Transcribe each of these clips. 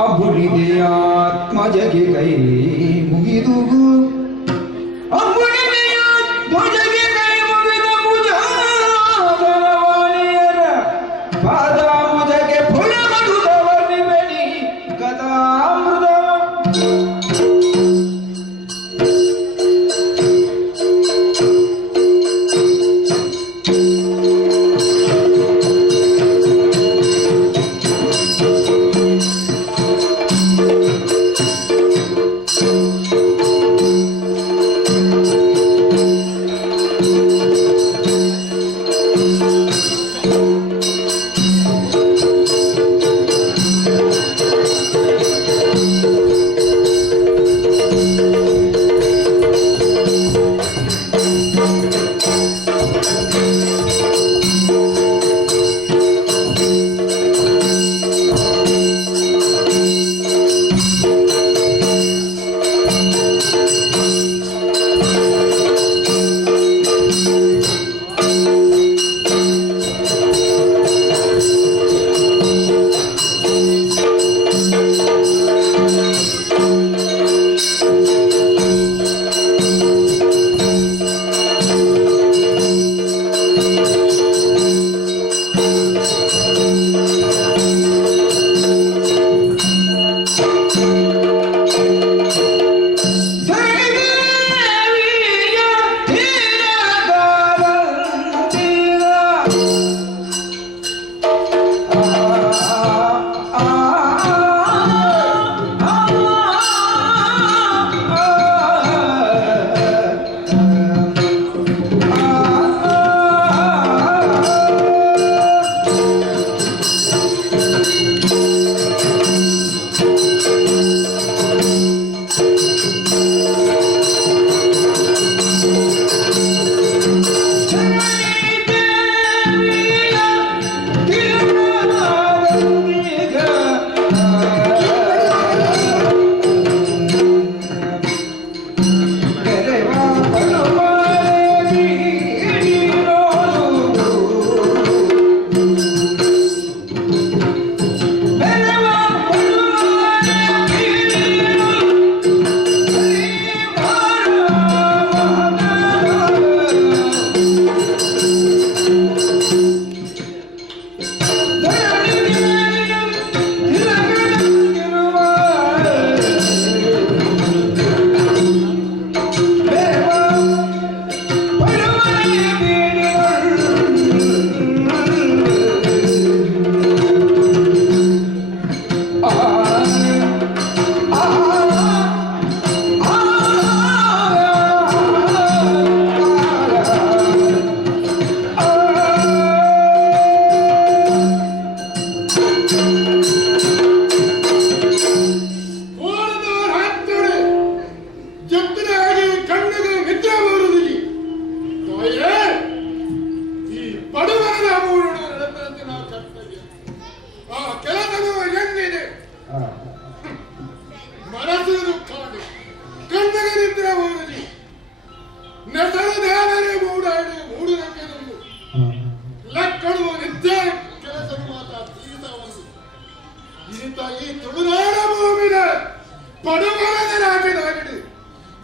ಅಬ್ಬುಲಿದೆ ಆತ್ಮಜಗೆ ಕೈ ಮುಗಿದು ಧ್ವಜಗೆ ಕೈ ಮುಗಿದ ಭುಜಾಧರವಾಣಿಯರ ಪಾದಾಮುಜಕ್ಕೆ ಫುಳ ಮಧುರವರ್ಣಿ ಬೆಣಿ ಕಥಾಮೃತ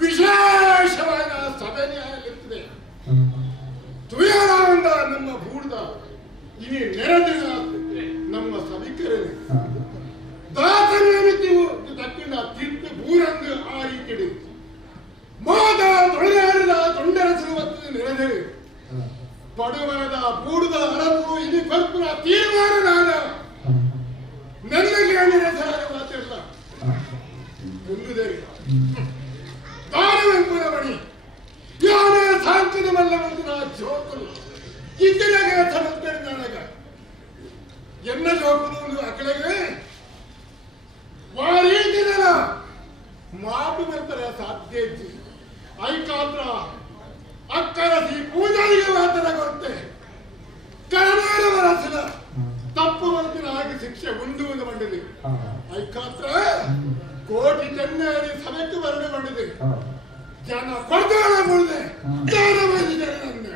ವಿಶೇಷವಾದ ಸಭೆ ತುಯಾರಾವಂದ ನಮ್ಮ ಬೂಡ್ದ ಇನಿ ನೆರೆದಿನ ನಮ್ಮ ಸಭಿಕರೇ ದಾಸನ ಮಿತಿವು ತಕ್ಕಿಂದ ತಿರ್ತು ಬೂರಂದು ಆ ರೀತಿಡಿ ಮೋದ ತೊಳೆದಾಡಿದ ತೊಂಡರ ಸುರುವತ್ತು ನೆರೆದರೆ ಪಡುವನದ ಬೂಡುದ ಅರಸು ಇನಿ ಕಲ್ಪುರ ತೀರ್ಮಾನನಾದ ನನಗೆ ಅನಿರಸಾರ ಮಾತಿಲ್ಲ ಮುಂದುದೇರಿ ದಾನವೆಂಬುದ ಮಣಿ ಯಾನೇ ಸಾಂಕದ ಮಲ್ಲವಂದು ನಾ ಜೋಕುಲು ಇದ್ದಲಾಗ ಸಮರ್ಪಣೆ ನನಗ ಎನ್ನ ಜೋಕುಲು ಒಂದು ಅಕಳೆಗೆ ವಾರೀತಿನ ಮಾತು ಬರ್ತಾರೆ ಸಾಧ್ಯ ಇದ್ದು ಐಕಾತ್ರ ಅಕ್ಕರಸಿ ಪೂಜಾರಿಗೆ ಮಾತ್ರ ಗೊತ್ತೆ ಕರ್ನಾಟಕ ರಸನ ತಪ್ಪು ಬಂದಿನ ಹಾಗೆ ಶಿಕ್ಷೆ ಮುಂದುವರೆದು ಬಂದಿದೆ ಐಕಾತ್ರ ಕೋಟಿ ಚೆನ್ನೈ ಸಭೆಗೆ ಬರಡೆ ಮಾಡಿದೆ ಜನ ಕೊಡ್ತಾಳ ಮುಳ್ದೆ ಜ್ಞಾನ ಬಂದಿದ್ದಾರೆ ನನ್ನ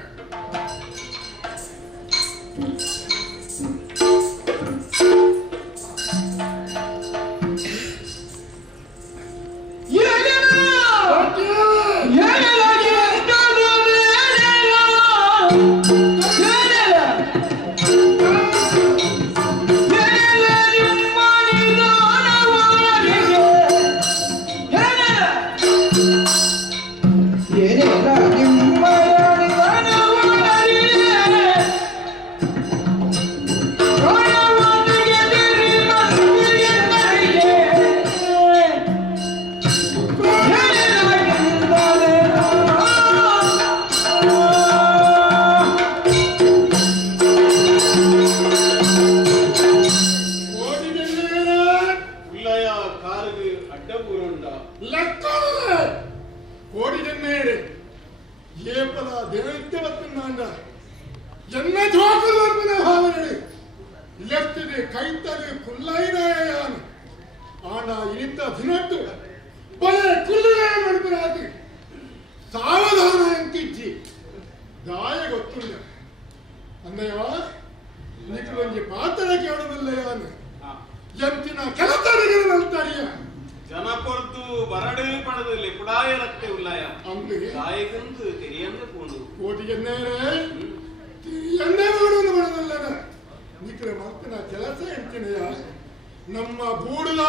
ನಮ್ಮ ಬೂಡದ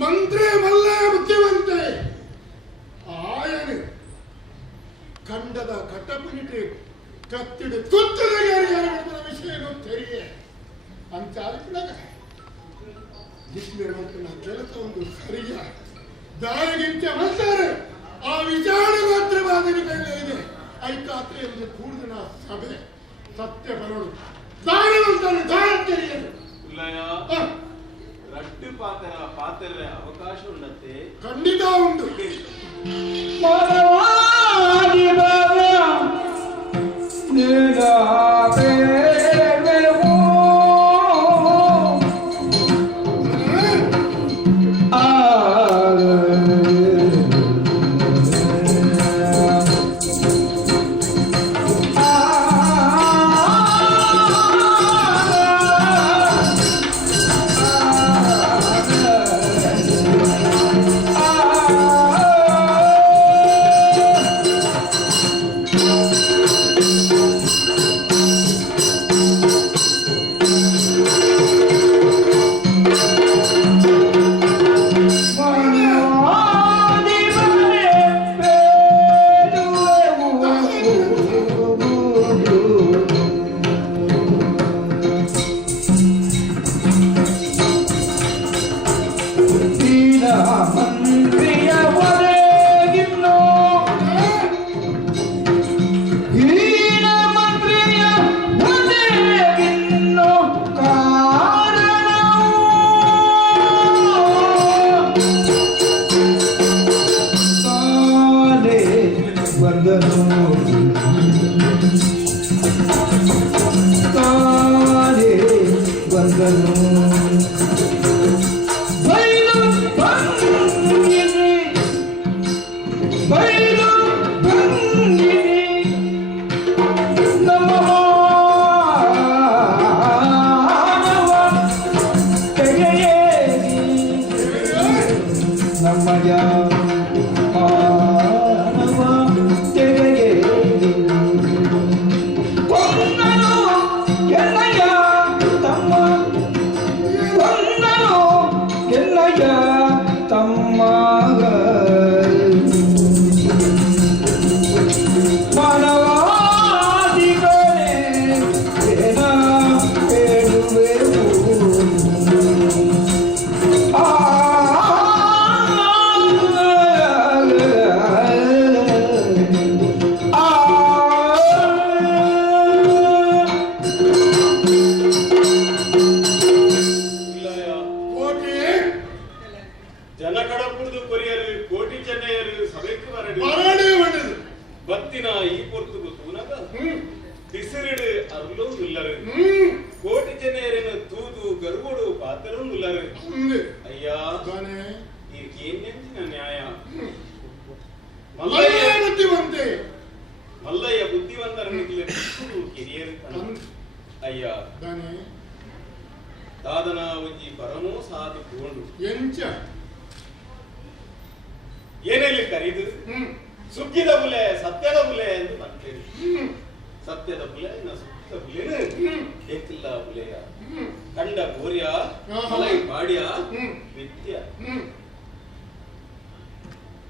ಮಂತ್ರಿ ಮಲ್ಲ ಬುದ್ಧಿವಂತೆ ಆಯನೆ ಕಂಡದ ಕಟ್ಟಪಿನಿಟ್ಟು ಕತ್ತಿಡು ತುತ್ತದ ವಿಷಯ ತೆರಿಗೆ ಅಂತ ಜಿಸ್ಲೆ ಮಂತ್ರಿನ ಕೆಲಸ ಒಂದು ಸರಿಯ ದಾರಿಗಿಂತ ಮಾಡ್ತಾರೆ ಆ ವಿಚಾರ ಮಾತ್ರವಾದ ಇದೆ ಐಕಾತ್ರೆ ಎಂದು ಕೂಡಿದ ಸಭೆ ಸತ್ಯ ಬರೋದು ದಾರಿವಂತನು ದಾರ ತೆರೆಯದು ರಟ್ಟು ಪಾತ್ರ ಅವಕಾಶ ಉಂಡತ್ತೆ ಖಂಡಿತ ಉಂಟು ದಾದನ ಒಂಜಿ ಪರಮೋ ಸಾಧು ತಗೊಂಡು ಎಂಚ ಏನೆಲ್ಲಿ ಕರೀದು ಸುಗ್ಗಿದ ಬುಲೆ ಸತ್ಯದ ಬುಲೆ ಎಂದು ಬರ್ತೇವೆ. ಸತ್ಯದ ಬುಲೆ ಸುಗ್ಗಿದ ಬುಲೆನು ಎತ್ತಿಲ್ಲ ಬುಲೆಯ ಕಂಡ ಗೋರ್ಯ ಮಲೈ ಬಾಡ್ಯ ನಿತ್ಯ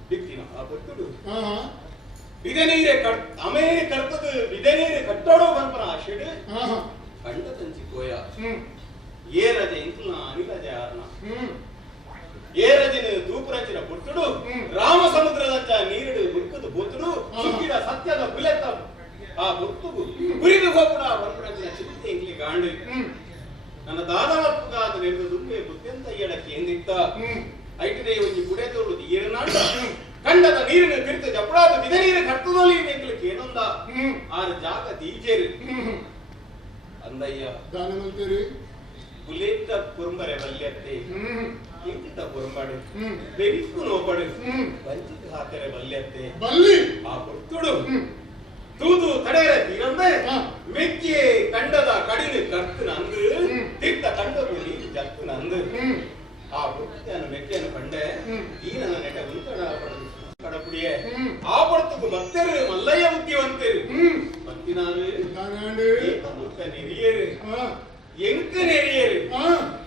ಬಿತ್ತಿನ ಆ ಬರ್ತುಡು ಬಿದನೀರೆ ಅಮೇ ಕರ್ತದ ಬಿದನೀರೆ ಕಟ್ಟೋಡು ಬಂಪನ ಆಶೆಡು ಕಂಡ ತಂಚಿ ಕೋಯ ಏರಜ ಇಂಕುಲ್ನ ಅನಿಲಜ ಯಾರನ ಏರಜಿನ ತೂಪುರಂಚಿನ ಪುಟ್ಟುಡು ರಾಮ ಸಮುದ್ರದಂಚ ನೀರಿಡು ಬುಕ್ಕದು ಬೊತ್ತುಡು ಸುಗ್ಗಿದ ಸತ್ಯದ ಬುಲೆತ ಆ ಬೊತ್ತುಗು ಗುರಿದು ಹೋಗುಡ ಬಂಪುರಂಚಿನ ಚಿತ್ತೆ ಇಂಕ್ಲಿ ಗಾಂಡು ನನ್ನ ದಾದವಪ್ಪುಗಾದ ನೆರೆದು ದುಂಬೆ ಬುತ್ತೆಂತ ಎಡಕ್ಕೆ ಎಂದಿತ್ತ ಐಟನೆ ಒಂಜಿ ಕುಡೆ ತೋಡುದು ಏರನಾಡು ಕಂಡದ ನೀರಿನ ತಿರ್ತ ಜಪಡಾದ ಬಿದ ನೀರು ಕರ್ತದೋಲಿ ಎಂಕ್ಲಿಕ್ಕೆ ಏನೊಂದ ಆರ ಜಾಗ ದೀಜೇರು ಅಂದಯ್ಯ ದಾನಮಂತರಿ ಬುಲೆತ್ತ ಕುರುಂಬರೆ ಬಲ್ಯತ್ತೆ ಇಂತ ಕುರುಂಬಡು ಬೆರಿಕು ನೋಪಡು ವಂಚಿತ ಹಾಕರೆ ಬಲ್ಯತ್ತೆ ಬಲ್ಲಿ ಆ ಪುಟ್ಟುಡು ತೂದು ತಡೆಯರೆ ತೀರಂದೆ ಮೆಕ್ಕೆ ಕಂಡದ ಕಡಿನ ಕರ್ತನ ಅಂದು ತಿರ್ತ ಕಂಡದು ನೀರು ಜತ್ತನ ಅಂದು ಆ ಪುಟ್ಟನು ಮೆಕ್ಕೆಯನ್ನು ಕಂಡೆ ಈ ನನ್ನ ನೆಟ ಉಂಟಡ ಕಡಪುಡಿಯೇ ಆ ಪಡ್ತುಕು ಮತ್ತೆರು ಮಲ್ಲಯ್ಯ ಬುದ್ಧಿವಂತರು ಮತ್ತಿನಾರು ಮುಕ್ಕ ನೆರಿಯರು ಎಂಕ ನೆರಿಯರು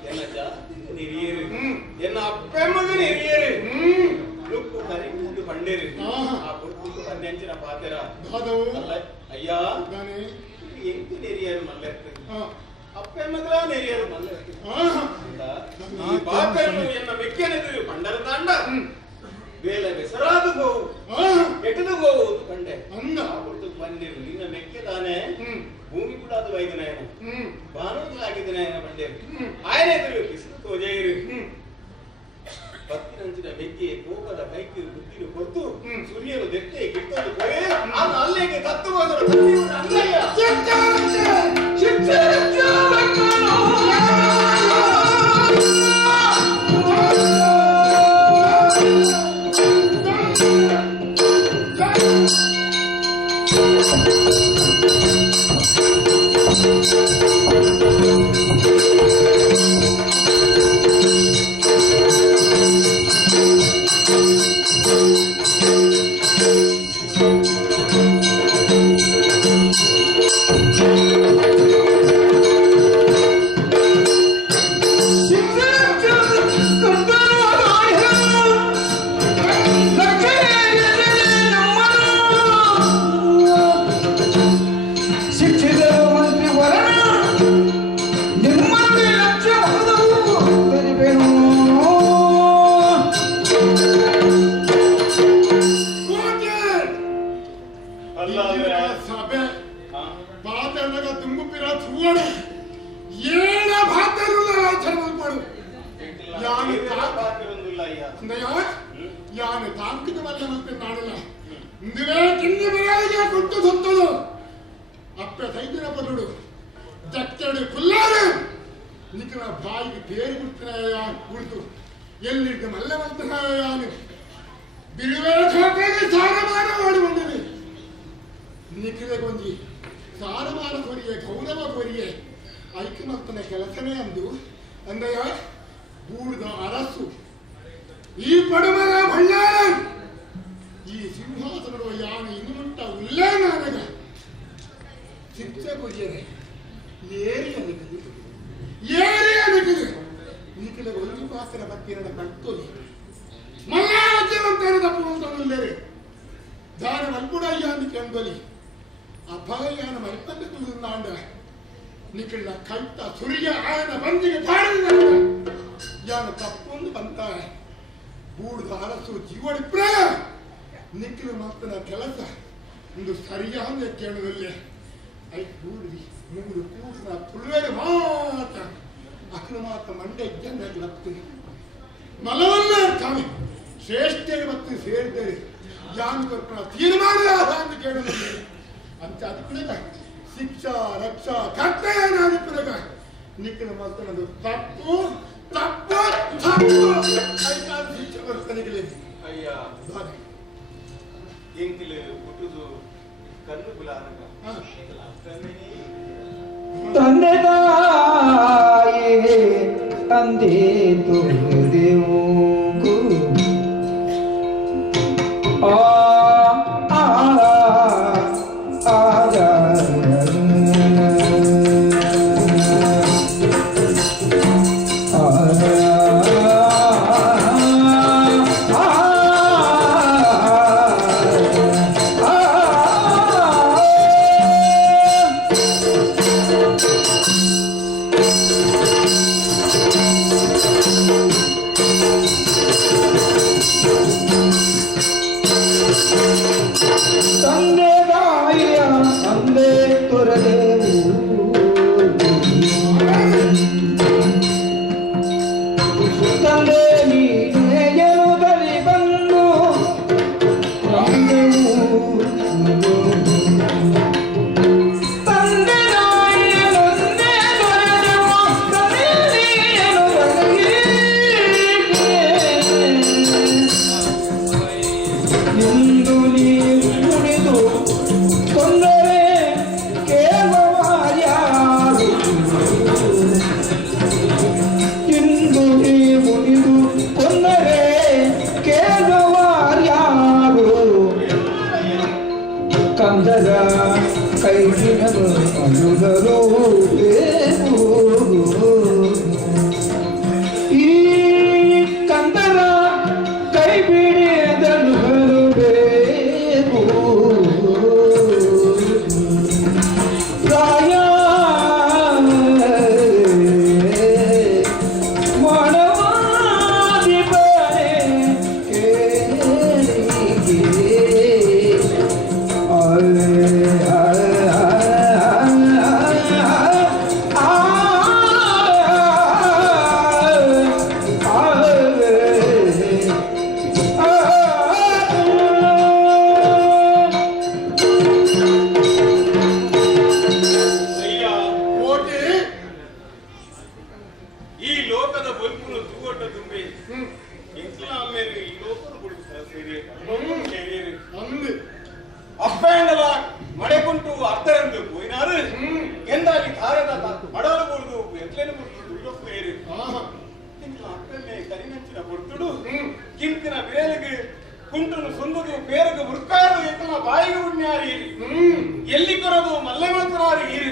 ಎನ್ನ ಜಾತಿಗೆ ನೆರಿಯರು ಎನ್ನ ಅಪ್ಪೆಮ್ಮಗ ನೆರಿಯರು ನುಕ್ಕು ಕರಿಕೊಂಡು ಬಂಡೇರು ಆ ಪುಟ್ಟುಕು ಪನ್ನೆಂಚಿನ ಪಾತೆರ ಅಯ್ಯ ಎಂಕ ನೆರಿಯರು ಮಲ್ಲೆತ್ತು ಅಪ್ಪೆಮ್ಮಗಳ ನೆರಿಯರು ಮಲ್ಲೆತ್ತು ಈ ಪಾತೆರನು ಎನ್ನ ಮೆಕ್ಕೆನೆದು ಪಂಡರ ತಾಂಡ ಬೇಲ ಬೆಸರಾದು ಗೋವು ಕೆಟ್ಟದು ಗೋವು ಕಂಡೆ ಕೊಟ್ಟು ಬಂದಿರು ನಿನ್ನ ಮೆಕ್ಕೆ ತಾನೆ ಭೂಮಿ ಕೂಡ ಅದು ವೈದ್ಯನಾಯನ ಬಾನೋದಲಾಗಿದ್ದನಾಯನ ಬಂದೇರು ಆಯನ ಎದುರು ಬಿಸಿಲು ತೋಜೆಯಿರು ಪತ್ತಿನಂಚಿನ ಮೆಕ್ಕೆ ಕೋಪದ ಕೈಕಿ ಬುದ್ಧಿರು ಕೊಟ್ಟು ಸೂರ್ಯನು ದೆತ್ತೆ ಕಿತ್ತಲು ಹೋಯೇ ಆತ ಅಲ್ಲಿಗೆ ತತ್ತು ಹೋದರ ಅಲ್ಲಯ್ಯ ಶಿಕ್ಷಾ ರಕ್ಷಾ ಕರ್ತವ್ಯ ನಿಖಿಲ ಮಾತನಾಡು ತಪ್ಪು ತಪ್ಪು ತಪ್ಪು ಶಿಕ್ಷೆ ಬರ್ತನಿಗೆ ಅಯ್ಯ ಎಂಕಿಲು ಹುಟ್ಟುದು ಕಣ್ಣು ಗುಲಾರಗ ತಂದೆ ತಾಯಿ ಅಂದೇ ತೋರಿದೆವು ಆ ಆ ತಂದೆಗಾಯ ಅಂದೇ ತೊರೆದೆವು ತಂದೆ ನೀನೇ ಎನ್ನುವುದರಲ್ಲಿ ಬಂದು ತಂದೆಗಾಯನೊಂದೇ ತೊರೆದೆವು ತಂದೆ ನೀ ಎಂದು ನೀವು ಮುಡಿದು ತೊಂದರೆ ಕೇಳುವರ್ಯಾರು ಎಂದು ನೀವು ಮುಡಿದು ತೊಂದರೆ ಕೇಳುವರ್ಯಾರು ಕಂದರ ಕೈ ಹಿಡಿದು ಅನುದರು ಈ ಕಂದರ ಕೈ ಬಿಡಿದನು ಬರಬೇಕು ಪ್ರಾಯ ಮಾನವಾದಿ ಬರೆ ಅಯ್ಯ, ಕೋಟಿ ಈ ಲೋಕದ ಬದುಕುನು ತೂಗೊಟ್ಟ ತುಂಬಿ ಇಂಕಲ ಆಮೇಲೆ ಈ ಲೋಕದ ಬದುಕು ಸೇರಿ ಅಂದು ಅಪ್ಪೆಂಡಲ ಮಳೆಕೊಂಟು ಅರ್ಥರೆಂದು ಪೋಯಿನಾರು ಎಂದಾಲಿ ಕಾರ್ಯದ ಮಡಲು ಬುಡ್ದು ಎತ್ಲೇನು ಬುಡ್ದು ದುಡ್ಡೊಪ್ಪು ಏರಿ ಆಹಾ ಇಂಕಲ ಅಪ್ಪೆಮ್ಮೆ ಕರಿಮೆಂಚಿನ ಬುಡ್ತುಡು ಕಿಂತಿನ ಬಿರೇಲಿಗೆ ಕುಂಟನು ಸುಂದುದು ಪೇರಗ ಮುರ್ಕಾರು ಎತ್ತನ ಬಾಯಿಗೆ ಉಣ್ಯಾರಿ ಎಲ್ಲಿ ಕೊರದು ಮಲ್ಲೆ ಮಾತನಾರು ಹೀರು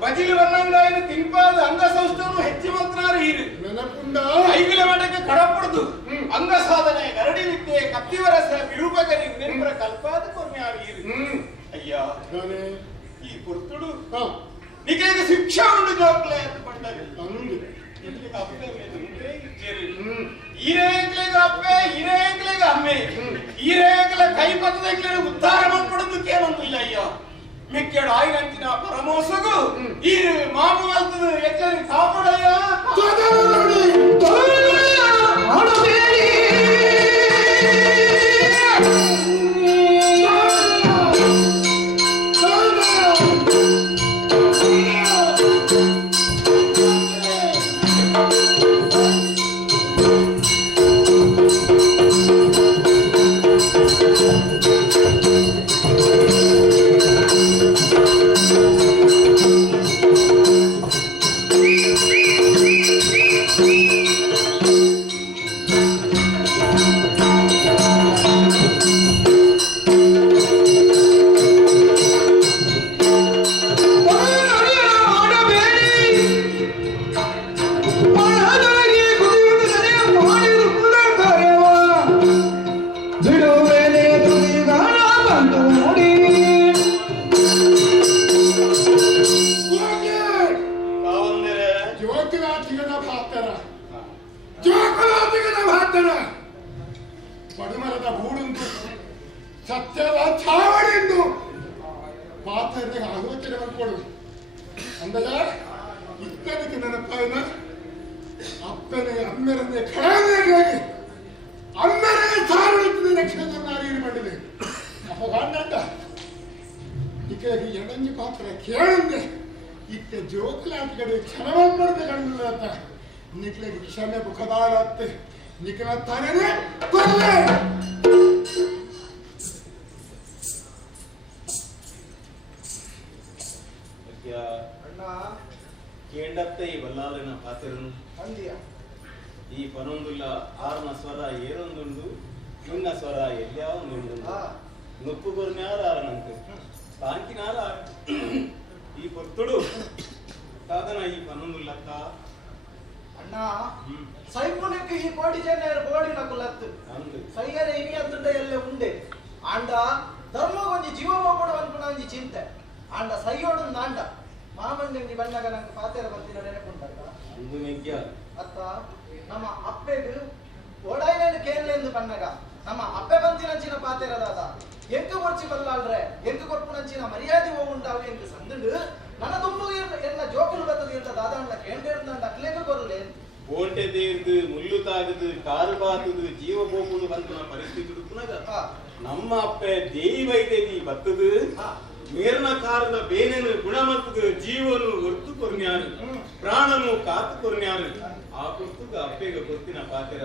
ಬಜಿಲು ವನ್ನಂಗಾಯನು ತಿನ್ಪಾದ ಅಂಗ ಸೌಷ್ಟನು ಹೆಚ್ಚಿ ಮಾತನಾರು ಹೀರು ನೆನಪುಂಡ ಐಗಿಲ ಮಠಕ್ಕೆ ಕಡಪಡುದು ಅಂಗ ಸಾಧನೆ ಗರಡಿ ವಿದ್ಯೆ ಕತ್ತಿವರಸ ವಿರೂಪಕರಿ ನೆನಪರ ಕಲ್ಪಾದ ಕೊರ್ಮ್ಯಾರು ಹೀರು ಅಯ್ಯ ನಾನೇ ಈ ಪುರ್ತುಡು ಹಾ ನಿಕೇಗೆ ಶಿಕ್ಷೆ ಉಂಡು ಜೋಕ್ಲೆ ಅಂತ ಬಂದಾಗ ಅಂದು ಇಲ್ಲಿಗೆ ಅಪ್ಪೆ ಮೇಲೆ ಮುಂದೆ ಇಜ್ಜೇರಿ ಈರೇಗ್ಲೆಗೆ ಅಪ್ಪೆ ಈರೇಗ್ಲೆಗೆ ಅಮ್ಮೆ ಈರೇಗ್ಲ ಕೈ ಪತ್ತದಕ್ಕೆ ಉದ್ಧಾರ ಮಾಡ್ಕೊಡೋದು ಕೇಳೊಂದಿಲ್ಲ ಅಯ್ಯ ಮಿಕ್ಕೆಡು ಆಯ್ರಂಚಿನ ಪರಮೋಸಗು ಈ ಮಾಮು ಅಲ್ತದ ಎಚ್ಚರಿ ಕಾಪಾಡಯ್ಯ ಪಡಿಮರದ ಬೂಡುಂಟು ಸತ್ಯದ ಚಾವಡಿಂದು ಪಾತ್ರೆ ಆಲೋಚನೆ ಮಾಡ್ಕೊಳ್ಳು ಅಂದಗ ಇದ್ದದಕ್ಕೆ ನೆನಪಾಯಿನ ಅಪ್ಪನೇ ಅಮ್ಮೆರನ್ನೇ ಕಡಾಗಿ ಅಮ್ಮೆರೇ ಸಾರುತ್ತದೆ ನಕ್ಷತ್ರ ನಾರೀರು ಮಾಡಿದೆ ಅಪ್ಪ ಕಾಂಡ ಇಕ್ಕಳಿಗೆ ಎಡಂಜಿ ಪಾತ್ರ ಕೇಳಂದೆ ಇತ್ತ ಜೋಕಲಾಟಿಗಡೆ ಕ್ಷಣವನ್ಮರದೆ ಕಂಡಿಲ್ಲ ಅಂತ ನಿಕ್ಳಿಗೆ ಕ್ಷಮೆ ಬುಖದಾಳತ್ತೆ ನಿಖನ ತಾನೇ ಕೊಲ್ಲೆ ಅಣ್ಣ ಕೇಂಡ ಎಂಡತ್ತೈ ಬಲ್ಲಾಲಿನ ಪಾತೆರನು ಅಂದಿಯ ಈ ಪನೊಂದುಲ್ಲ ಆರನ ಸ್ವರ ಏರೊಂದುಂಡು ನಿನ್ನ ಸ್ವರ ಎಲ್ಲ್ಯಾವ ನಿಂದು ನೊಪ್ಪು ಕೊರ್ನ್ಯಾರ ಆರನಂತೆ ತಾಂಕಿನಾರ ಈ ಪೊರ್ತುಡು ಸಾಧನ ಈ ಪನೊಂದುಲ್ಲಕ್ಕ ಅಣ್ಣ ಸೈಪುನಕ್ಕೆ ಈ ಕೋಟಿ ಜನ ಬೋಡಿನ ಕುಲತ್ತು ಅಂದು ಸೈಯರ ಇನಿ ಅಂತುಂಡ ಎಲ್ಲ ಉಂಡೆ ಆಂಡ ಧರ್ಮ ಒಂಜಿ ಜೀವ ಹೋಗೋಡು ಅನ್ಕೊಂಡ ಒಂಜಿ ಚಿಂತೆ ಆಂಡ ಸೈಯೋಡು ನಾಂಡ ಮಾಮಂದಿ ಬಂದಾಗ ನಂಗೆ ಪಾತೆರ ಬಂದಿನ ನೆನಪುಂಟಲ್ಲ ಅಂದು ಮೆಗ್ಯ ಅತ್ತ ನಮ್ಮ ಅಪ್ಪೆಗೆ ಓಡಾಯ್ನ ಕೇರಳೆಂದು ಬನ್ನಗ ನಮ್ಮ ಅಪ್ಪೆ ಬಂತಿನಂಚಿನ ಪಾತೆರದಾದ ಎಂಕ ಕೊರ್ಚಿ ಬಲ್ಲಾಳ್ರೆ ಎಂಕ ಕೊರ್ಪುನಂಚಿನ ಮರ್ಯಾದೆ ಹೋಗುಂಟಾವು ಎಂಕ ಸಂದುಂಡು ನನ್ನ ತುಂಬು ಎಲ್ಲ ಜೋಕುಲು ಬತ್ತದ ಇರ್ತದ ಅದನ್ನ ಕೇಂದ್ರ ಅಕ್ಲೇಕ ಕೊರ್ಲೆ ಓಂಟೆ ದೇರ್ದು ಮುಳ್ಳು ತಾಗದು ಕಾರು ಬಾತದು ಜೀವ ಹೋಗುದು ಬಂತ ಪರಿಸ್ಥಿತಿ ಉಡುಪುನಗ ನಮ್ಮ ಅಪ್ಪೆ ದೇವಿ ವೈದ್ಯದಿ ಬತ್ತದು ಮೇರ್ನ ಕಾರದ ಬೇನೆನು ಗುಣಮತ್ತದು ಜೀವನು ಹೊರ್ತು ಕೊರ್ನ್ಯಾರು ಪ್ರಾಣನು ಕಾತು ಕೊರ್ನ್ಯಾರು ಆ ಕೊರ್ತುಗ ಅಪ್ಪೆಗ ಕೊರ್ತಿನ ಪಾತೆರ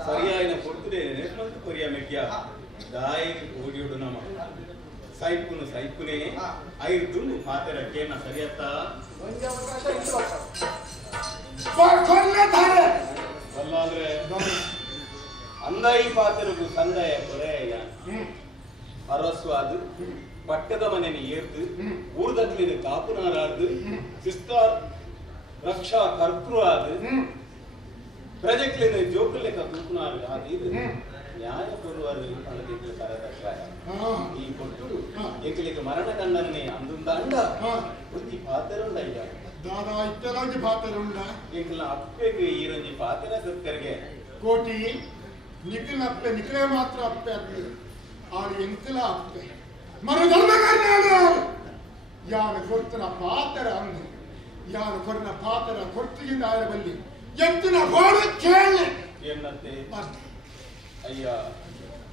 ಸರಿಯಾಯಿನ ಕೊರ್ತುಡೆ ನೆನಪಂತು ಕೊರಿಯ ಮೆಗ್ಯ ದಾಯಿಗೆ ಓಡಿಯೋಡು ನಮ್ಮ ಸೈಪುನು ಸೈಪುನೇ ಐದು ದುಂಡು ಪಾತೆರ ಕೇನ ಸರಿಯತ್ತ ಒಂದು ಅವಕಾಶ ಇತ್ತು ಅಲ್ಲಾದ್ರೆ ಅಂದಾಯಿ ಪಾತೆರಗು ಸಂದಯ ಕೊರೆಯ ಅರಸ್ವಾದು ಪಟ್ಟದ ಮನೆನ ಏರ್ದು ಊರ್ದಕ್ಲಿನ ಕಾಪುನಾರಾರ್ದು ಸಿಸ್ಟಾರ್ ರಕ್ಷಾ ಕರ್ತೃ ಆದು ಪ್ರಜೆಕ್ಲಿನ ಜೋಕುಲೆಕ ತೂಪುನಾರು ಆದಿದು ನ್ಯಾಯ ಕೊಡುವರು ಅನ್ನದಿದ್ದು ಕರದಕ್ಷಾಯ ಈ ಕೊಟ್ಟು ಏಕಲಿಕ ಮರಣ ಕಂಡನ್ನೇ ಅಂದುಂದ ಅಂಡ ಒಂದು ಪಾತೆರುಂಡಯ್ಯ ದಾದಾ ಇತ್ತಲಾಂಜಿ ಪಾತೆರುಂಡ ಏಕಲ ಅಪ್ಪೆಗೆ ಈರೊಂಜಿ ಪಾತೆರ ಸತ್ಕರ್ಗೆ ಕೋಟಿ ನಿಖಿಲ್ ಅಪ್ಪೆ ನಿಖಿಲೇ ಮಾತ್ರ ಅಪ್ಪೆ ಅಪ್ಪೆ ಆಳು ಎಂಕಲ ಅಪ್ಪೆ ಮರ ಧರ್ಮಕರ್ನಾಗ ಯಾನ ಕೊರ್ತನ ಪಾತೆರ ಅಂದು ಯಾನ ಕೊರ್ನ ಪಾತೆರ ಕೊರ್ತಿಗಿಂದ ಆಯ ಬಲ್ಲಿ ಎಂತಿನ ಗೋಡು ಕೇಳಿ ಏನಂತೆ ಅಯ್ಯ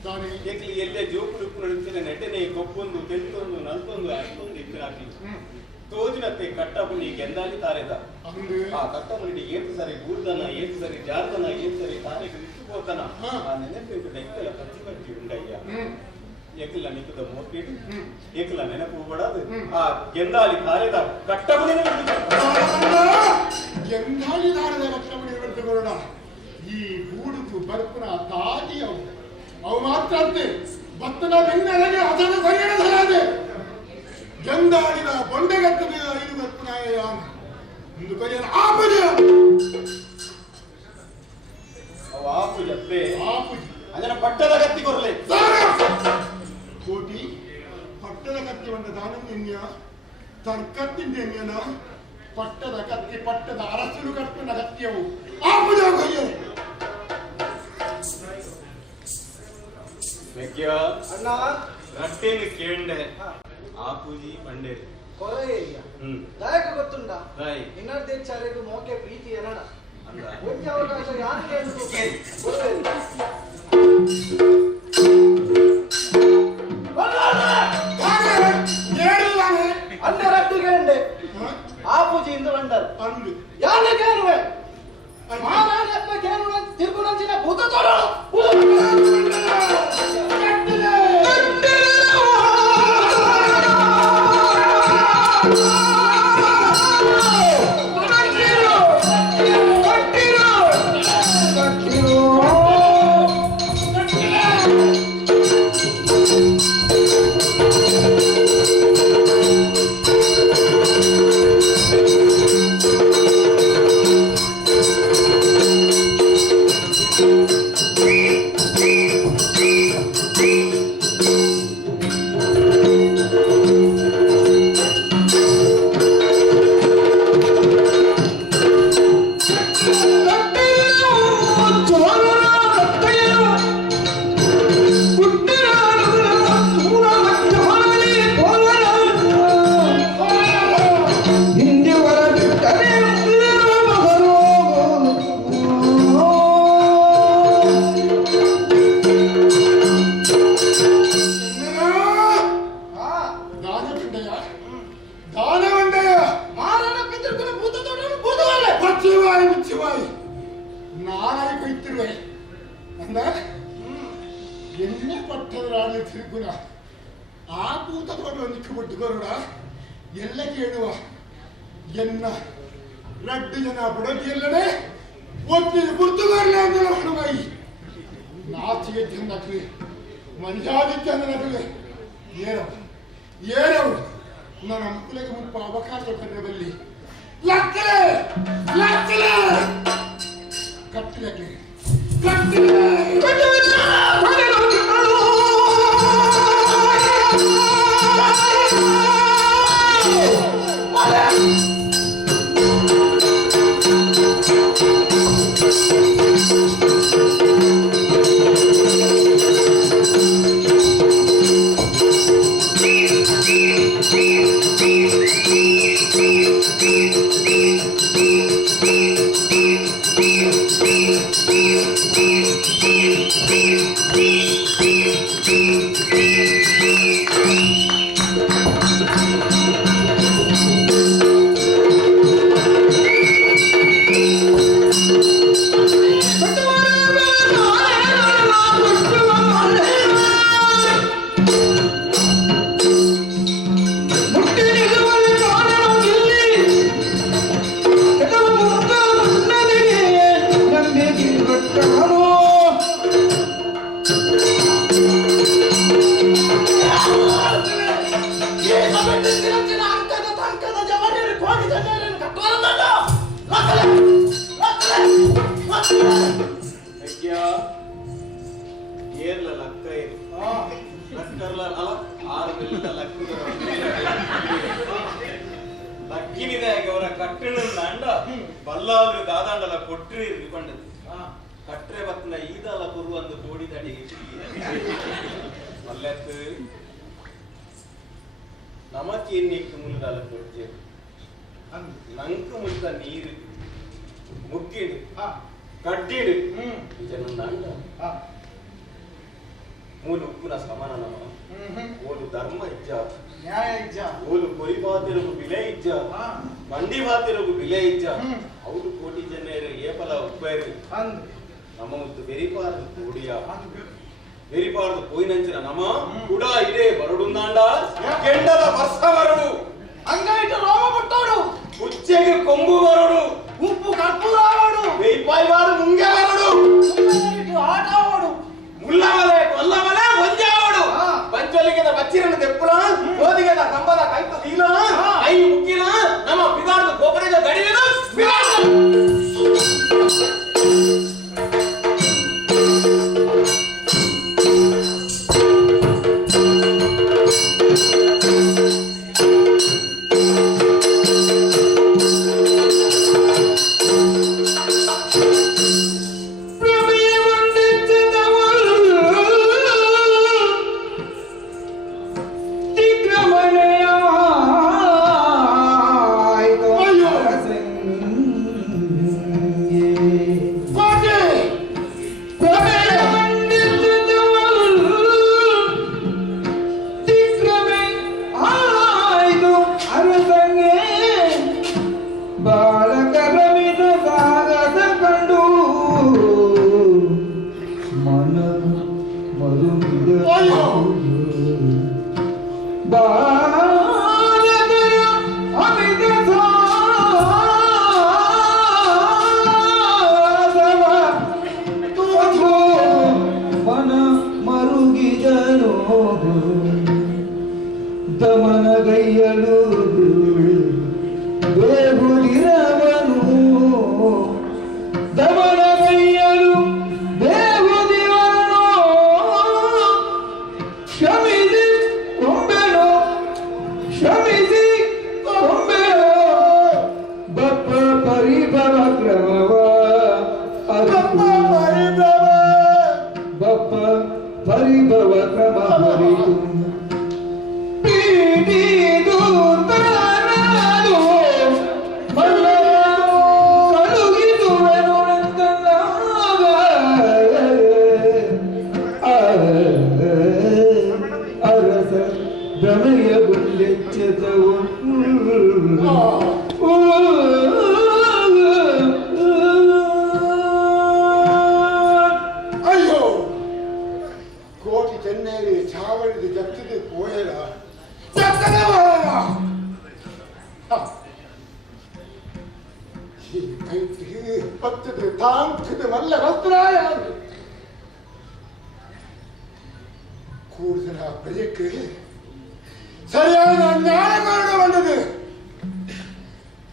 ದಾನಿ ಏಕಲಿ ಎಲ್ಲೇ ಜೋಕುಲು ನಡಿಸಿದ ನೆಟ್ಟನೆ ಕೊಪ್ಪೊಂದು ತೆಂತೊಂದು ನಲ್ತೊಂದು ಅಷ್ಟೊಂದು ಇತ್ತಿರಾಕಿ ತೋಜಿನತ್ತೆ ಕಟ್ಟಪುನಿ ಗೆಂದಾಲಿ ತಾರೆದ ಅಂದು ಆ ಕಟ್ಟಪುನಿ ಏತು ಸರಿ ಗೂರ್ದನ ಏತು ಸರಿ ಜಾರ್ದನ ಏತು ಸರಿ ತಾನೆಗೆ ಇಟ್ಟುಕೋತನ ಆ ನೆನಪು ನೆಕ್ಕಲ ಪ್ರತಿಪತ್ತಿ ಉಂಡಯ್ಯ ಏಕಲ ನಿಕ್ಕದ ಮೋಪಿಡು ಏಕಲ ನೆನಪು ಬಡದು ಆ ಗೆಂದಾಲಿ ತಾರೆದ ಕಟ್ಟಪುನಿ ಗೆಂದಾಲಿ ತಾರೆದ ಕಟ್ಟಪುನಿ ಬಿಟ್ಟುಕೊಳ್ಳೋಣ ಈ ಗೂಡುಕು ಬರ್ಪುನ ತಾಟಿ ಅವು ಮಾತ್ರ ಅಂತೆ ಭತ್ತನ ಬೆನ್ನೆಲೆಗೆ ಅದನ್ನು ಸರಿಯಣಸಲಾದೆ ಗೆಂದಾಡಿನ ಬೊಂಡೆಗಟ್ಟದ ಐದು ಬರ್ಪುನಾಯ ಒಂದು ಕೈಯ ಆಪುಜ ಅವ ಆಪುಜತ್ತೆ ಆಪುಜ ಅದನ್ನ ಪಟ್ಟದ ಗತ್ತಿ ಕೊರಲೆ ಕೋಟಿ ಪಟ್ಟದ ಕತ್ತಿ ಬಂದ ದಾನನ್ಯ ತರ್ಕತ್ತಿದ್ದೇನ ಪಟ್ಟದ ಕತ್ತಿ ಪಟ್ಟದ ಅರಸಲು ಕಟ್ಟಿನ ಕತ್ತಿಯವು ಆಪುಜ ಕೈಯ ಮೆಗ್ಯ ಅಣ್ಣ ರಟ್ಟೇನು ಕೇಂಡೆ ಆಪುಜಿ ಪಂಡೆ ಕೊರೆಯ ದಾಯಕ ಗೊತ್ತುಂಡ ಇನ್ನರ್ದೇ ಚಾಲೆಗೂ ಮೋಕೆ ಪ್ರೀತಿ ಏನಣ ಅಂದ ಒಂದು ಅವಕಾಶ ಯಾರಿಗೆ ಅಂದರಟ್ಟಿಗೆ ಆಪೂಜಿಯಿಂದ ಬಂದರು ಅಂದು ಯಾನೆ ಕೇಳುವೆ ಮಹಾರಾಜಪ್ಪ ಕೇಳುವೆ ತಿರುಗುನಂಚಿನ ಭೂತ ತೊಡಳು ಎಣ್ಣೆ ಪಟ್ಟದ ರಾಣಿ ತಿರುಗುನ ಆ ಭೂತ ಕೊಡುವ ನಿಕ್ಕುಬಿಟ್ಟು ಗರುಡ ಎಲ್ಲ ಕೇಳುವ ಎನ್ನ രണ്ട് ജന ബുടക്കിയല്ലേ ഒത്തിരി പുറത്തുകാരില്ലാത്ത ഹണമായി നാച്ചിക ചെന്നക്ക് മര്യാദിക്കാൻ നടക്കുക ഏരവ് നമുക്കിലേക്ക് മുമ്പ് അവകാശപ്പെട്ട ബല്ലി ലക്കലേ ലക്കലേ കട്ടിലേ കട്ടിലേ ಬಲ್ಲಾದ್ರು ದಾದಾಂಡಲ ಕೊಟ್ರಿ ಇರ್ಕೊಂಡದ್ದು ಕಟ್ರೆ ಬತ್ತನ ಈದಲ ಕುರು ಒಂದು ಕೋಡಿ ತಡಿಗೆ ಮಲ್ಲೆತ್ತು ನಮಕ್ಕೆ ಇನ್ನಿಕ್ಕು ಮುಲ್ದಾಲ ಕೊಡ್ತೇವೆ ನಂಕು ಮುಲ್ದ ನೀರು ಮುಕ್ಕಿಡು ಕಡ್ಡಿಡು ಇದನ್ನ ಮೂಲು ಉಪ್ಪುನ ಸಮಾನ ನಮ ಓಲು ಧರ್ಮ ಇಜ್ಜ ನ್ಯಾಯ ಇಜ್ಜ ಓಲು ಕೊರಿ ಬಾತಿರಗು ಬಿಲೆ ಇಜ್ಜ ಮಂಡಿ ಬಾತಿರಗು ಬಿಲೆ ಇಜ್ಜ ಅವ್ರು ಕೋಟಿ ಜನ ಏಪಲ ಉಪ್ಪೇರು ನಮ್ಮ ಮುತ್ತು ಬೆರಿಪಾರ್ದು ಕೋಡಿಯ ಬೆರಿಪಾರ್ದು ಪೋಯಿನಂಚಿನ ನಮ ಕೂಡ ಇದೇ ಬರಡುಂದಾಂಡ ಕೆಂಡದ ವರ್ಷ ಬರಡು ಅಂಗೈಟ ರೋಮ ಮುಟ್ಟೋಡು ಉಚ್ಚೆಗೆ ಕೊಂಬು ಬರಡು ಉಪ್ಪು ಕರ್ಪೂರ ಆವಡು ಬೇಯ್ಪಾಯಿ ಬಾರು ಮುಂಗೆ ಬರಡು ಆಟ ಆವಡು ಮುಲ್ಲವಲೆ ಕೊಲ್ಲವಲೆ ಒಂಜಾವಡು ಪಂಚಲಿಗೆದ ಬಚ್ಚಿರನ ತೆಪ್ಪುಳ ಓದಿಗೆದ ಕಂಬದ ಕೈತ ದೀಲ ಐ ಮುಕ್ಕಿನ ನಮ್ಮ ಪಿದಾರ್ದು ಗೋಪರೆಗ ಗಡಿನ ದಮನಗೈಯಲು ಬೇಗುದಿರವನು ದಮನಗೈಯಲು ಬೇಗುದಿರವನು ಕ್ಷಮಿಸಿ ಕೊಂಬೆನು ಕ್ಷಮಿಸಿ ಕೊಂಬೆನು ಬಪ್ಪ ಪರಿಭವ ಕ್ರಮವ ಬಪ್ಪ ಪರಿಭವ ಕ್ರಮ ಬರಿತು ರಮಯ ಗುಂಡೆಚ್ಚದವು ಅಯ್ಯೋ ಕೋಟಿ ಚೆನ್ನೈ ಚಾವಳಿದ ಜಪ್ತಿ ತಾಂಕದ ಮಲ್ಲ ವಸ್ತ್ರಾಯ ಕೂಡಿನ ಬಯಕೆ ಸರಿಯಾದ ನ್ಯಾಯಗಳನ್ನು ಬಂದது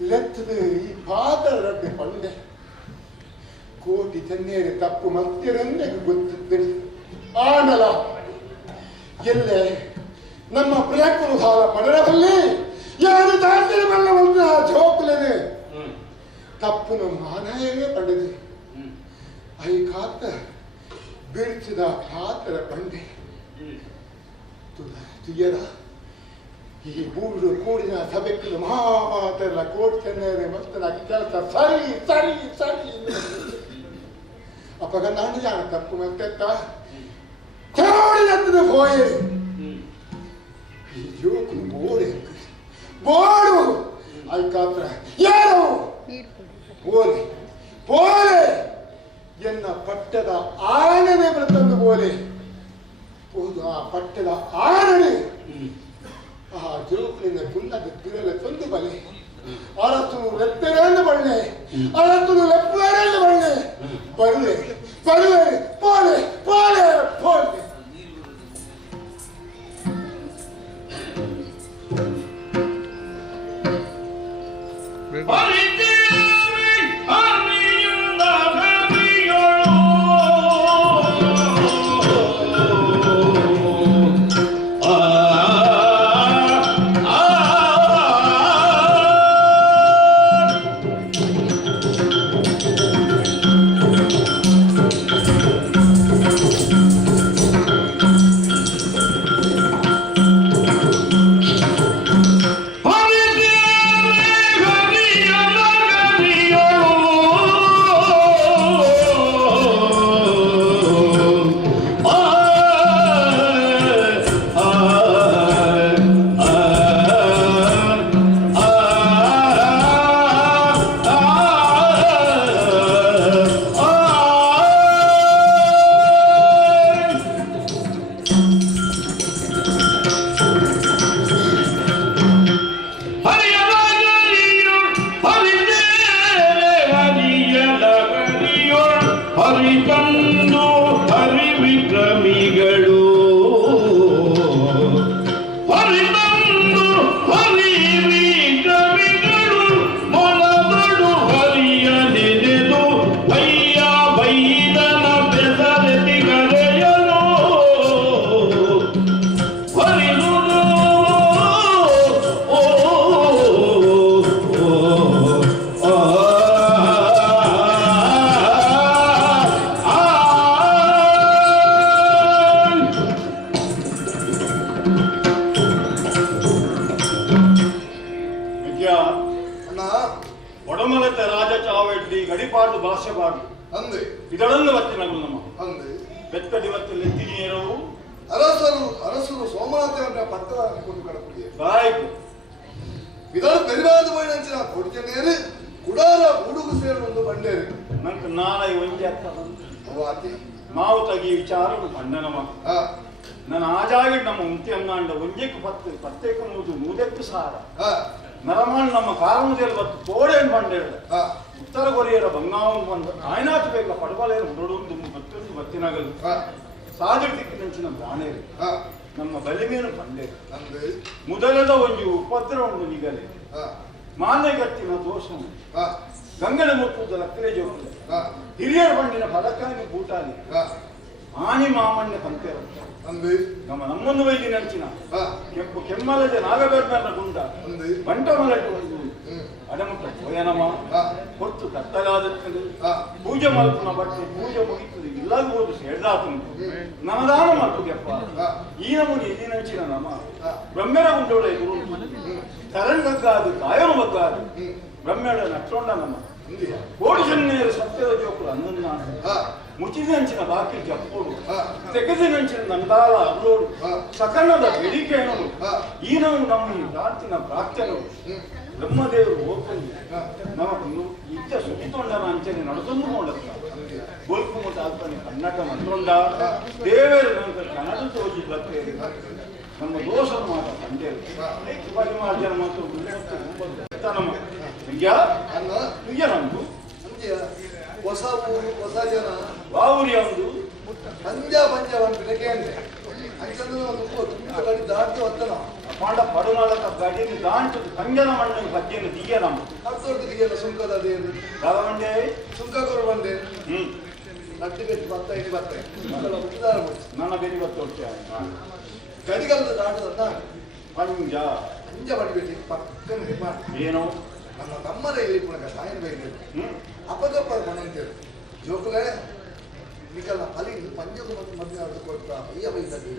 ಲೆತ್ತದು ಈ ಪಾದರಡ್ಡೆ ಪಂಡೆ ಕೋಟಿ ಚೆನ್ನೇರಿ ತಪ್ಪು ಮತ್ತಿರಂದೆಗೆ ಗೊತ್ತಿದ್ದರು ಆನಲ ಎಲ್ಲೇ ನಮ್ಮ ಪ್ರಿಯಕ್ಕರು ಸಾಲ ಪಡರದಲ್ಲಿ ಯಾರು ತಾಂತಿರಬಲ್ಲ ಒಂದು ಆ ಜೋಕುಲೇನೆ ತಪ್ಪನು ಮಾನವೇ ಪಡೆದು ಐ ಕಾತ ಬಿಡಿಸಿದ ಪಾತ್ರ ಬಂಡೆ ತುಯ್ಯರ ಈ ಬೂಡು ಕೂಡಿನ ಸಭೆಕ್ಕಲು ಮಹಾಮಾತೆಲ್ಲ ಕೋಟಿ ಚೆನ್ನೈರೆ ಮತ್ತೆ ನಾ ಕೆಲಸ ಸರಿ ಸರಿ ಸರಿ ಅಪ್ಪಗ ನಾನು ಜಾಣ ತಪ್ಪು ಮತ್ತೆತ್ತ ಕೋಡಿನಂತದ ಹೋಯೆ ಈ ಜೋಕು ಬೋಡೆ ಬೋಡು ಐ ಕಾತ್ರ ಯಾರು ಬೋಲೆ ಬೋಲೆ ಎನ್ನ ಪಟ್ಟದ ಆನನೆ ಬರ್ತಂದು ಬೋಲೆ ಆ ಪಟ್ಟದ ಆನನೆ ಆ ಜೋಕಿನ ಪುಲ್ಲದ ತಿರಲ ತಂದು ಬಲೆ ಅರಸನು ಲೆಪ್ಪೆರೆಂದು ಬಳ್ಳೆ ಅರಸನು ಲೆಪ್ಪೆರೆಂದು ಬಳ್ಳೆ ಬರುವೆ ಬರುವೆ ಪೋಲೆ ಪೋಲೆ ಪೋಲೆ ಇದಳನ್ನು ವತ್ತಿನಗಳು ನಮ್ಮ ಅಂದೆ ಬೆತ್ತಡಿವತ್ತಲ್ಲಿ ಎತ್ತಿನೀರವು ಅರಸರು ಸೋಮನಾಥ ಪಟ್ಟದ ಕೊಂಡು ಕಡಪುಡಿಯೇ ಬಾಯ್ಕು ಇದಳು ಪೆರಿವಾದ ಬೋಯಿನಂಚಿನ ಕೊಡ್ತೇನೆ ಕುಡಾರ ಹುಡುಗು ಸೇರೊಂದು ಬಂಡೇರಿ ನಂಗೆ ನಾಳೆ ಒಂಜಿ ಅರ್ಥ ಅತಿ ಮಾವು ತಗಿ ವಿಚಾರ ಬಂಡನಮ ನನ್ನ ಆಜಾಗಿ ನಮ್ಮ ಉಂಟಿ ಅನ್ನಾಂಡ ಒಂಜೆಕ್ಕೆ ಪತ್ತೇಕ ಮೂದೆಕ್ಕು ಸಾರ ನರಮಾನ್ ನಮ್ಮ ಕಾರಣದಲ್ಲಿ ಬತ್ತು ತೋಡೇನು ಬಂಡೇಳ ಉತ್ತರ ಕೊರಿಯರ ಬಂಗಾವನ್ ಬಂದು ಆಯ್ನಾತು ಬೇಕ ಪಡಬಲೇರು ಹುಡುಡು ಮತ್ತೊಂದು ಬತ್ತಿನಗಲು ಸಾಜು ದಿಕ್ಕಿನಂಚಿನ ಬಾಣೇರು ನಮ್ಮ ಬಲಿಮೇನು ಬಂಡೇರು ಮೊದಲದ ಒಂದು ಉಪದ್ರ ಒಂದು ನಿಗಲೆ ಮಾನ್ಯಗತ್ತಿನ ದೋಷ ಗಂಗನ ಮುಟ್ಟುವುದ ಲಕ್ಕಲೆ ಜೋಕಲೆ ಹಿರಿಯರ ಬಂಡಿನ ಪದಕಾನಿ ಬೂಟಾಲಿ ಆನಿ ಮಾಮಣ್ಣ ಕಂತೇರು ನಮ್ಮನ್ನು ವೈದ್ಯ ನಂಚಿನ ಕೆಂಪು ಕೆಮ್ಮಲದೆ ನಾಗಬೇರ್ನ ಗುಂಡ ಬಂಟ ಮಲಟ್ಟು ಒಂದು ಅಡಮುಟ್ಟ ಹೋಯನಮ ಹೊತ್ತು ಕತ್ತಲಾದತ್ತದು ಪೂಜೆ ಮಲ್ಪನ ಬಟ್ಟೆ ಪೂಜೆ ಮುಗಿತದೆ ಇಲ್ಲಾಗುವುದು ಸೇಡ್ದಾತುಂಟು ನಮದಾನ ಮಲ್ಪುಗೆಪ್ಪ ಈ ನಮೂನಿ ಇಲ್ಲಿ ನಂಚಿನ ನಮ ಬ್ರಹ್ಮೆರ ಗುಂಡೋಳ ಎದುರು ತರಂಗಕ್ಕಾದು ಕಾಯನ ಬಗ್ಗಾದು ಬ್ರಹ್ಮೆಡ ನಟ್ಟೊಂಡ ನಮ್ಮ ಕೋಡಿ ಜನ್ನೇರು ಸತ್ಯದ ಜೋಕುಲು ಅನ್ನನ್ನ ಮುಚಿದಂಚಿನ ಬಾಕಿ ಜಪ್ಪೋಡು ತೆಗೆದಿನಂಚಿನ ನಂದಾಲ ಅಲ್ಲೋಡು ಸಕಲದ ಬೇಡಿಕೆ ಅನ್ನೋದು ಈ ನಾವು ನಮ್ಮ ಈ ಪ್ರಾರ್ಥಿನ ಪ್ರಾರ್ಥನೆ ಬ್ರಹ್ಮದೇವರು ಓಪಂದು ನಮಗೂ ಇದ್ದ ಸುತ್ತಿಕೊಂಡನ ಅಂಚನೆ ನಡೆದೊಂದು ನೋಡತ್ತ ಗೋಲ್ಕು ಮತ್ತು ಆಲ್ಪನೆ ಕನ್ನಡ ಮಂತ್ronda ದೇವರು ನಮಗೆ ಕನ್ನಡ ತೋಜಿ ಬರ್ತೇವೆ ನಮ್ಮ ದೋಷದ ಮಾತ ಕಂಡೇರು ಪರಿಮಾರ್ಜನ ಮತ್ತು ನಮ್ಮ ನಮ್ದು ಹೊಸ ಊರು ಹೊಸ ಜನ ವಾವುರಿ ಒಂದು ಪಂಜ ಬಂಪಿನ ಕೇಂದ್ರ ಅಂಚಂದ್ರೆ ಒಂದು ತುಂಬ ಗಡಿ ದಾಟಿ ಹೊತ್ತನ ಪಾಂಡ ಪಡುನಾಳಕ ಗಡಿಗೆ ದಾಂಟು ಕಂಜನ ಮಣ್ಣು ಪದ್ಯನು ದಿಯ ನಮ್ಮ ಹತ್ತೊಡ್ದಿಗೆಲ್ಲ ಸುಂಕದ ಅದೇನು ಗವಮಂಡೆ ಸುಂಕ ಕೊರು ಬಂದೆ ನಟ್ಟಿ ಬೆಟ್ಟು ಭತ್ತ ಇಡಿ ಭತ್ತ ಉದಾರ ನನ್ನ ಬೆರಿ ಬತ್ತೋಡ್ತೀಯ ಗಡಿಗಲ್ಲ ದಾಟದನ್ನ ಪಂಜ ಪಂಜ ಬಡಿಬಿಟ್ಟು ಪಕ್ಕನೆ ಏನು ನಮ್ಮ ತಮ್ಮರ ಇಲ್ಲಿ ಪುನಕ ಸಾಯನ ಬೇಕು ಅಪಗಪ್ಪ ಮನೆ ಅಂತೇಳಿ ಜೋಕುಲೆ ನಿಕಲ್ಲ ಅಲ್ಲಿ ಪಂಜದ ಮತ್ತು ಮಧ್ಯ ಕೊಟ್ಟ ಅಯ್ಯ ಬೈದಲ್ಲಿ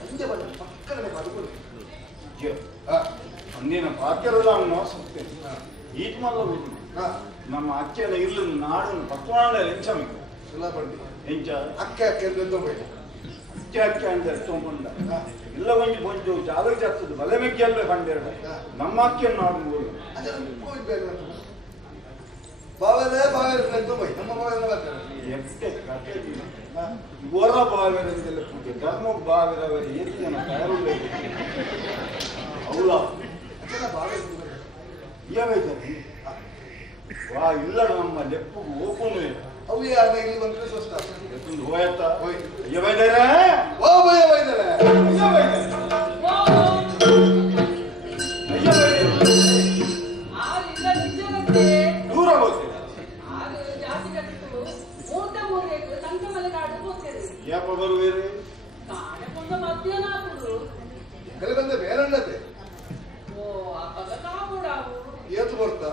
ಪಂಜ ಬಣ್ಣ ಪಕ್ಕನೆ ಮಾಡ್ಕೊಂಡು ಅಂದಿನ ಪಾತ್ರದ ಅನ್ನೋ ಸತ್ಯ ಈಟ್ ಮಾಡಲು ನಮ್ಮ ಅಕ್ಕಿಯಲ್ಲ ಇರ್ಲು ನಾಡು ಪತ್ವಾಂಡ ಎಂಚಮಿಕು ಸುಲಭ ಎಂಚ ಅಕ್ಕೆ ಅಕ್ಕೆ ಅಂತ ಹೋಯ್ತು ಅಕ್ಕಿ ಅಕ್ಕಿ ಅಂತ ತೊಗೊಂಡ ಇಲ್ಲ ಕೊಂಚು ಜಾಗ ಜಾಸ್ತದ ಬಲೆ ಮೆಕ್ಕಿಯಲ್ಲ ಕಂಡಿರಲ್ಲ ನಮ್ಮ ಅಕ್ಕಿಯನ್ನು ನಾಡು ಅದರ ಹೋಗ್ಬೇಕು ಬಾವೆಲ್ಲ ಬಾವೆಲ್ಲ ಹೋಯ್ ನಮ್ಮ ಬಾವೆಲ್ಲ ಬರ್ತಾರೆ ಎಷ್ಟೇ ಕಥೆ ಗೋರ ಬಾವಿರದೆಲ್ಲ ಪೂಜೆ ಧರ್ಮ ಬಾವಿರವರ ಎಷ್ಟು ಜನ ತಯಾರುಳ್ಳ ಅವಳ ಅದೆಲ್ಲ ಬಾವೆಲ್ಲ ಏವೈತದೆ ವಾ ಇಲ್ಲ ನಮ್ಮ ಲೆಪ್ಪು ಓಪನು ಅವು ಯಾರನ್ನ ಇಲ್ಲಿ ಬಂದ್ರೆ ಸ್ವಸ್ಥ ಎತ್ತೊಂದು ಹೋಯತ್ತ ಹೋಯ್ ಏವೈದರೆ ಓ ಭಯ ಬೈದರೆ ದೂರ ಹೋಗ್ತೇವೆ ಯಾಪ ಬರುವೇರಿ ಬೆಲೆ ಬಂದ ಬೇರಣ್ಣತೆ ಏತು ಬರ್ತಾ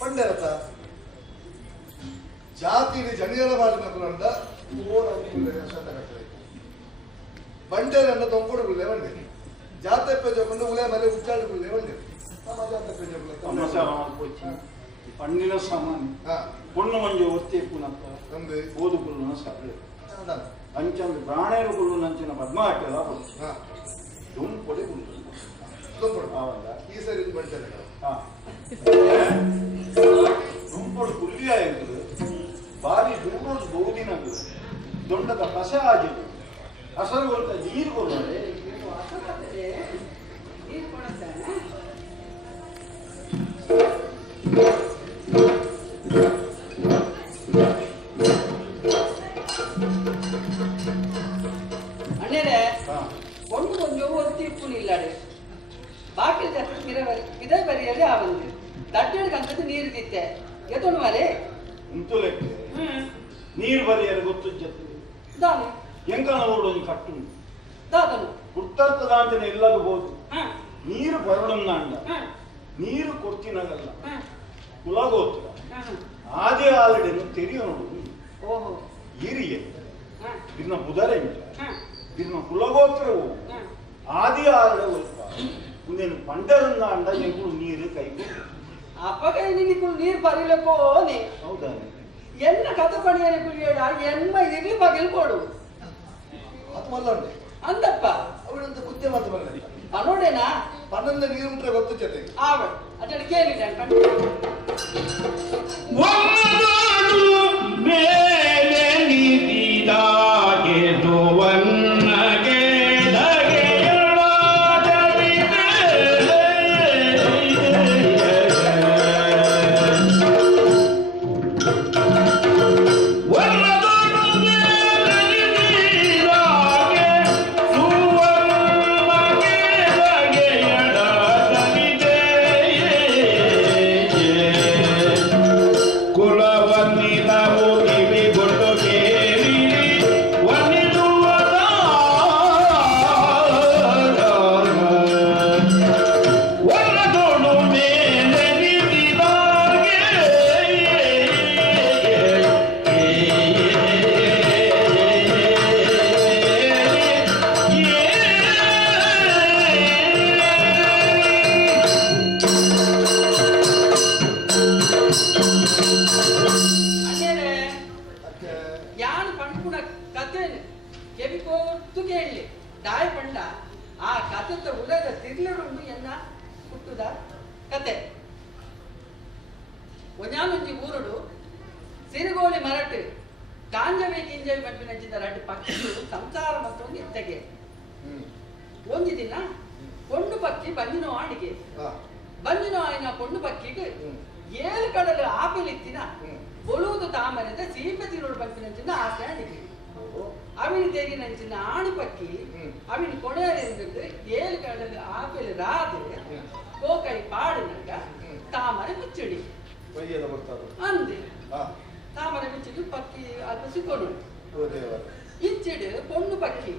ಪಂಡರತ ಜಾತಿ ಜನಿಯರ ಮಾಡಿದ ಕುಲಂಡ ಬಂಡೇರನ್ನ ತೊಂಕೊಡುಗುಳ್ಳೆ ಬಂಡೆ ಜಾತಪ್ಪೆ ಜೊಕೊಂಡು ಉಲೆ ಮೇಲೆ ಉಚ್ಚಾಡುಗುಳ್ಳೆ ಬಂಡೆ ನಮ್ಮ ಜಾತಪ್ಪೆ ಜೊಗುಳ್ಳೆ ಪಣ್ಣಿನ ಸಾಮಾನ್ಯ பொண்ணு ಮಂಜು ಒತ್ತಿ ಪುನಪ್ಪ ತಂದೆ ಓದುಗುಳ್ಳು ಸರಳ ಅಂಚಂದು ಪ್ರಾಣೇರು ಗುಳ್ಳು ನಂಚಿನ ಪದ್ಮಾಟೆಲ್ಲ ದುಂಪೊಡೆ ಗುಳ್ಳು ಈ ಸರಿ ಬಂಟೆ ದುಂಪೊಡು ಗುಳ್ಳಿಯ ಎಂಬುದು ಬಾರಿ ದೂರೋದು ಬಹುದಿನದು ದೊಡ್ಡದ ಕಸ ಆಜಿದು ಹಸರು ಅಂತ ನೀರು ಕೊಡುವರೆ அண்ணே பொண்ணு கொஞ்சம் ஒரு தீர்ப்பு இல்லாடு பாக்கி இதை வரையலே அவனுக்கு தட்டெடுக்கு ಅಂತದ್ದು ನೀರು ದಿತ್ತೆ ಎತ್ತೋಣ ಮಾರೆ ಇಂತುಲೆಕ್ಕೆ ನೀರು ಬರಿಯರೆ ಗೊತ್ತು ಜತ್ತು ದಾನೆ ಎಂಕನ ಓಡೋದು ಕಟ್ಟು ದಾದನು ಗುರ್ತರ್ತದಾಂತನೆ ಇಲ್ಲಗಬಹುದು ನೀರು ಬರಡನ್ನ ಅಂಡ ನೀರು ಕೊಡ್ತಿನಾಗಲ್ಲ ಕುಲಗೋತ್ರ ಆದಿ ಆಲಡೆನು ತೆರಿಯೋನು ಓಹೋ ಹಿರಿಯ ಇದನ್ನ ಬುಧರೆ ಇದನ್ನ ಕುಲಗೋತ್ರವು ಆದಿ ಆಲಡೆ ಒಲ್ಪ ನೀನು ಪಂಡರನ್ನ ಅಂಡ ಎಂಕು ನೀರು ಕೈಗೂ ಅಪ್ಪಗ ನಿನಗೂ ನೀರು ಬರಿಲಕ್ಕೋ ನೀ ಹೌದಾ என்ன கதை பண்ணியாரு புரியடா என்ன இதுல பகல் போடு ಅದು ಮಲ್ಲಂಡೆ ಅಂದಪ್ಪ ಅವಳಂತ ಬುದ್ಧಿ ಮಾತು ಬರಲಿಲ್ಲ ಪನ್ನೋಡೇನಾ ಪನ್ನೊಂದು ನೀರು ಮುಟ್ರೆ ಗೊತ್ತು ಜೊತೆಗೆ ಆವಡ್ ಅದನ್ನ ಕೇಳಿದೆ ಮೇಲೆ ನಿಂತಿದಾಗೆ ದುವನ್ನಗೆ ಕಥೆನು ಕೆವಿಕೋತ್ತು ಕೇಳಲಿ ದಾಯ ಪಂಡ ಆ ಕಥೆತ ಉಲದ ತಿರ್ಲರುಂಡು ಎನ್ನ ಹುಟ್ಟುದ ಕತೆ ಒಂಜಾನೊಂಜಿ ಊರುಡು ಸಿರುಗೋಳಿ ಮರಟು ಕಾಂಜವಿ ಕಿಂಜವಿ ಪಂಪಿನಂಚಿದ ರಡ್ಡು ಪಕ್ಷಿಗಳು ಸಂಸಾರ ಮತ್ತೊಂದು ಎತ್ತಗೆ ಒಂದು ದಿನ ಪೊಂಡು ಪಕ್ಕಿ ಬಂದಿನೋ ಆಡಿಗೆ ಬಂದಿನೋ ಆಯ್ನ ಪೊಂಡು ಪಕ್ಕಿಗೆ 7 ಕಡಲು ಆಪಿಲಿತ್ತಿನ ಬೊಳುವುದು ತಾಮರದ ಸೀಪೆ ತಿರುಳು ಪಂಪಿನಂಚಿನ ಆಸೆ ಆಡಿಗೆ ಅವಿನ ತೆಗಿನಂಚಿನ ಆಣು ಪಕ್ಕಿ ಅವಿನ ಕೊನೆಯರೆಂದು 7 ಕಡಲು ಆಪಿಲ್ ರಾದು ಕೋಕೈ ಪಾಡಿನಂಗ ತಾಮರೆ ಮುಚ್ಚಡಿ ಅಂದೆ ತಾಮರೆ ಮುಚ್ಚಿಡು ಪಕ್ಕಿ ಅದು ಸಿಕ್ಕೊಂಡು ಇಂಚಿಡು ಪೊಣ್ಣು ಪಕ್ಕಿ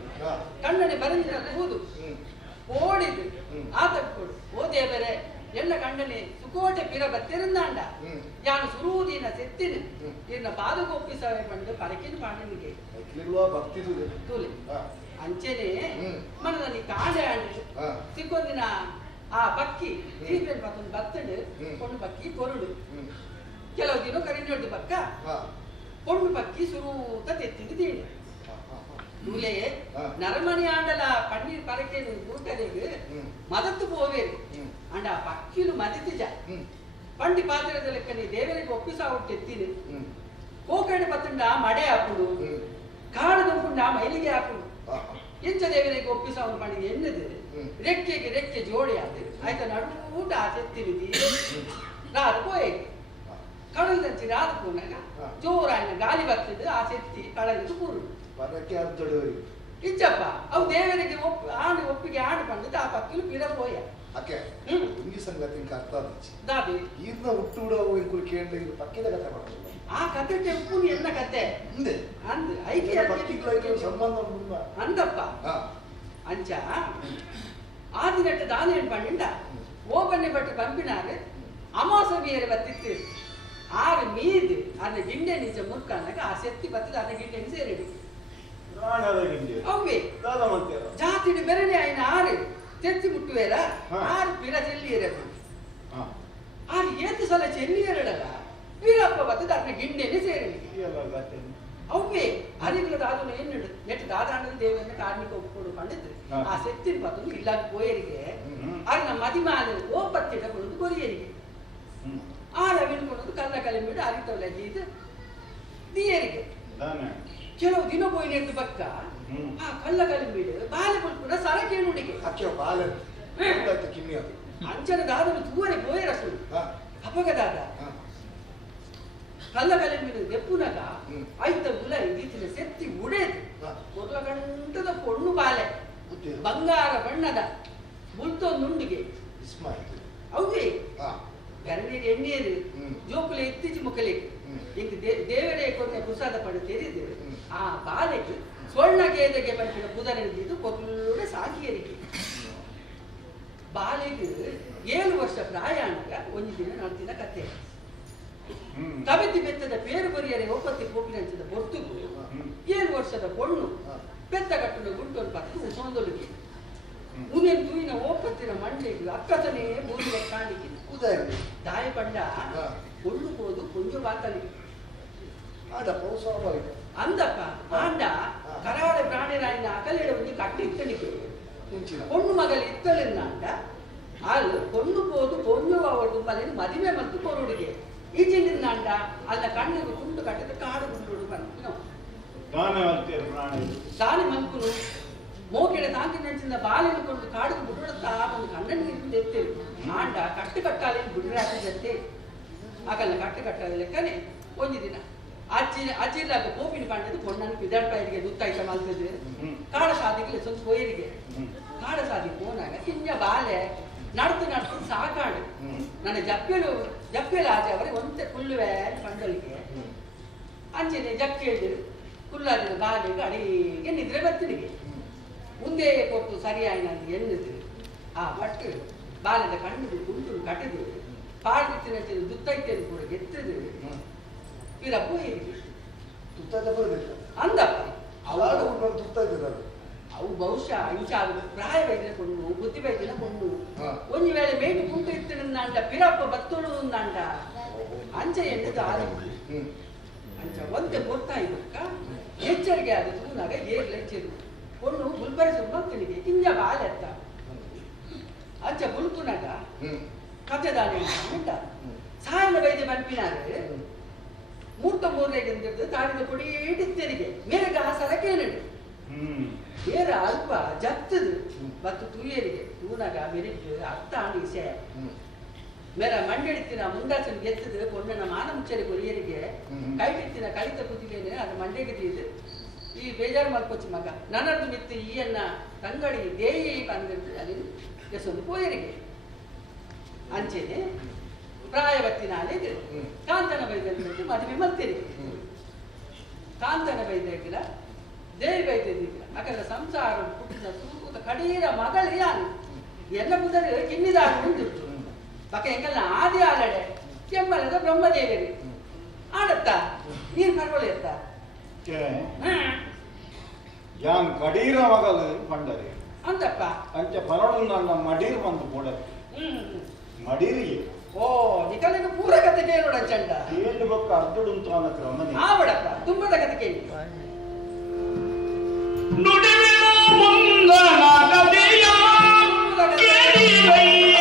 ಕಣ್ಣನೆ ಬರಲಿನ ಕೂದು ಓಡಿದು ಆತಕ್ಕೊಡು ಓ ದೇವರೇ ಎಲ್ಲ ಕಣ್ಣನೆ ಸುಕೋಟೆ ಪಿರ ಬತ್ತಿರಂದಾಂಡ ಯಾನು ಸುರೂದಿನ ಸೆತ್ತಿನ ಇರ್ನ ಪಾದಗೊಪ್ಪಿಸವೆ ಬಂದು ಪರಕಿನ ಪಾಂಡನಿಗೆ ತೂಲಿ ಅಂಚೆನೆ ಮನದಲ್ಲಿ ಕಾಂಡೆ ಆಂಡು ಸಿಕ್ಕೊಂದಿನ ಆ ಪಕ್ಕಿ ಸೀಪೆನ್ ಪಕ್ಕೊಂದು ಬತ್ತಡು ಪೊಣ್ಣು ಪಕ್ಕಿ ಕೊರುಡು ಕೆಲವು ದಿನ ಕರಿನೊಡ್ದು ಪಕ್ಕ ಪೊಣ್ಣು ಪಕ್ಕಿ ಸುರೂತ ತೆತ್ತಿದ್ದು ತೀಣೆ ನೂಲೆ ನರಮಣಿ ಆಂಡಲ ಪನ್ನೀರ್ ಪರಕೇನು ಕೂಟರಿಗೆ ಮದತ್ತು ಪೋವೇರು ಅಂಡ ಪಕ್ಕಿಲು ಮದಿತಿಜ ಪಂಡಿ ಪಾತ್ರದ ಲೆಕ್ಕನಿ ದೇವರಿಗೆ ಒಪ್ಪಿಸ ಹುಟ್ಟೆತ್ತೀನಿ ಕೋಕಡೆ ಪತ್ತಂಡ ಮಡೆ ಹಾಕುಡು ಕಾಡು ದುಂಪುಂಡ ಮೈಲಿಗೆ ಹಾಕುಡು ಎಂಚ ದೇವರಿಗೆ ಒಪ್ಪಿಸ ಅವನು ಪಣಿಗೆ ಎನ್ನದು ರೆಕ್ಕೆಗೆ ರೆಕ್ಕೆ ಜೋಡಿ ಆದ ಆಯ್ತ ನಡುಟ ತೆತ್ತಿರಿದಿ ರಾದು ಪೋಯೇಗೆ ಕಡಲದಂಚಿ ರಾದು ಪೂನಾಗ ಜೋರಾಯನ ಗಾಳಿ ಬರ್ತದೆ ಆ ಸೆತ್ತಿ ಕಡಲಿದ್ದು ಪೂರುಡು ಇಚ್ಚಪ್ಪ ಅವು ದೇವರಿಗೆ ಆಂಡು ಒಪ್ಪಿಗೆ ಆಂಡು ಬಂದು ಆ ಪಕ್ಕಿಲು ಪಿರ ಪೋಯ ಅಕ್ಕೆ ಇಂಗಿ ಸಂಗತಿ ಅರ್ಥ ದಾಬಿ ಈರ್ನ ಹುಟ್ಟುಡ ಇಂಕುಲ್ ಕೇಂದ್ರ ಪಕ್ಕಿದ ಕಥೆ ಮಾಡೋದು ಆ ಕಥೆ ಟೆಂಪುನಿ ಎನ್ನ ಕತೆ ಹಿಂದೆ ಅಂದ್ ಐಕೆ ಪಕ್ಕಿಗಳ ಸಂಬಂಧ ಅಂದಪ್ಪ ಅಂಚ ಆದಿನಟ್ಟ ದಾನೇನ್ ಪಣ್ಣಿಂಡ ಓಬನ್ನೆ ಬಟ್ಟು ಪಂಪಿನಾರು ಅಮಾಸ ಬೇರೆ ಬತ್ತಿತ್ತು ಆರು ಮೀದು ಅನ್ನ ಗಿಂಡೆ ನಿಜ ಮುರ್ಕನ್ನಾಗ ಆ ಸೆತ್ತಿ ಬತ್ತದ ಅನ್ನ ಗಿಂಡೆ ಸೇರಿಡಿ ಅವ್ವೆ ಜಾತಿಡು ಬೆರನೆ ಆಯ್ನ ಆರು ತೆತ್ತಿ ಮುಟ್ಟುವೇರ ಆರು ಪಿರ ಚೆಲ್ಲಿಯರದು ಆರು ಏತು ಸಲ ಚೆಲ್ಲಿಯರಡಲ್ಲ ಪಿರಪ್ಪ ಬತ್ತದ ಅನ್ನ ಗಿಂಡೆನೆ ಸೇರಿಡಿ ಅವ್ವೆ ಅರಿಗಳ ದಾದನ ಏನು ನೆಟ್ಟು ದಾದಾಂಡದ ದೇವರನ್ನ ಕಾರ್ಮಿಕ ಒಪ್ಪಿಕೊಂಡು ಕಂಡಿದ್ರು ಆ ಸೆತ್ತಿನ ಪತ್ತೊಂದು ಇಲ್ಲಾಗ ಪೋಯರಿಗೆ ಅನ್ನ ಮದಿಮಾಲ ಓಪತ್ತಿಡ ಕೊಡೋದು ಕೊರಿಯರಿಗೆ ಆರ ವಿನ್ಕೊಂಡು ಕಲ್ಲ ಕಲಿಮಿಡು ಅರಿತವಲ್ಲ ಜೀದು ದಿಯರಿಗೆ ಕೆಲವು ದಿನ ಪೋಯಿ ನೆಟ್ಟು ಬಕ್ಕ ಆ ಕಲ್ಲ ಕಲಿಮಿಡು ಬಾಲೆ ಕೂಡ ಸರಕೆ ನುಡಿಗೆ ಅಂಚನ ದಾದನು ತೂವರೆ ಪೋಯರ ಸುಡು ಅಪಗದಾದ ಕಲ್ಲ ಕಲಿಮಿಡು ದೆಪ್ಪುನಗ ಐತ ಗುಲ ಇದೀತಿನ ಸೆತ್ತಿ ಉಡೇದು ಮೊದಲ ಗಂಟದ ಪೊಣ್ಣು ಬಾಲೆ ಬಂಗಾರ ಬಣ್ಣದ ಮುಲ್ತೊಂದುಂಡಿಗೆ ಅವೇ ಬೆರನೀರು ಎಣ್ಣೀರು ಜೋಕುಲೆ ಎತ್ತಿಚಿ ಮುಕ್ಕಲೆ ಇಂಕ ದೇವರೇ ಕೊನೆ ಪ್ರಸಾದ ಪಡೆ ತೆರೆದು ಆ ಬಾಲೆಗೆ ಸ್ವರ್ಣ ಕೇದಗೆ ಪಂಪಿನ ಬುಧ ನಡೆದಿದ್ದು ಕೊಲ್ಲೂಡೆ ಸಾಕಿಯರಿಗೆ ಬಾಲೆಗೆ 7 ವರ್ಷ ಪ್ರಾಯಾಣಗ ಒಂದು ದಿನ ನಡೆದಿನ ಕತೆ ಕವಿತಿ ಬೆತ್ತದ ಪೇರು ಬರಿಯರೆ ಒಪ್ಪತ್ತಿ ಪೋಪಿನಂಚಿದ ಬೊರ್ತುಗು 7 ವರ್ಷದ ಪೊಣ್ಣು ಪೆತ್ತ ಕಟ್ಟುನ ಗುಂಟೊಂದು ಪತ್ತು ಸೋಂದೊಲಿಗೆ ಮುನಿಯನ್ ತೂಯಿನ ಓಪತ್ತಿನ ಮಂಡೆಗೆ ಅಕ್ಕತನೇ ಬೂದಿಗೆ ಕಾಣಿಕೆ ದಾಯ ಪಂಡ ಕೊಂಡು ಹೋದು ಕೊಂಜು ಬಾತಲಿಗೆ ಅಂದಪ್ಪ ಆಂಡ ಕರಾವಳಿ ಪ್ರಾಣಿರಾಯಿನ ಅಕಲೆಡ ಒಂದು ಕಟ್ಟಿತ್ತಲಿಗೆ பொண்ணு மகள் இத்தலின்னாண்ட ஆள் பொண்ணு போது பொண்ணு அவள் மலைன்னு மதிவே மத்து பொருளுಗೆ ಈಜಿನಿನ್ನಾಂಡ ಅಲ್ಲ ಕಣ್ಣಿಗೆ ಕುಂಡು ಕಟ್ಟಿದ ಕಾಡು ಕುಂಡು ಬಂದು ದಾನಿ ಮಂಕುಲು ಮೋಕೆಡೆ ತಾಂಕಿ ನೆಂಚಿನ ಬಾಲಿನ ಕೊಂಡು ಕಾಡು ಬಿಡುತ್ತಾ ಒಂದು ಕಣ್ಣನಿಗೆ ಎತ್ತೇವೆ ಆಂಡ ಕಟ್ಟು ಕಟ್ಟಾಲಿ ಬಿಡ್ರೆ ಹಾಕಿದಂತೆ ಆಗಲ್ಲ ಕಟ್ಟು ಕಟ್ಟಾದ ಲೆಕ್ಕನೆ ಒಂದು ದಿನ ಅಜ್ಜಿಲ್ಲಾಗ ಕೋಪಿನ ಕಂಡದ್ದು பொண்ணನ್ನು ಪಿದಾಡ್ಪಾಯಿಗೆ ದುತ್ತಾಯ್ತ ಮಾಡ್ತದೆ ಕಾಡ ಸಾದಿಗೆ ಸ್ವಲ್ಪ ಪೋಯರಿಗೆ ಕಾಡ ಸಾದಿ ಪೋನಾಗ ಕಿಂಜ ಬಾಲೆ ನಡ್ತು ಸಾಕಾಡು ನನ್ನ ಜಪ್ಪೆಲು ಆಚೆ ಅವರಿಗೆ ಒಂತೆ ಕುಲ್ಲುವೆ ಕಂಡಲಿಗೆ ಅಂಚೆನೆ ಜಕ್ಕೇಳು ಕುಲ್ಲಾದಿನ ಬಾಲೆಗೆ ಅಡಿಗೆ ನಿದ್ರೆ ಬತ್ತನಿಗೆ ಮುಂದೆ ಕೊಟ್ಟು ಸರಿಯಾಗಿ ನಾನು ಎಣ್ಣದು ಆ ಬಟ್ಟು ಬಾಲದ ಕಣ್ಣು ಗುಂಡು ಕಟ್ಟದು ಪಾಡ್ತಿನ ದುತ್ತೈತೆಯನ್ನು ಕೂಡ ಗೆತ್ತದು ಇರಪ್ಪ ಹೇಗೆ ಅಂದಪ್ಪ ಅವು ಬಹುಶಃ ಇಂಚ ಪ್ರಾಯ ವೈದ್ಯ ಕೊಂಡು ಬುದ್ಧಿ ವೈದ್ಯನ ಕೊಂಡು ಒಂದು ವೇಳೆ ಮೇಟು ಕುಂಟು ಇತ್ತಿನಂದ ಪಿರಪ್ಪ ಬತ್ತೋಳು ಅಂದ ಅಂಚೆ ಎಣ್ಣದು ಆದ ಅಂಚ ಒಂದೇ ಗೊತ್ತಾಯಿ ಬಕ್ಕ ಎಚ್ಚರಿಕೆ ಆದ ತೂನಾಗ ಏರ್ ಲೆಚ್ಚರು பொண்ணு புல்பரிசு மத்தனிಗೆ கிஞ்ச ಬಾಲೆತ್ತ ಅಂಚ ಬುಲ್ಕುನಾಗ ಕಥೆದಾನಿ ಅಂತ ಸಾಯನ ವೈದ್ಯ ಮನ್ಪಿನಾರೆ ಮೂರ್ತ ಮೂರನೇಗೆ ಎಂದಿರ್ದು ತಾಡಿದ ಕೊಡಿ ಇಟ್ಟಿದ್ದರಿಗೆ ಮೇರೆಗ ಸರಕೇನಡು ಬೇರೆ ಅಲ್ಪ ಜತ್ತದು ಮತ್ತು ತುಯ್ಯರಿಗೆ ತೂನಾಗ ಮೆರಿಗೆ ಅರ್ಥ ಆಣಿಸೆ ಮೇರ ಮಂಡೆಡಿತ್ತಿನ ಮುಂದಾಸನ ಗೆತ್ತದು பொண்ணನ ಮಾನ ಮುಚ್ಚರಿ ಕೊರಿಯರಿಗೆ ಕೈಟಿತ್ತಿನ ಕಳಿತ ಕುದಿಲೇನೆ ಅದು ಮಂಡೆಗೆ ತಿಳಿದು ಈ ಬೇಜಾರು ಮಾಡ್ಕೊಚ್ಚಿ ಮಗ ನನ್ನದು ಮಿತ್ತು ಈಯನ್ನ ತಂಗಡಿ ದೇಯಿ ಬಂದಿರ್ತು ಅಲ್ಲಿ ಎಸೊಂದು ಪೋಯರಿಗೆ ಅಂಚೆನೆ ಪ್ರಾಯವತ್ತಿನ ಅಲೆಗೆ ಕಾಂತನ ಬೈದಲ್ಲಿ ಮದುವೆ ಮಲ್ತಿರಿ ಕಾಂತನ ಬೈದಿಲ್ಲ ದೇವಿ ಬೈದಿಲ್ಲ ಅಕಲ ಸಂಸಾರ ಪುಟ್ಟಿನ ತೂಕದ ಕಡೀರ ಮಗಳು ಯಾನು ಎಲ್ಲ ಕುದರೆ ಕಿನ್ನಿದಾರ ಮುಂದಿತ್ತು ಪಕ್ಕ ಎಂಕಲ್ನ ಆದಿ ಆಲಡೆ ಕೆಮ್ಮಲದ ಬ್ರಹ್ಮದೇವರಿ ಆಡತ್ತ ನೀರು ಕರ್ಕೊಳ್ಳಿ ಅತ್ತ ಯಾನ್ ಕಡೀರ ಮಗಲು ಪಂಡರಿ ಅಂತಪ್ಪ ಅಂಚ ಪರಡು ನನ್ನ ಮಡೀರ್ ಬಂದು ಕೊಡ ಮಡೀರಿ ಓ ನಿಕಲಿಗೆ ಪೂರ ಕತೆ ಕೇಳೋಣ ಚಂಡ ಕೇಳಿ ಬಕ್ಕ ಅರ್ಧಡು ಅಂತ ಕ್ರಮನೆ ಆವಡಪ್ಪ ತುಂಬದ ಕತೆ ಕೇಳಿ ನುಡಿವಿನ ಮುಂದನ ಕಥೆಯ ಕೇಳಿರಯ್ಯ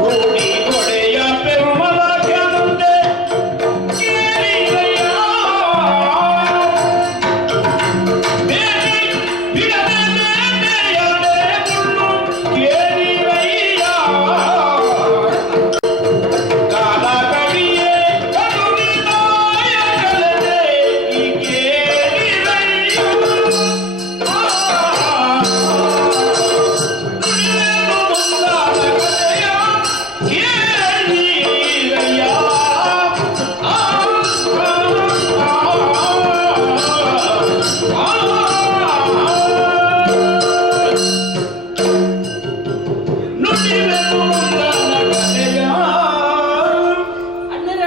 ರೂಢಿ ಕೊಡೆಯ ಪೆರುಮಲ ಕೆಂದೆ ಕೇಳಿರಯ್ಯ ಬಿಡದೆ ಬೇಟೆಯದೆ ಮುಳ್ಳು ಕೇಳಿರಯ್ಯ ಕಾಲ ಕವಿಯೇ ಕರುಣಿದಾಯ ಕಲೆದೆ ಈ ಕೇಳಿರಯ್ಯ ನುಡಿವೆನು ಮುಂದಾದ ಕಥೆಯ ಕೇಳಿರಯ್ಯ ನುಡಿವೆನು ಮುಂದಾದ ಕಥೆಯ ಅಣ್ಣರ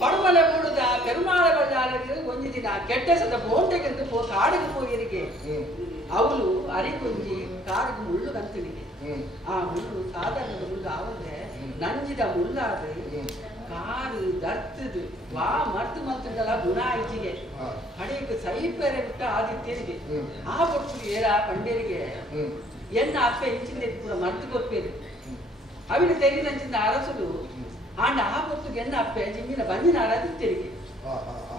ಪಡುಮಲೆ ಮೂಡುದ ಪೆರುಮಾಳ ಬಳ್ಳಾರಿಗೆ ಒಂದು ದಿನ ಕೆಟ್ಟಸದ ಬೋಂಟೆಗೆಂದು ಕಾಡಿಗೆ ಹೋಗಿರಿಗೆ ಅವಳು ಅರಿಕೊಂಜಿ ಕಾಡಿಗೆ ಮುಳ್ಳು ಕಂತನಿಗೆ ಆ ಮುಳ್ಳು ಸಾಧಾರಣದ ಮುಳ್ಳು ಅವನ್ರೆ ನಂಜಿದ ಮುಳ್ಳಾದ ಕಾರು ದರ್ತದು ವಾ ಮರ್ತು ಮಲ್ತದಲ್ಲ ಗುಣ ಆಯ್ಚಿಗೆ ಕಡೆಗೆ ಸೈಪೆರೆ ಬಿಟ್ಟ ಆದಿತ್ಯರಿಗೆ ಆ ಕೊಟ್ಟು ಏರ ಪಂಡೇರಿಗೆ ಎನ್ನ ಅಪ್ಪ ಇಂಚಿನ ಕೂಡ ಮರ್ತು ಕೊಪ್ಪೇರು ಅವಿನ ತೆರಿನಂಚಿನ ಅರಸುಲು ಆಂಡ ಆ ಕೊಟ್ಟು ಎನ್ನ ಅಪ್ಪೆ ಜಿಮ್ಮಿನ ಬಂದಿನ ಆರಾಧಿತ್ಯರಿಗೆ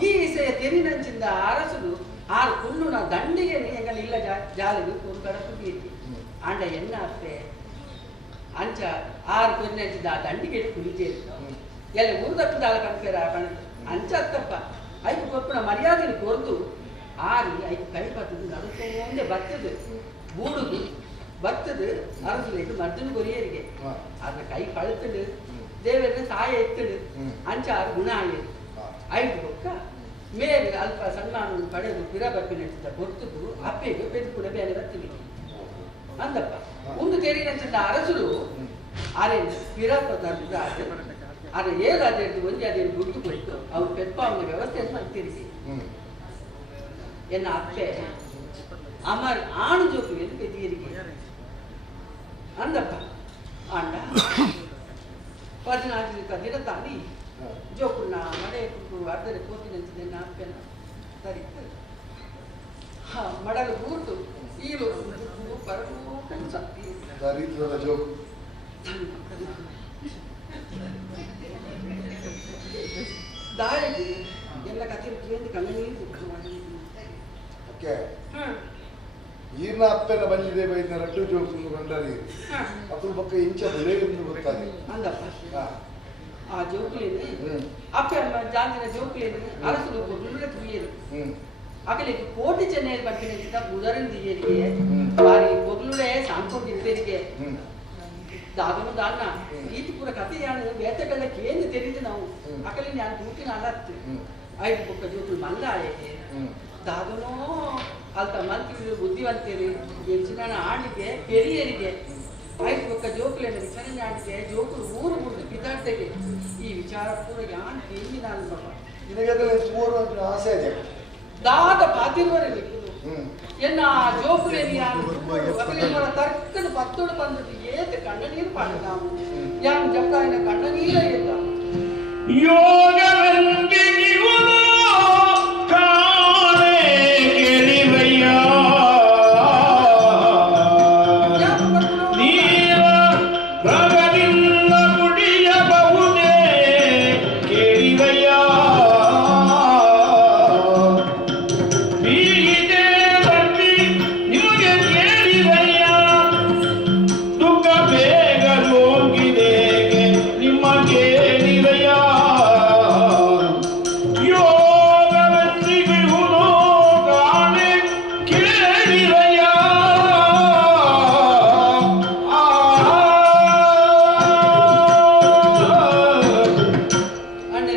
ಈ ವಿಷಯ ತೆರಿನಂಚಿಂದ ಅರಸುಲು ಆರು ಕುಳ್ಳುನ ದಂಡಿಗೆ ಎಂಗಲ್ ಇಲ್ಲ ಜಾಲಿಗೆ ಒಂದು ಕಡಪು ಆಂಡ ಎನ್ನ ಅಪ್ಪೆ ಅಂಚ ಆರು ಕೊರಿನಂಚಿಂದ ಆ ದಂಡಿಗೆ ಕುಳಿತೇರು ಎಲ್ಲ ಊರ್ದಪ್ಪು ದಾಳ ಕಣ್ಪೇರ ಅಂಚ ಅತ್ತಪ್ಪ ಐದು ಕೊಪ್ಪನ ಮರ್ಯಾದೆನ ಕೊರ್ದು ಆರಿ ಐದು ಕೈ ಬರ್ತದು ನಡುಕೊಂಡೆ ಬರ್ತದು ಬೂಡುದು ಬರ್ತದು ಅರಸು ಮರ್ದನ ಕೊರಿಯರಿಗೆ ಅದ್ರ ಕೈ ಕಳುತ್ತಡು ದೇವರ ಸಾಯ ಎತ್ತಡು ಅಂಚ ಆರು ಗುಣ ಆಯ್ಯದು ಐದು ಬೊಕ್ಕ ಮೇಲೆ ಅಲ್ಪ ಸನ್ಮಾನ ಪಡೆದು ಪಿರ ಬಪ್ಪಿನ ಗೊತ್ತದು ಅಪ್ಪೆಗೆ ಬೆದ್ದು ಕೂಡ ಬೇರೆ ಬರ್ತೀನಿ ಅಂದಪ್ಪ ಒಂದು ತೆರಿನಂಚಿಂದ ಅರಸುಲು ಅರೆ ಪಿರ ಅರೆ ಏನಾದ್ರೆ ಒಂಜಿ ಅದೇನು ಗುರ್ತು ಕೊಟ್ಟು ಅವ್ರು ಪೆಪ್ಪ ಅವನ ವ್ಯವಸ್ಥೆಯನ್ನು ಮಾಡ್ತಿರಿಸಿ ಎನ್ನ ಅಪ್ಪೆ ಅಮರ್ ಆಣು ಜೋಕು ಎಂದು ಬೆದಿಯರಿಗೆ ಅಂದಪ್ಪ ಆಂಡ 14 ದಿನ ತಾನಿ ಜೋಕುನ್ನ ಮಡೆ ಕುಂಟು ಅರ್ಧರೆ ಕೋತಿನಂಚಿದೆ ನಾ ಅಪ್ಪೆನ ಸರಿ ಮಡಲು ಕೂರ್ತು ಈಲು ಪರಮೋಟ ಸತ್ತಿ ದರಿದ್ರದ ಜೋಕು ದಾಳಿಗೆ ಎಲ್ಲ ಕಥೆ ಕೇಳಿ ಕಣ್ಣ ನೀರು ಓಕೆ ಈರ್ನ ಅಪ್ಪೆನ ಬಂದಿದೆ ಬೈದ್ನ ರಟ್ಟು ಜೋಕು ಬಂಡರಿ ಅಪ್ಪನ ಪಕ್ಕ ಇಂಚ ಬೆಲೆ ಗೊತ್ತಾಗಿ ಅಂದಪ್ಪ ಆ ಜೋಕುಲೇನೆ ಅಪ್ಪ ಜಾತಿನ ಜೋಕುಲೇನೆ ಅರಸಲು ಕೊಡುಲೆ ತುಯ್ಯರು ಅಗಲಿಗೆ ಕೋಟಿ ಚೆನ್ನೈಯಲ್ಲಿ ಬರ್ತೀನಿ ಉದಾಹರಣೆ ದಿಯರಿಗೆ ಬಾರಿ ಬೊಗ್ಲುಳೆ ಸಾಂಕೊಂಡಿರ್ಬೇರಿಗೆ ದಾದನು ದಾನ ಈತಿ ಪೂರ ಕಥೆಯಾನು ಬೇತಗಲ್ಲ ಕೇಂದ್ರ ತೆರೀದು ನಾವು ಅಕಲಿ ನಾನು ತೂಕಿನ ಅಲತ್ತು ಐದು ಬುಕ್ಕ ಜೋಕುಲು ಮಲ್ಲಾಯಕ್ಕೆ ದಾದನೋ ಅಲ್ತ ಮಂತ್ರಿ ಬುದ್ಧಿವಂತರು ಎಂಚಿನ ಆಡಿಗೆ ಪೆರಿಯರಿಗೆ ಐದು ಬುಕ್ಕ ಜೋಕುಲೇನ ವಿಚಾರಣೆ ಆಡಿಗೆ ಜೋಕುಲು ಊರು ಮುಟ್ಟು ಪಿತಾಡ್ತೆಗೆ ಈ ವಿಚಾರ ಪೂರ ಯಾನ್ ಕೇಳಿ ನಾನು ಬಾಬಾ ನಿನಗೆ ಮೂರು ಆಸೆ ಇದೆ ದಾದ ಪಾತಿರುವರೆ ಎನ್ನ ಜೋಕುಲೇನಿ ತರ್ಕದ ಪತ್ತೋಡು ಬಂದದ್ದು ಏತ ಕಣ್ಣ ನೀರು ಪಾಡ ನಾವು ಯಾನ್ ಜಪ್ಪ ಕಣ್ಣ ನೀರ ಏತ ಯೋಗವೆಂದಿಗುವುದು ಕಾಣೆ ಗೆಳಿವಯ್ಯ ನೀರ ರಗದಿಂದ ಕುಡಿಯಬಹುದೇ ಕೇಳಿವಯ್ಯ ಬೀಗಿದೆ ಬಟ್ಟಿ ನಿಮಗೆ ಕೇಳಿವಯ್ಯ ದುಃಖ ಬೇಗ ಹೋಗಿದೆ ನಿಮಗೆ ನಿರಯ ಯೋಗವೆಂದಿಗುವುದು ಕಾಣೆ ಕೇಳಿವಯ್ಯ ಅಣ್ಣನೇ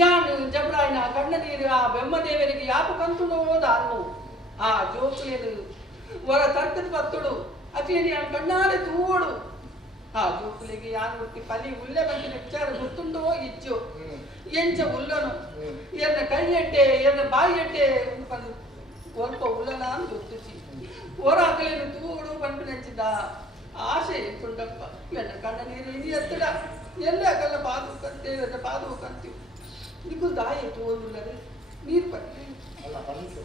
ಯಾನು ಜಬ್ರಾಯಿನ ಕಣ್ಣ ನೀರು ಆ ಬ್ರಹ್ಮದೇವರಿಗೆ ಯಾಪ ಕಂತುಡು ದಾನು ಆ ಜೋಕುಲೇನು ಹೊರ ತರ್ಕದ ಪತ್ತುಡು ಅಕ್ಲೇನಿ ಆ ಕಣ್ಣಾರೆ ತೂಡು ಆ ಜೋಕುಲಿಗೆ ಯಾನು ಹುಟ್ಟಿ ಪಲಿ ಉಳ್ಳೆ ಬಂದಿನ ವಿಚಾರ ಗೊತ್ತುಂಡೋ ಇಚ್ಚು ಎಂಚ ಉಲ್ಲನು ಎನ್ನ ಕೈ ಎಟ್ಟೆ ಎನ್ನ ಬಾಯಿ ಎಟ್ಟೆ ಬಂದು ಸ್ವಲ್ಪ ಉಲ್ಲನ ಅಂತ ಗೊತ್ತಿಸಿ ಹೊರ ಅಕಲೇನು ತೂಡು ಬಂದು ನೆಂಚಿದ್ದ ಆಶೆ ಇಟ್ಟುಂಡಪ್ಪ ಎನ್ನ ಕಣ್ಣ ನೀರು ಇನಿ ಎತ್ತಡ ಎಲ್ಲ ಕಲ್ಲ ಪಾದು ಕಂತೇವೆ ಅಂತ ಪಾದು ಕಂತೀವಿ ನಿಗೂ ದಾಯ ತೋರುಲ್ಲದೆ ನೀರು ಬರ್ತೇವೆ ಅಲ್ಲ ಬಂತು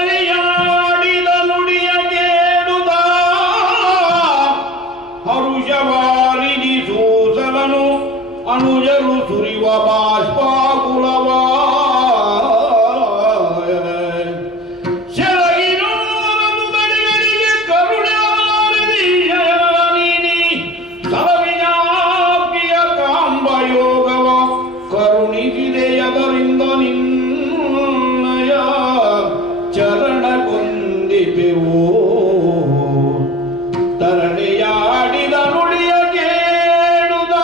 ತಲೆಯಾಡಿದ ನುಡಿಯ ಕೇಳುದ ಹರುಷವಾರಿದಿ ಸೂಸಲನು ಅನುಜರು ಸುರಿವ ಬಾಷ್ಪಾಕುಲವ ಶರಗಿನೋರನುಗಳಿಗೆ ಕರುಣಾರದೀಶಯನೀನಿ ಸರವಿನಾಪಿಯ ಕಾಂಬಯೋಗವ ಕರುಣಿಸಿದೆಯದರಿಂದ ನಿನ್ನಯ ಚರಣಗೊಂದಿಪೆವೋ ತರಣೆಯಾಡಿದ ನುಡಿಯ ಕೇಳುದ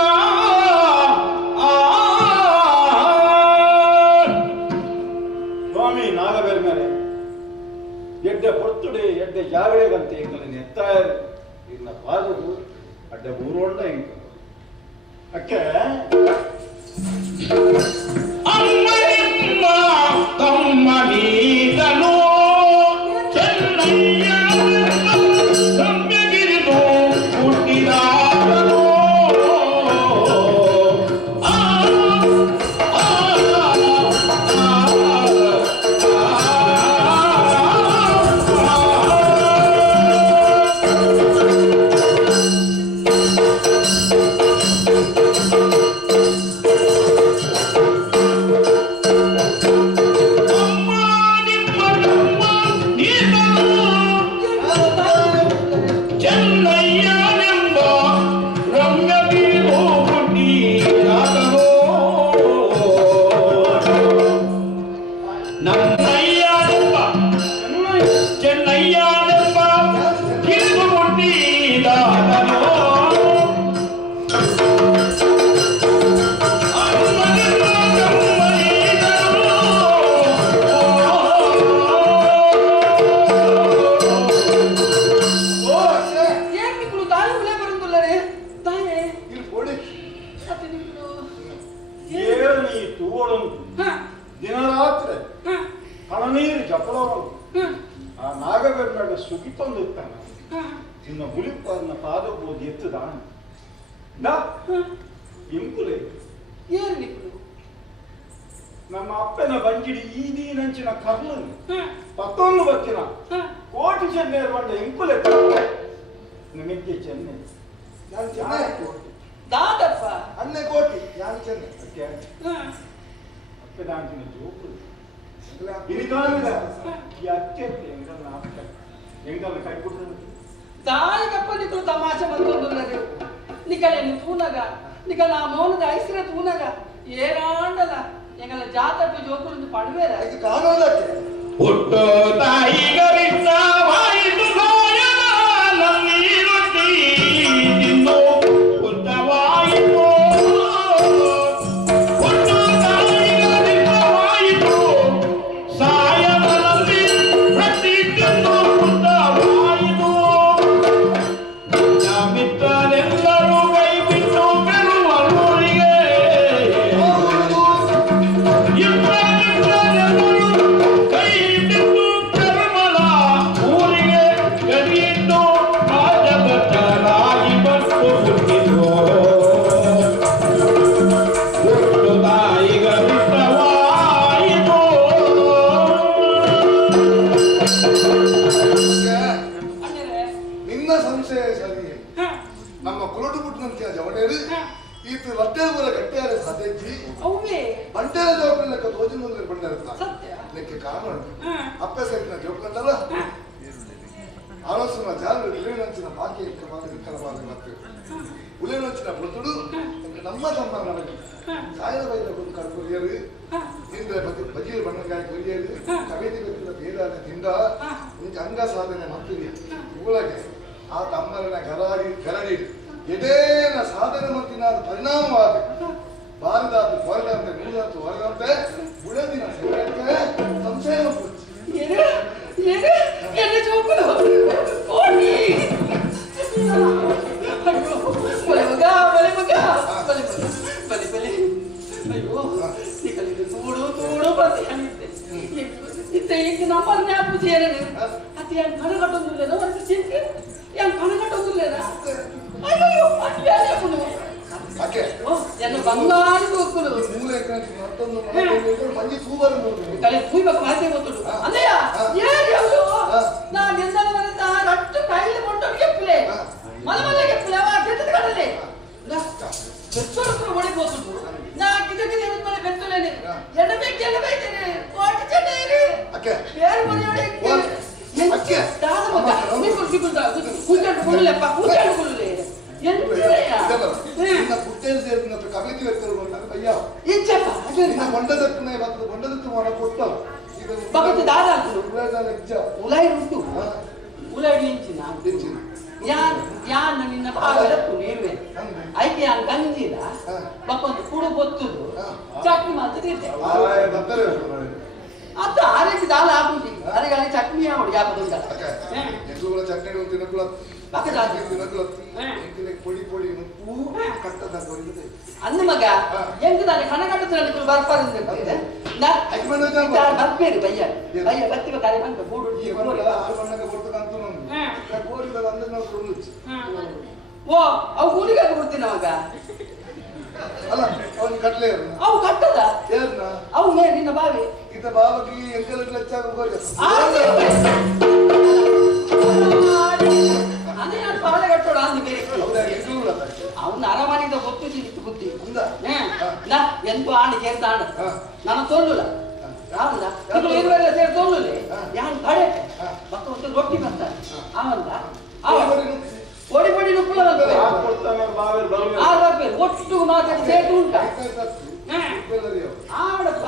ಸ್ವಾಮಿ ನಾಗಬೇರ ಮೇಲೆ ಎಡ್ಡೆ ಪೊರ್ತುಡೆ ಎಡ್ಡೆ ಜಾಗಡೆಗಂತೆ ಎಂಕಲು ನೆತ್ತಾಯರು ಇನ್ನ ಪಾದದು ಅಡ್ಡೆ ಊರೋಳ್ಳ ಎಂಕಲು ಅಕ್ಕೆ ಅಮ್ಮನಿಮ್ಮ ತಮ್ಮನೀದನು ಚೆನ್ನಯ್ಯ ಸಂಬೆಗಿರಿದು ಹುಟ್ಟಿದಾಗನು ಆ ಆ ಚೆನ್ನಯ್ಯನೆಂಬ ರಂಗಬೀರು ಹುಟ್ಟಿದಾಗನು ನನ್ನಯ್ಯನೆಂಬ ಚೆನ್ನಯ್ಯನೆಂಬ ಕಿರು ಹುಟ್ಟಿದಾಗನು ಓ ಅಷ್ಟೇ ಏನ್ ನಿಕ್ಕಳು ದಾಯ ಉಳೆ ಬರುತ್ತಲ್ಲರೇ ದಾಯೆ ಇಲ್ಲಿ ಕೊಡಿ ಮತ್ತೆ ನಿಕ್ಕಳು ಏನು ನೀ ತೂವಳುಂಟು ಹ ದಿನರಾತ್ರಿ ಹ ಕಣನೀರು ಜಪಳವನು ಹ ಆ ನಾಗಬೇರ ಮೇಲೆ ಸುಗಿತೊಂದಿತ್ತಾನ ಹ ನಿನ್ನ ಮುಳಿಪನ್ನ ಪಾದ ಬೋದು ಎತ್ತುದಾನ ಇಂಪುಲೆ ಏನ್ ನಿಕ್ಕಳು ನಮ್ಮ ಅಪ್ಪನ ಬಂಜಿಡಿ ಈ ದೀನಂಚಿನ ಕರ್ಲನು ಹ ಪತ್ತೊಂದು ಬತ್ತಿನ ಹ ಕೋಟಿ ಚೆನ್ನೈ ಬಂಡ ಇಂಪುಲೆ ನಿಮಗೆ ಚೆನ್ನೈ ನಾನು ಚೆನ್ನೈ ದಾದಪ್ಪ ಅನ್ನೆ ಕೋಟಿ ನಾನು ಚೆನ್ನೈ ಅಕ್ಕೆ ಹ ಅಪ್ಪದಾಂಚಿನ ಜೋಪು ಇನಿಗಾಲಿದ ಈ ಅತ್ಯಂತ ಎಂಗಲ್ಲ ಅಕ್ಕ ಎಂಗಲ್ಲ ಕೈ ಕೊಟ್ಟರು ದಾಯಿಗಪ್ಪ ನಿಕ್ಕಳು ತಮಾಷೆ ಬಂದೊಂದುಲ್ಲರು ನಿಕಲೇನು ತೂನಗ ನಿಕಲ ಆ ಮೌನದ ಐಸ್ರ ತೂನಗ ಏರಾಂಡಲ ಎಂಗಲ ಜಾತಕ ಜೋಕುಲು ಪಡುವೇರ ಇದು ಕಾಣೋದಕ್ಕೆ ಹುಟ್ಟು ತಾಯಿಗರಿಷ್ಟವಾಯಿತು ಗಾಯನ ನನ್ನೀರೊಟ್ಟಿ ತಿಂದು ಉದ್ದವಾಯಿತು ಹುಟ್ಟು ತಾಯಿಗರಿಷ್ಟವಾಯಿತು ಸಾಯದಲ್ಲಿ ರೊಟ್ಟಿ ತಿಂದು ಉದ್ದವಾಯಿತು ಮಿತ್ರರೆಲ್ಲರೂ ಕೈ ಬಿಟ್ಟು ಬೆರುವವರಿಗೆ ಇಬ್ಬರು ಕೈ ನಿನ್ನ ಸಂಶಯ ಸರಿ. ನಮ್ಮ ಕುಲಟು ಬಿಟ್ಟಂತ ಜವಡೇರು ಈತ ರಟ್ಟೆವರ ಗಟ್ಟಿಯಾದ ಸದೆಜ್ಜಿ ಅವ್ವೇ ಬಂಟೆರ ಜೋಕಲ್ ಲೆಕ್ಕ ತೋಜಿ ಮುಂದೆ ಬಂದಿರುತ್ತ ಸತ್ಯ ಲೆಕ್ಕ ಕಾರಣ ಅಪ್ಪ ಸೈಟ್ನ ಜೋಕಂಡಲ್ಲ ಆಲೋಚನ ಜಾರು ಉಳಿನಂಚಿನ ಬಾಕಿ ಇಕ್ಕಲವಾದ ಮತ್ತೆ ಉಳಿನಂಚಿನ ಬುದ್ಧುಡು ನಮ್ಮ ಸಂಬಂಧ ಸಾಯದ ಬೈದ ಒಂದು ಕರ್ಕೊರಿಯರು ಹಿಂದೆ ಬಜೀರ್ ಬಣ್ಣಕಾಯಿ ಕೊರಿಯರು ಕವಿತೆ ಗೊತ್ತಿಲ್ಲ ಬೇದಾದ ದಿಂದ ನಿಂಗೆ ಅಂಗ ಸಾಧನೆ ಮತ್ತಿದೆ ಊಳಗೆ ಆ ತಮ್ಮರನ ಗರಡಿ ಎದೇನ ಸಾಧನೆ ಮತ್ತಿನ ಪರಿಣಾಮವಾದ ಬಾರದಾತು ಹೊರದಂತೆ ನೂರಂತೆ ಹೊರದಂತೆ ಉಳಿದಿನ ಸೇವಕ್ಕೆ ಸಂಶಯ ಎಲ್ಲಿ ಜೋಕುಲು ಕೋಟಿ ಬಲೆ ಮಗ ಅಯ್ಯೋ ನಿಕಲಿಗೆ ತೂಡು ಬಂದು ಹೇಳಿದ್ದೆ ಇತ್ತೆ ಈಗ ನಮ್ಮ ಜ್ಞಾಪಕ ಸೇರನೆ ಅತಿ ಯಾನ್ ಕಣಗಟ್ಟೊಂದಿಲ್ಲೇನೋ ಒಂದು ಚಿಂತೆ ಯಾನ್ ಕಣಗಟ್ಟೊಂದಿಲ್ಲೇನ ಅಯ್ಯೋ ಅಟ್ಯಾನೆ ಪುನು ಆಕೆ ಎನ್ನ ಬಂಗಾರಿ ಹೋಗ್ಕುಲು ಮೂಲೆ ಮತ್ತೊಂದು ಮಂಜಿ ತೂಬರು ನೋಡು ಕಳೆ ಕೂಯ್ಬೇಕು ಮಾತೆ ಗೊತ್ತುಡು ಅಲ್ಲಯ್ಯ ಏನ್ ಯಾವುದು ನಾ ಗೆಂದನ ಮನೆತ ರಟ್ಟು ಕೈಲಿ ಕೊಂಡೋಗಿ ಗೆಪ್ಪಲೆ ಮಲ ಗೆಪ್ಪಲೆ ಅವ ಕೆತ್ತದ ಕಡಲೆ ಬೆತ್ತೊಳಕ್ಕೆ ಹೊಡಿಬೋದು ನಾ ಗಿದಕ್ಕೆ ಮನೆ ಬೆತ್ತಲೇನೆ ಎಡಬೇಕೇನೆ ಕೋಟಿ ಚೆನ್ನೇರಿ ಆಕೆ ಬೇರೆ ಮನೆಯೊಳಗೆ ಅಕ್ಕೆ ದಾದ ಮಗ ಕೂತ್ಕೊಂಡು ಕೊಡಲೆಪ್ಪ ಕೂತ್ಕೊಂಡು ಕೊಡಲೆ ಪುಟ್ಟೇರು ಸೇರಿದ ಕವಿತೆ ವ್ಯಕ್ತರು ಅಯ್ಯ ಇಚ್ಚಪ್ಪ ನಿನ್ನ ಬಂಡದಕ್ಕನೆ ಮತ್ತು ಬಂಡದಕ್ಕೆ ಮಾಡ ಕೊಟ್ಟವು ಭಗತ್ ದಾದ ಉಲಾಯಿ ಉಂಟು ಹಾ ಉಲಾಯಿ ಇಂಚಿನ ಹೆಚ್ಚಿನ ಯಾನ್ ನಿನ್ನ ಭಾಗದಪ್ಪು ನೀವೇ ಐಕೆ ಯಾನ್ ಗಂಜಿದ ಬಪ್ಪಂತ ಕುಡು ಬೊತ್ತುದು ಚಟ್ನಿ ಮಾಡ್ತಿದ್ದೆ ಬರ್ತಾರೆ ಅತ್ತ ಆರೆಕ್ಕೆ ದಾಲ ಆಗುದಿ ಅರೆಗಾಲಿ ಚಟ್ನಿ ಆವಡಿ ಯಾಪದುಂಡ ಎಂಗುಗಳ ಚಟ್ನಿ ತಿನ್ನಕುಳ ಪಕ್ಕದ ತಿನ್ನಕುಳ ಪೊಡಿ ಪೊಡಿ ಉಪ್ಪು ಕಟ್ಟದ ಕೊರಿದೆ ಅಂದ ಮಗ ಎಂಗ ನಾನು ಕಣಗಟ್ಟದಲ್ಲಿ ಬರ್ಪಾರಂತೆ ನಾ ಬರ್ಬೇಡಿ ಬಯ್ಯ ಬತ್ತಿವ ಕಾರ್ಯ ಬಂತ ಬೂಡು ಬಣ್ಣಕ್ಕೆ ಬರ್ತಕ್ಕಂತ ಗೋರಿದ ಅಂದ್ರೆ ನಾವು ಕೊಡುದು ಓ ಅವು ಗುಡಿಗೆ ಕೊಡ್ತೀನಿ ಮಗ ಅಲ್ಲ ಅವನು ಕಟ್ಲೆ ಅವು ಕಟ್ಟದ ಏರ್ನ ಅವು ಮೇ ನಿನ್ನ ಬಾವಿ ಇತ ಬಾವಕಿ ಎಂಕಲ ಹೆಚ್ಚಾಗ ಹೋಗೋದು ಅದೇ ನಾನು ಪಾಳೆ ಕಟ್ಟೋಡ ಅಂದ ಬೇರೆ ಅವನ ಅರಮನೆಯಿಂದ ಗೊತ್ತು ಸಿಕ್ತು ಬುದ್ಧಿ ನಾ ಎಂತೂ ಆಣಿ ಕೇಳ್ತ ಆಣ ನನ್ನ ತೋಲ್ಲುಲ ಅವಲ್ಲ ಇದು ಇರುವೆಲ್ಲ ಸೇರಿ ತೋಲ್ಲುಲೆ ಯಾನ್ ಕಡೆ ಮತ್ತೆ ಒಂದು ರೊಟ್ಟಿ ಬಂತ ಅವಲ್ಲ ಅವ ಪೊಡಿ ಪೊಡಿ ನುಪ್ಪಳ ಬರ್ಬೇಕು ಒಟ್ಟು ಮಾತಾಡಿ ಸೇತು ಉಂಟ ಆಡಪ್ಪ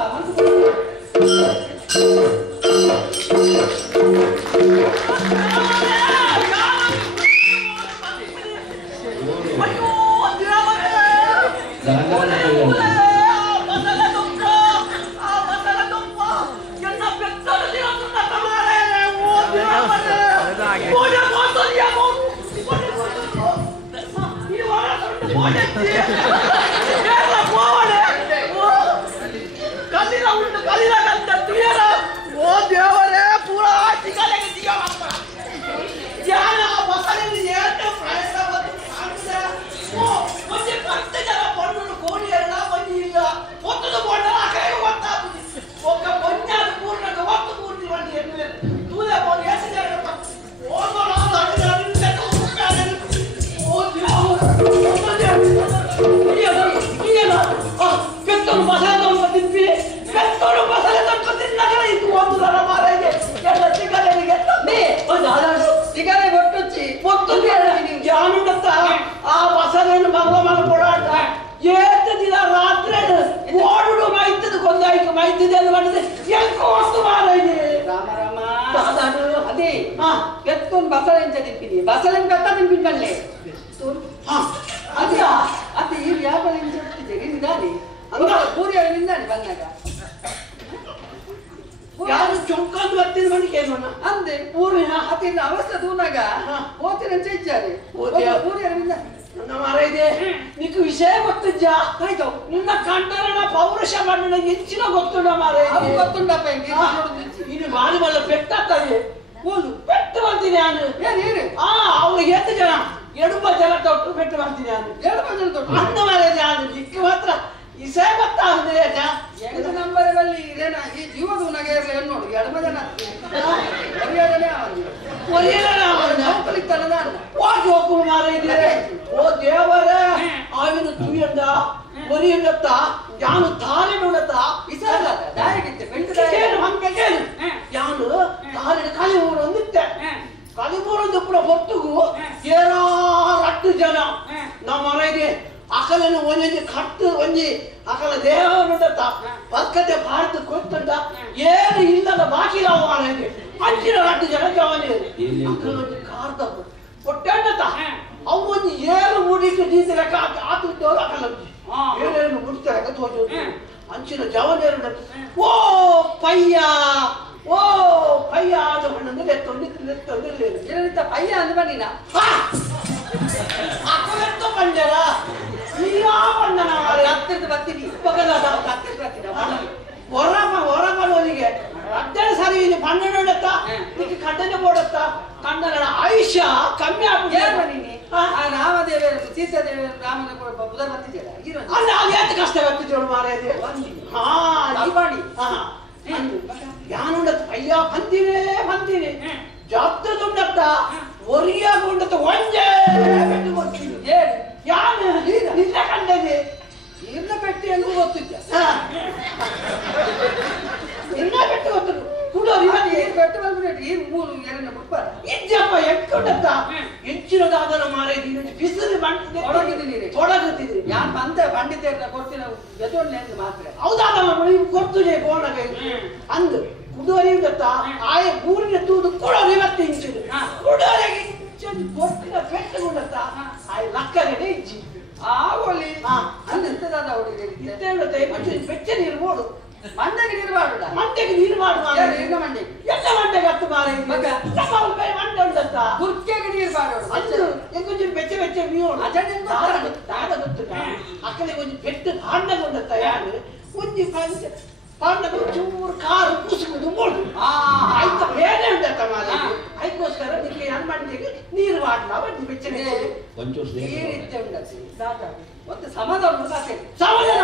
ಅದೇ ಎತ್ಕೊಂಡು ಬಸಳೆಂಚ ತಿಂಪಿನಿ ಬಸಳೆನ್ ಬೆತ್ತ ತಿಂಪಿನಿ ಕಳ್ಳೆ ಅದೇ ಅದೇ ಈ ವ್ಯಾಪಾರ ನಿಂದಾನೆ ಪೂರಿ ನಿಂದಾನೆ ಬಂದಾಗ ಯಾರು ಚೊಂಕಾದು ಬರ್ತೀನಿ ಮಣಿಕೆ ಅಂದೆ ಪೂರಿ ಅತಿನ ಅವಸ್ಥೆ ತೂನಾಗ ಓತಿನ ಇಚ್ಚಾರೆ ಪೂರಿ ನನ್ನ ಮಾರ ಇದೆ ನಿಕ್ ವಿಷಯ ಗೊತ್ತಿದ್ದ ಆಯ್ತು ನಿನ್ನ ಕಂಡರಣ ಪೌರುಷ ಮಾಡಿನ ಹೆಚ್ಚಿನ ಗೊತ್ತುಂಡ ಮಾರ ಗೊತ್ತುಂಡಪ್ಪ ಇನ್ನು ಮಾಡಿ ಬಲ್ಲ ಪೆಟ್ಟಾಗ್ತದೆ ಓದು ಪೆಟ್ಟು ಬರ್ತೀನಿ ನಾನು ಏನು ಅವ್ರಿಗೆ ಎಷ್ಟು ಜನ 7 ಜನ ತೊಟ್ಟು ಪೆಟ್ಟು ಬರ್ತೀನಿ ನಾನು 7 ಜನ ತೊಟ್ಟು ಅಂದ ಮಾರ ನಾನು ನಿಕ್ಕ ಮಾತ್ರ ವಿಷಯ ಗೊತ್ತಾಗುತ್ತೆ ಎಂಟು ನಂಬರಲ್ಲಿ ಇದೇನ ಈ ಜೀವದ ನಗೆ ಇರಲಿ ನೋಡಿ 2 ಜನ ಓ ದೇವರ ಆವಿನ ತುಯ್ಯಂದ ಒರಿಯಂಗತ್ತ ಯಾನು ತಾರೆನುಡತ ಯಾನು ತಾರೆನ ಕಲಿಮೂರು ಒಂದಿತ್ತೆ ಕಲಿಮೂರೊಂದು ಪುರ ಹೊತ್ತುಗು ಏರಾ ರಟ್ಟು ಜನ ನಮ್ಮ ಮನೆಗೆ ಅಕಲನ್ನು ಒಂಜಿ ಕಟ್ಟು ಒಂಜಿ ಅಕಲ ದೇವನುಡತ ಪಕ್ಕತೆ ಭಾರತ ಕೊತ್ತಂಡ ಏನು ಇಲ್ಲದ ಬಾಕಿಲ ಮಾರಿಗೆ ಅಂಚಿನ ರಟ್ಟು ಜನ ಜವಾನಿ ಅಕಲೊಂದು ಕಾರ್ದ ಕೊಟ್ಟಂಡತ ಅವು ಒಂದು ಏಳು ಮೂಡಿಟ್ಟು ಡೀಸೆಲ್ ಆತುತ್ತವರು ಅಕಲೊಂಜಿ ಏನೇನು ಮುಡ್ತಾರೆ ತೋಜು ಅಂಚಿನ ಜವಾನಿಯರು ಓ ಪಯ್ಯ ಓ ಪಯ್ಯ ಅದು ಹಣ್ಣನ್ನು ಲೆತ್ತೊಂದಿತ್ತ ಪಯ್ಯ ಅಂದ ಬನ್ನಿನ ಅಕಲೆತ್ತ ಬಂದರ ನೀರಾ ಬಂದನ ಹತ್ತಿರದ ಬರ್ತೀನಿ ಹತ್ತಿರದ ಬರ್ತೀನಿ ಹೊರಬರೋರಿಗೆ ಅಡ್ಡನ ಸರಿ ಇಲ್ಲಿ ಪನ್ನೆರಡತ್ತ ನಿಕ್ಕೆ ಕಡ್ಡನೆ ಬೋಡತ್ತ ಕಣ್ಣನ ಆಯುಷ್ಯ ಕಮ್ಮಿ ಆಗ್ಬಿಟ್ಟು ರಾಮದೇವರು ಸೀತಾದೇವರು ರಾಮನ ಬುಧ ಬರ್ತಿದ್ದೀರ ಅಲ್ಲ ಅದು ಎಷ್ಟು ಕಷ್ಟ ಬರ್ತಿದ್ದೇಳು ಮಾರೇದೆ ಮಾಡಿ ಯಾನುಂಡತ್ತ ಅಯ್ಯ ಬಂತೀನಿ ಜಾತ್ರೆದುಂಡತ್ತ ಒರಿಯಾಗುಂಡತ್ತ ಒಂಜೇ ಬೆಟ್ಟು ಗೊತ್ತಿಲ್ಲ ಯಾನು ನಿನ್ನ ಕಂಡದೆ ನಿನ್ನ ಪೆಟ್ಟಿ ಎಂದು ಗೊತ್ತಿದ್ದ ನಿನ್ನ ಪೆಟ್ಟು ಗೊತ್ತಿಲ್ಲ ಕುಡೋರಿ ಪೆಟ್ಟು ಬಂದ್ಬಿಟ್ಟು ಈ ಮೂರು ಎರಡನ್ನ ಬಿಡ್ಬಾರ ಇಜ್ಜಪ್ಪ ಎಟ್ಕೊಂಡತ್ತ ಹೆಚ್ಚಿನದಾದನ ಮಾರೇದಿ ಬಿಸಿಲು ತೊಡಗುತ್ತಿದ್ರಿ ಯಾನ್ ಬಂದ ಪಂಡಿತ ಕೊಡ್ತೀನಿ ಎದೊಳ್ಳೆ ಎಂದು ಮಾತ್ರ ಹೌದಾದಲ್ಲ ನೀವು ಕೊಡ್ತುಜೆ ಬೋಣಗ ಅಂದು ಕುಡೋರಿಗತ್ತ ಆಯ ಊರಿನ ತೂದು ಕುಡೋರಿ ಮತ್ತೆ ಇಂಚಿದು ಕುಡೋರಿಗೆ ಇಂಚೊಂದು ಕೊಟ್ಟಿನ ಪೆಟ್ಟುಗೊಂಡತ್ತ ಆಯ ಲಕ್ಕನೆ ಇಜ್ಜಿ ಆಗೋಲಿ ಅಂತೆಂತದಾದ ಹುಡುಗಿ ಬೆಚ್ಚ ನೀರು ನೋಡು ಮಂಡೆಗೆ ನೀರು ಮಾಡುಡ ಮಂಡೆಗೆ ನೀರು ಮಾಡುವ ಮಂಡೆಗೆ ಎಲ್ಲ ಮಂಡೆಗೆ ಹತ್ತು ಮಾರ ಮಂಡೆ ಉಂಟಂತ ಗುರ್ಕೆಗೆ ನೀರು ಮಾಡೋಡು ಕೊಂಚ ಬೆಚ್ಚ ಮೀನು ಗೊತ್ತು ಅಕ್ಕಡೆ ಕೊಂಚ ಪೆಟ್ಟು ಪಾಂಡಗೊಂಡತ್ತ ಯಾರು ಒಂಜಿ ಪಾಂಡಗ ಚೂರು ಕಾರು ಕೂಸುವುದು ಮೂಡು ಆಯ್ತ ಬೇರೆ ಉಂಟತ್ತ ಮಾರ ಅದಕ್ಕೋಸ್ಕರ ನಿಮಗೆ ಏನ್ ಮಂಡೆಗೆ ನೀರು ಮಾಡಲ ಒಂದು ಬೆಚ್ಚ ನೀರಿತ್ತೆ ಉಂಟು ಒಂದು ಸಮಾಧಾನ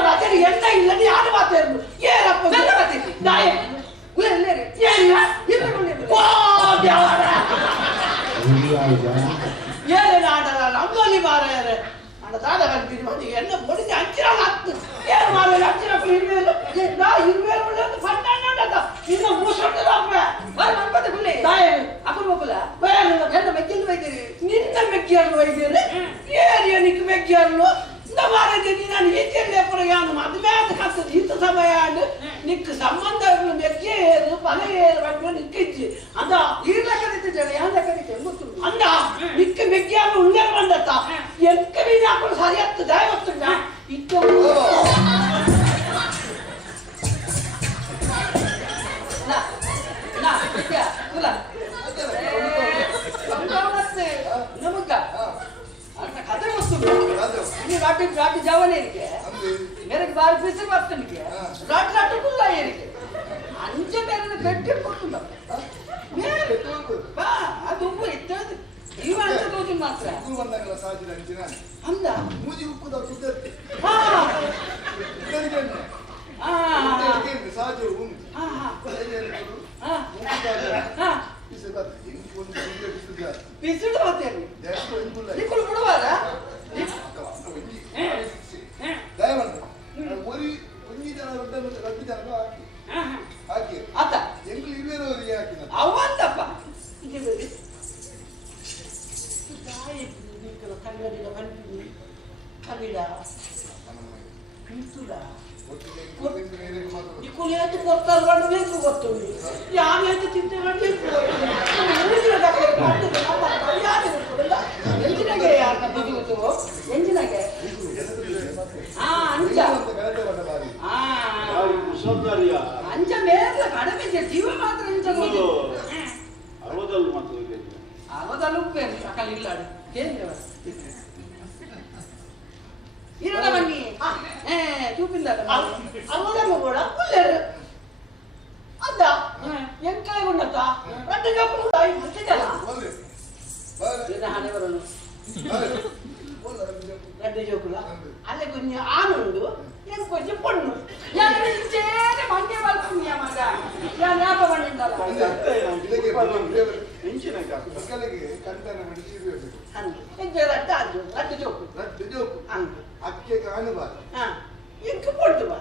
ಮಾತಾಡಿ ಎಂತ ಇಲ್ಲ ಯಾರು ಮಾತಾಡುದು ಏನಪ್ಪ ಏನೇನು ಆಟಲ್ಲ ನಮ್ಮಲ್ಲಿ ಮಾರಾಯರೆ ನನ್ನ ದಾದ ಕಲ್ತೀನಿ ಮಂದಿಗೆ ಎಲ್ಲ ಮೊಡಿಸಿ ಹಂಚಿರ ಹತ್ತು ಏನು ಮಾರಾಯ ಹಂಚಿರ ಇರುವೇರು ನಾ ಇರುವೇರು ಉಳ್ಳದು ಪನ್ನೊಂದು ಇನ್ನು ಮೂಸೊಂಡದಪ್ಪ ನನ್ಪತ್ತೆ ಬಿಡ್ಲಿ ಅಪ್ಪನ ಮಕ್ಕಳ ಎಲ್ಲ ಮೆಕ್ಕಿಯನ್ನು ಒಯ್ದಿರಿ ನಿನ್ನ ಮೆಕ್ಕಿಯನ್ನು ಒಯ್ದಿರಿ ಏನಿಗೆ ಮೆಕ್ಕಿಯನ್ನು ನಾನು ಹೆಚ್ಚು ಮದುವೆ ಆದ ಕಷ್ಟ ಇಂಥ ಸಮಯ ನಿಕ್ಕ ಸಂಬಂಧ ಮೆಕ್ಕೆ ಏರು ಪಲೆ ಏರು ಬಂದು ನಿಕ್ಕಿಚ್ಚಿ ಅಂದ ಈರ್ಲಕ್ಕದಿದ್ದ ಯಾರ ಕಡಿತೆ ಗೊತ್ತು ಅಂದ ನಿಕ್ಕ ಮೆಕ್ಕಿಯನ್ನು ಉಳ್ಳೇ ಬಂದತ್ತ ಎಂಕ ಬೀಜ ಹಾಕೊಂಡು ಸರಿ ಹತ್ತು ದಾಯ ಗೊತ್ತುಂಟ ಇತ್ತು ನಮಗ ಕತೆ ಗೊತ್ತು ರಾಟಿ ಜವನೇರಿಗೆ ಮೇರೆಗೆ ಬಾರಿ ಬಿಸಿ ಬರ್ತನಿಗೆ ರಾಟಿ ಕುಲ್ಲ ಏರಿಗೆ ಅಂಚೆ ಬೇರೆ ಗಟ್ಟಿ ಕೊಟ್ಟು ಮೇಲೆ ಬಾ ಅದು ಉಪ್ಪು ಇತ್ತು ಇವ ಅಂತ ತೋಜು ಮಾತ್ರ ಅಂದ ಮೂಜಿ ಉಕ್ಕುದ ಕುದ್ದತ್ತೆ ಸಾಜು ಬಿಸಿಲು ಹೋಗ್ತೇನೆ ನಿಕ್ಕಳು ಬಿಡುವಾರ ஒரு கொஞ்ச ஜன ரெண்டு ஜன ಹಾಕಿ ಆತ ಎಂಗ್ಳು ಇರುವೆರವರಿಗೆ ಹಾಕಿದ ಅವಂತಪ್ಪ ಕನ್ನಡ ಇಕ್ಕುಲೇತು ಕೊಡ್ತಾರೆ ಬೇಕು ಗೊತ್ತುಂಡು ಯಾನೇತು ಚಿಂತೆ ಮಾಡಬೇಕು ಎಂಜಿನಾಗೆ ಯಾರನ್ನ ಬದುಗುತ್ತು ಎಂಜಿನಾಗೆ ಅಂಚ ಅಂಚ ಮೇಲೆ ಕಡಿಮೆ ಜೀವ ಮಾತ್ರ ಅರವದಲ್ಲೂ ಉಪ್ಪೇನು ಸಕಲ ಇಲ್ಲಾಡು ಇರೋಣ ಬನ್ನಿ ಚೂಪಿಲ್ಲ ಅರವದಲ್ಲೂ ಕೂಡ ಒಳ್ಳೆಯರು ಅದ ಎಂಕಾಯಿ ಉಣ್ಣತ್ತ ರಡ್ಡು ಜಪ್ಪು ಮುಚ್ಚಿದಲ್ಲ ಹಣೆ ಬರೋಣ ರಡ್ಡು ಜೋಕುಲ ಅಲ್ಲೇ ಕೊಂಚ ಆನುಂಡು ಏನು ಕೊಂಚ ಪೊಣ್ಣು ಮಂಗೆ ಬಲ್ಪುಣ್ಯ ಮಗ ಜ್ಞಾಪ பண்ணிண்டಲ್ಲ ಹೆಂಚಿನ ಮಕ್ಕಳಿಗೆ ಕಂತನ ಬಿಡಿಸಿರ್ಬೇಕು ರಟ್ಟು ಜೋಕು ರಟ್ಟು ಜೋಕು ಅಕ್ಕೆ ಕಾಣಬಾರ ಎಂಕ ಪೊಟ್ಟು ಬಾ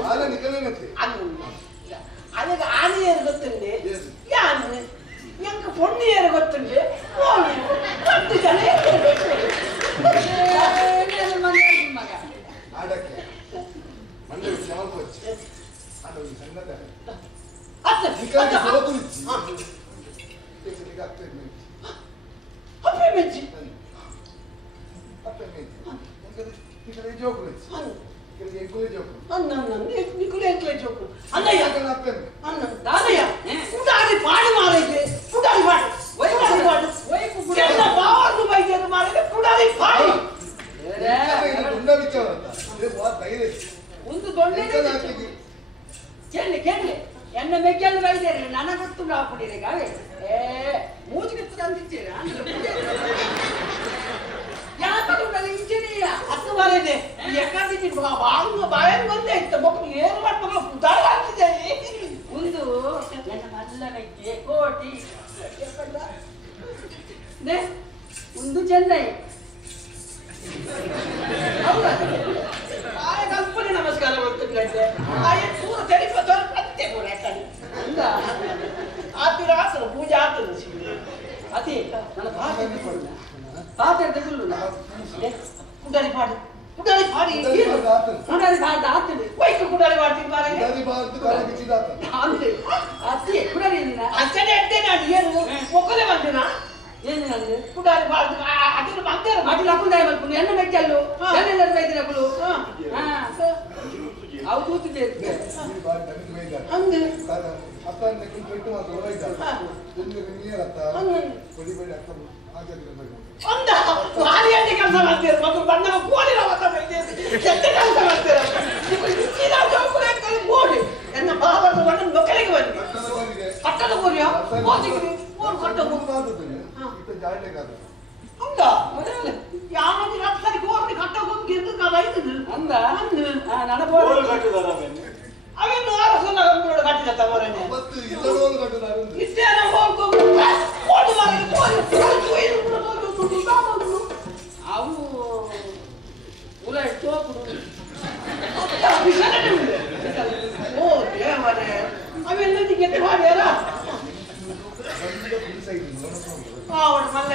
ಬಾಲ ನಿಕಲನತ್ತೆ ಅದಕ್ಕೆ ಆನೆಯರು ಗೊತ್ತುಂಡೆ ಯಾನು ಎಂಕ ಪೊಣ್ಣಿಯರು ಗೊತ್ತುಂಡೆ ರಟ್ಟು ಜನ ಮಗ ಆಡಕ್ಕೆ ಮಂಡೆ ಚಾಲ್ಕು వచ్చి ಆಡ ಒಂದು ಸಣ್ಣದ ಅತ್ತ ನಿಕಲಿಗೆ ಸೋತು ಇಚ್ಚಿ ನಿಕಲಿಗೆ ಅತ್ತೆ ಮೆಚ್ಚಿ ಅತ್ತೆ ಮೆಚ್ಚಿ ನಿಕಲಿಗೆ ಜೋಕು ಇಚ್ಚಿ ನಿಕಲಿಗೆ ಎಂಕುಲೆ ಜೋಕು ನಿಕುಲೆ ಎಂಕುಲೆ ಜೋಕು ಅಣ್ಣಯ್ಯ ಅತ್ತೆ ಅಣ್ಣ ದಾದಯ್ಯ ಉಡಾಡಿ ಪಾಡು ಮಾರೈತೆ ಉಡಾಡಿ ಪಾಡು ವೈಕು ಪಾಡು ಎಲ್ಲ ಬಾವನ್ನು ಬೈದೇರು ಮಾರೈತೆ ಉಡಾಡಿ ಪಾಡು ದೊಡ್ಡ ವಿಚಾರ ಅಂತ ಇದು बहुत ಧೈರ್ಯ ಒಂದು ದೊಡ್ಡ ಕೇಳಿ ಎನ್ನ ಮೆಕ್ಕಲು ಬೈದೇರಿ ನನಗೆ ಗೊತ್ತು ನಾವು ಕೊಡಿರಿ ಗಾವೆ ಮೂಜಿಗೆ ತಂದಿದ್ದೀರ ಯಾಕಂದ್ರೆ ನನಗೆ ಇಂಜಿನಿಯ ಹತ್ತು ಬಾರಿದೆ ಯಾಕಂದ್ರೆ ಬಾಯಲ್ಲಿ ಬಂದೇ ಇತ್ತು ಮಕ್ಕಳು ಏನು ಮಾಡ್ಬೇಕು ಉದಾರ ಆಗ್ತಿದೆ ಒಂದು ನನ್ನ ಮಲ್ಲನಕ್ಕೆ ಕೋಟಿ ಒಂದು ಚೆನ್ನೈ ಹೌದಾ ಕಲ್ಪನೆ ನಮಸ್ಕಾರ ಮಾಡ್ತಿದ್ರಂತೆ ಪೂರ ತೆರಿಪ ಪ್ರತ್ಯೇಕ ಅಂದ ಆತಿರ ಆಸರು ಪೂಜೆ ಆಗ್ತದೆ ಅದೇ ನನ್ನ ಪಾತ್ರೆ ತೆಗೆದು ಕುಡಾರಿ ಪಾಡು ಕುಡಾರಿ ಪಾಡಿ ಕುಡಾರಿ ಪಾಡ್ದ ಆಗ್ತದೆ ವೈಕು ಕುಡಾರಿ ಮಾಡ್ತೀನಿ ಬಾರಂಗೆ ಅಂದ್ರೆ ಅತಿ ಕುಡಾರಿ ಅಷ್ಟೇ ಅಡ್ಡೆ ನಾನು ಏನು ಒಕ್ಕಲೆ ಬಂದಿನ ಏನು ನಂದು ಕುಡಾರಿ ಪಾಡ್ದು ಅದನ್ನು ಬಂದೇರ ಅದಿಲ್ಲ ಹಾಕೊಂಡಾಯ ಮಲ್ಕೊಂಡು ಎಣ್ಣೆ ಮೆಕ್ಕಲ್ಲು ಎಣ್ಣೆಲ್ಲ ಬೈದಿನ ಅಕ್ಕಲು ಅವು ಕೂತಿದ್ದೆ ಹಂಗೆ ಅತ್ತನ್ನ ಕುಂಟು ಮಾತ್ರ ಹೋಯ್ತಾ ನೀರತ್ತ ಕೊಡಿಬೇಡಿ ಅತ್ತ ಅಂದ ಭಾರಿ ಅಡ್ಡಿ ಕೆಲಸ ಮಾಡ್ತೀರ ಮತ್ತು ಬಣ್ಣ ಕೋಡಿ ಅವತ್ತ ಬೈತೀರಿ ಕೆಟ್ಟ ಕೆಲಸ ಮಾಡ್ತೀರ ಕೋಡಿ ಎನ್ನ ಬಾಬಾದ ಬಣ್ಣ ಮಕ್ಕಳಿಗೆ ಬನ್ನಿ ಕಟ್ಟದ ಕೋರಿಯ ಓರ್ ಕಟ್ಟ ಅಂದ ಯಾವತ್ತಿ ರಾತ್ರಿ ಕೋರಿ ಕಟ್ಟ ಹೋಗಿ ಗೆದ್ದು ಕಾಲ ಆಯ್ತದೆ ಅಂದ ನನ್ನ ಬೋರ್ ಅವೇನು ಆರಸನ ಗಂಟು ಕಟ್ಟಿದ ತವರನೆ ಇಷ್ಟೇ ನಾವು ಹೋಗ್ಕೊಂಡು ಕೋಡಿ ಮಾರಕ್ಕೆ ಕೋರಿ ಅವು ಉಲ ಇಟ್ಟು ಓ ದೇವರೇ ಅವೆಲ್ಲ ಗೆದ್ದು ಮಾಡ್ಯಾರ ಅವನು ಮಲ್ಲ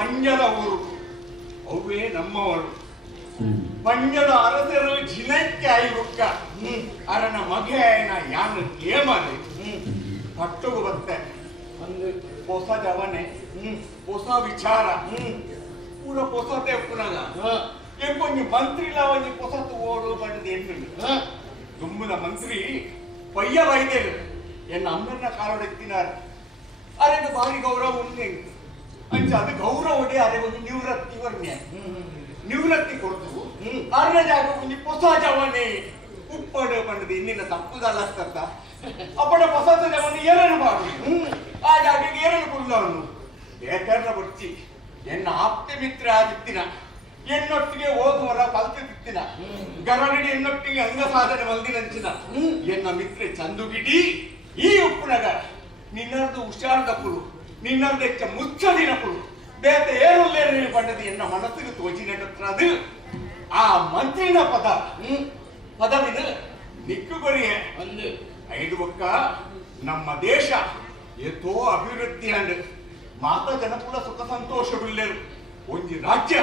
ಮಂಜದ ಊರು, ಅವೇ ನಮ್ಮವರು. ಮಂಜದ ಅರಸರು ಜಿಲಕ್ಕೆ ಆಯ್ಬುಕ್ಕ ಅರನ ಮಗೇನ ಯಾನು ಏಮದೆ ಪಟ್ಟುಗು ಬತ್ತೆ ಹೊಸ ಜವನೆ ಹೊಸ ವಿಚಾರ ಪೂರ ಹೊಸತೆ ಪುನಗ ಎಂಕೊಂಜಿ ಮಂತ್ರಿಲ ಒಂಜಿ ಹೊಸತು ಓಡು ಬಂದು ಎನ್ನು ದುಮ್ಮದ ಮಂತ್ರಿ ಪಯ್ಯ ವೈದ್ಯರು ಎನ್ನ ಅಮ್ಮನ ಕಾಲೊಡೆತ್ತಿನಾರು ಅರೆಗೆ ಭಾರಿ ಗೌರವ ಉಂಟೆ ಅಂಚ ಅದು ಗೌರವ ಒಡೆ ಅರೆ ಒಂದು ನಿವೃತ್ತಿ ವರ್ಣ್ಯ ನಿವೃತ್ತಿ ಕೊಡ್ತು ಅರ್ನ ಜಾಗ ಒಂದು ಹೊಸ ಜವನೆ ಉಪ್ಪಡು ಬಂದದ್ದು ಇನ್ನಿನ ತಪ್ಪುದಲ್ಲ ಅರ್ಥ ಅಪ್ಪಡ ಹೊಸ ಜವನೆ ಏರನ್ನು ಮಾಡು ಆ ಜಾಗಕ್ಕೆ ಏರನ್ನು ಕೊಡ್ಲವನು ಬೇಕಾದ್ರೆ ಬರ್ತಿ ಎನ್ನ ಆಪ್ತ ಮಿತ್ರ ಆಗಿತ್ತಿನ ಎನ್ನೊಟ್ಟಿಗೆ ಓದುವರ ಕಲ್ತಿತ್ತಿನ ಗರಡಿ ಎನ್ನೊಟ್ಟಿಗೆ ಅಂಗ ಸಾಧನೆ ಮಲ್ದಿನಂಚಿನ ಎನ್ನ ಮಿತ್ರ ಚಂದುಗಿಡಿ ಈ ಉಪ್ಪುನಗ ನಿನ್ನದು ಹುಷಾರ್ದಪ್ಪುಳು ನಿನ್ನದು ಹೆಚ್ಚ ಮುಚ್ಚದಿನಪ್ಪುಳು ಬೇತ ಏರುಲ್ಲೇರಿ ಪಂಡದು ಎನ್ನ ಮನಸ್ಸಿಗೆ ತೋಚಿನದು ಆ ಮಂತ್ರಿನ ಪದವಿನ ನಿಕ್ಕುಗೊರಿಯೇ ಐದು ಒಕ್ಕ ನಮ್ಮ ದೇಶ ಎತ್ತೋ ಅಭಿವೃದ್ಧಿ ಅಂಡ್ ಮಾತ ಜನಪುರ ಸುಖ ಸಂತೋಷವಿಲ್ಲೇರು ಒಂಜಿ ರಾಜ್ಯ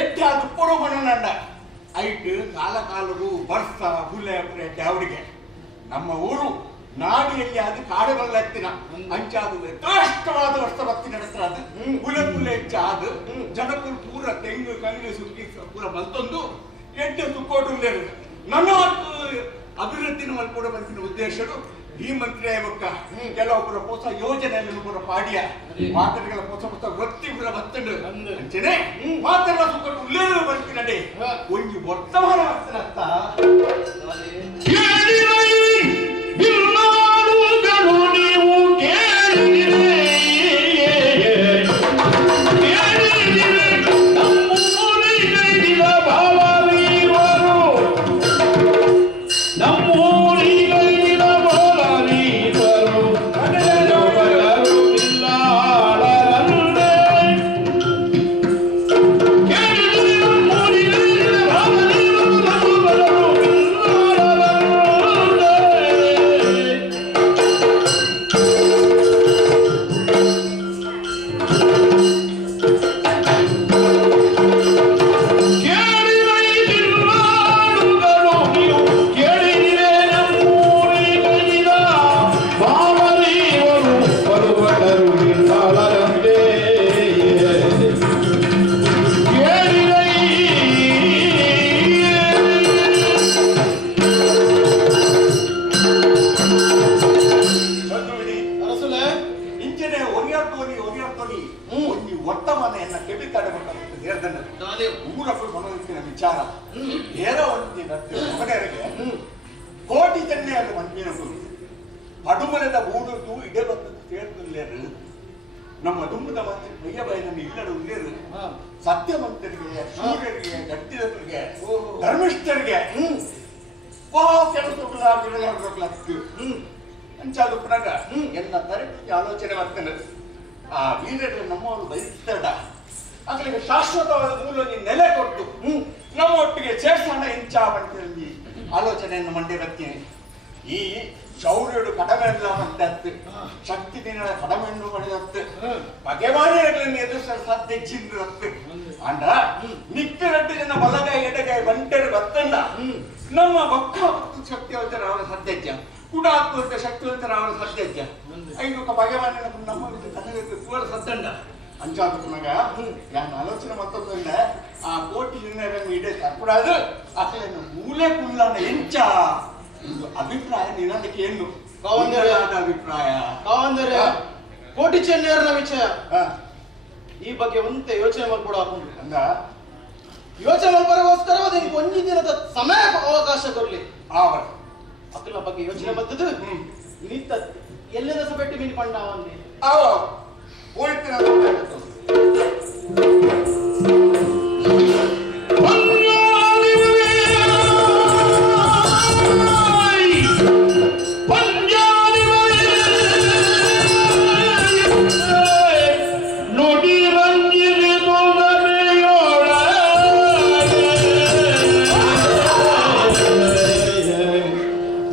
ಎಟ್ಟಾದು ಪೊಡೋಮನಂಡ ಐಟ್ ಕಾಲ ಕಾಲರು ವರ್ಷ ಹುಲ್ಲೆ ಅವರಿಗೆ ನಮ್ಮ ಊರು ನಾಡಿಯಲ್ಲಿ ಅದು ಕಾಡುಗಳ ಎತ್ತಿನ ಅಂಚಾದು ಯಥೇಷ್ಟವಾದ ವರ್ಷ ಭಕ್ತಿ ನಡೆಸ್ತಾರೆ ಅದು ಹುಲೆ ಹುಲ್ಲೆ ಹೆಚ್ಚ ಅದು ಜನಕರು ಪೂರ ತೆಂಗು ಕಂಗು ಸುಗ್ಗಿ ಪೂರ ಮಲ್ತೊಂದು ಎಂಟು ಸುಕ್ಕೋಟುಲ್ಲೇರು ನನ್ನ ಅಭಿವೃದ್ಧಿನ ಮಲ್ಕೊಡ ಬಂದಿನ ಉದ್ದೇಶರು ಈ ಮಂತ್ರಿ ಆಯ್ಬಕ್ಕ ಕೆಲವೊಬ್ಬರ ಹೊಸ ಯೋಜನೆಯನ್ನು ಪೂರ ಪಾಡ್ಯ ಮಾತುಗಳ ಹೊಸ ಹೊಸ ವೃತ್ತಿ ಪೂರ ಬತ್ತಂಡು ಅಂಚನೆ ಮಾತೆಲ್ಲ ಸುಕ್ಕೋಟು ಉಲ್ಲೇರು ಬರ್ತೀನಡೆ ಒಂದು ವರ್ತಮಾನ ಬರ್ತೀನಂತ ವಿಚಾರ ಏನೋ ಒಂದು ಕೋಟಿ ಜನ್ನೇ ಅದು ಮಂಜಿನ ಪಡುಮಲದ ಊಡದ್ದು ಇಡೇ ಬಂದು ಸೇರ್ತಿಲ್ಲೇರು ನಮ್ಮ ದುಂಬದ ಮಂತ್ರಿ ಬಯ್ಯ ಬಯನ ಇಲ್ಲಡು ಇಲ್ಲೇರು ಸತ್ಯವಂತರಿಗೆ ಸೂರ್ಯರಿಗೆ ಗಟ್ಟಿದರಿಗೆ ಧರ್ಮಿಷ್ಠರಿಗೆ ಕೆಲಸಗಳಾಗ್ತು ಅಂಚಾದು ಪುನಗ ಎಲ್ಲ ತರಬೇತಿ ಆಲೋಚನೆ ಮಾಡ್ತಾನೆ ಆ ವೀರರು ನಮ್ಮವರು ಬಯಸ್ತಾಡ ಅಗಳಿಗೆ ಶಾಶ್ವತವಾದ ಮೂಲ ನೆಲೆ ಕೊಟ್ಟು ನಮ್ಮ ಒಟ್ಟಿಗೆ ಸೇರ್ಸೋಣ ಇಂಚಾವಂತಿ ಆಲೋಚನೆಯನ್ನು ಮಂಡ್ಯ ಬರ್ತೀನಿ ಈ ಶೌರ್ಯಡು ಕಡಿಮೆ ಎಲ್ಲ ಮಂಡತ್ತು ಶಕ್ತಿ ದಿನ ಕಡಿಮೆಯನ್ನು ಪಡೆದತ್ತು ಬಗೆವಾಣಿಗಳನ್ನು ಎದುರಿಸಲು ಸಾಧ್ಯ ಜಿಂದತ್ತು ಅಂಡ ನಿಕ್ಕ 2 ಜನ ಬಲಗೈ ಎಡಗೈ ಬಂಟೆರು ಬತ್ತಂಡ ನಮ್ಮ ಬಕ್ಕ ಶಕ್ತಿವಂತರ ಅವರ ಸದ್ಯಜ್ಯ ಕುಡಾತ್ಮಕ ಶಕ್ತಿವಂತರ ಅವರ ಸದ್ಯಜ್ಯ 5 ಬಗೆವಾಣಿನ ನಮ್ಮ ಕನ್ನಡ ಸುವರ ಸದ್ದಂಡ ಅಂಚಾದ ಮಗ ಯಾನ್ ಆಲೋಚನೆ ಮತ್ತೊಂದ ಆ ಕೋಟಿ ಇಡೆ ತರ್ಪಡಾದು ಅಸಲೇನು ಮೂಲೆ ಕುಳ್ಳನ ಎಂಚ ಇದು ಅಭಿಪ್ರಾಯ ನಿನ್ನದಕ್ಕೆ ಏನು ಅಭಿಪ್ರಾಯ ಕೋಟಿ ಚೆನ್ನೈರ್ನ ವಿಷಯ ಈ ಬಗ್ಗೆ ಒಂತೆ ಯೋಚನೆ ಮಾಡ್ಕೊಡ ಅಂದ ಯೋಚನೆ ಮಾಡ್ಬರೋಸ್ಕರ ಅದಕ್ಕೆ ಒಂದು ದಿನದ ಸಮಯ ಅವಕಾಶ ಕೊಡ್ಲಿ ಅಕ್ಕನ ಬಗ್ಗೆ ಯೋಚನೆ ಬರ್ತದ ನಿಂತ ಎಲ್ಲೆಲ್ಲ ಸಬೆಟ್ಟಿ ಮೀನು ಪಂಡ ಅವನ್ನೇ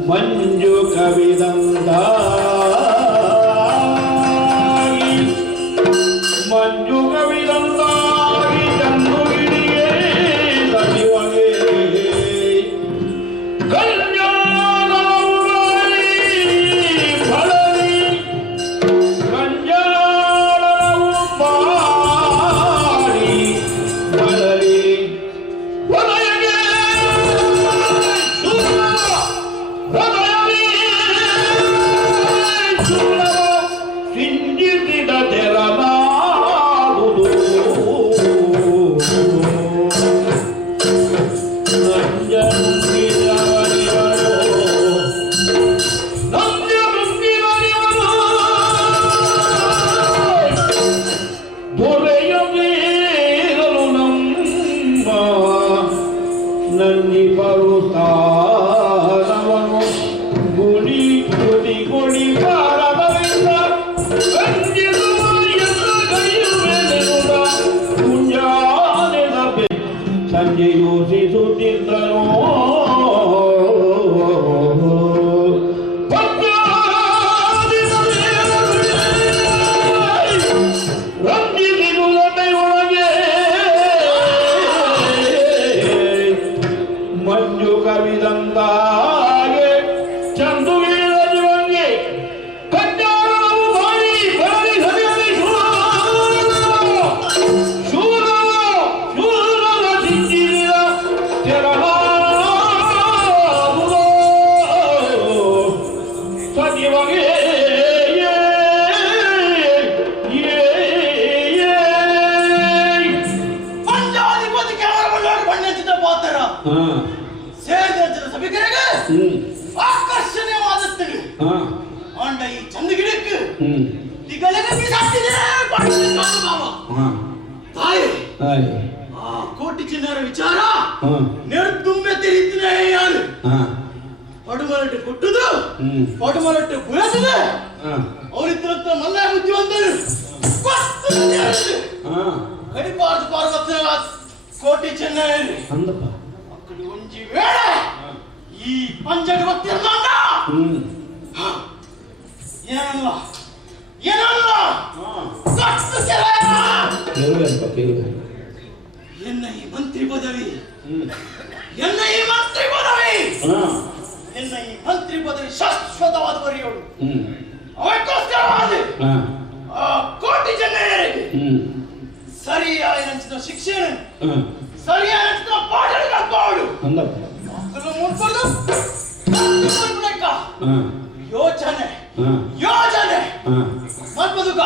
ಮಂಜು ಕವಿದಂದ ಮಂಜು ಕವಿದಂದಾಗಿ ಚಂದು ಹಿಡಿಯೇ ಸಚಿವಗೆ ಕೋಟಿ ಚಿನ್ನರ ವಿಚಾರ ನೆಡ್ದುಂಬೆ ತಿರಿತಿನೇ ಯಾರು ಪಡುಮಲಟ್ಟು ಕೊಟ್ಟುದು ಪಡುಮಲಟ್ಟು ಬುಳಸುದು ಅವರಿದ್ದಂತ ಮಲ್ಲ ಬುದ್ಧಿವಂತರು ಕಡಿಪಾರ್ದು ಪಾರ್ವತ ಕೋಟಿ ಚೆನ್ನ ಅಕ್ಕಡಿ ಒಂಜಿ ವೇಳೆ ಈ ಪಂಚಡಿ ಗೊತ್ತಿರಲ್ಲ ಏನಲ್ಲ ಏನಲ್ಲ ಎನ್ನ ಈ ಮಂತ್ರಿ ಪದವಿ ಎನ್ನ ಈ ಮಂತ್ರಿ ಪದವಿ ಎನ್ನ ಈ ಮಂತ್ರಿ ಪದವಿ ಶಾಶ್ವತವಾದ ಬರೆಯೋಳು ಅವಕ್ಕೋಸ್ಕರವಾದ ಆ ಕೋಟಿ ಜನರಿಗೆ ಸರಿಯಾಗಿ ಹಂಚಿದ ಶಿಕ್ಷೆಯನ್ನು ಸರಿಯಾಗಿ ಹಂಚಿದ ಪಾಠಗಳು ಕಲ್ಪೋಳು ಮಕ್ಕಳು ಮುನ್ಕೊಂಡು ಯೋಚನೆ ಯೋಜನೆ ಮನ್ಮದುಕ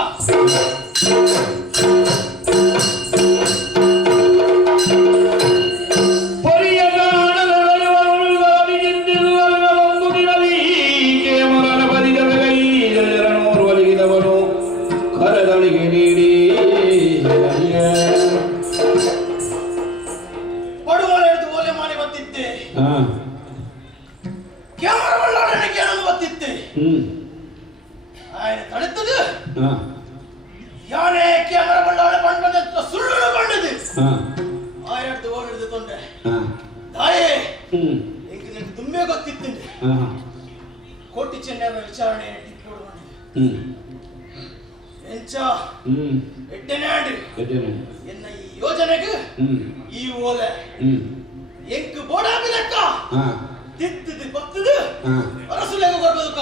ತುಂಬೆ ಗೊತ್ತಿತ್ತು ಕೋಟಿ ಚೆನ್ನೈನ ವಿಚಾರಣೆ ಎಂಚ ಎಟ್ಟೆನಾಡು ಎನ್ನ ಈ ಯೋಜನೆಗೆ ಈ ಓಲೆ ಎಂಕ್ ಬೋಡಾಮಿ ಲೆಕ್ಕ ತಿತ್ತಿದ್ದು ಗೊತ್ತದು ಅರಸುಲೆಗ ಬರ್ಬೋದಕ್ಕ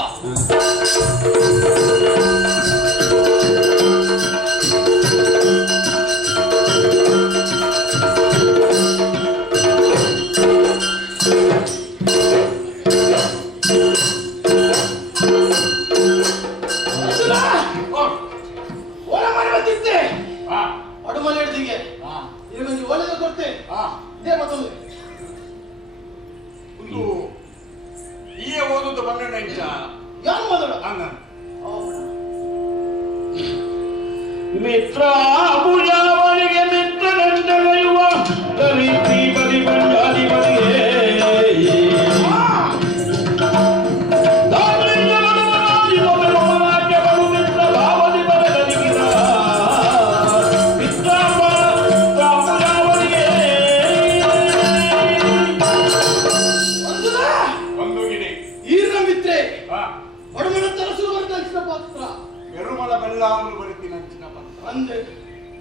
ಮಿತ್ರ ಪೂಜಾವಳಿಗೆ ಮಿತ್ರನೆಂದೆಳೆಯುವ ದಲಿತಿ ಬಲಿ ಬಂಜಾದಿ ಬಲಿಗೆ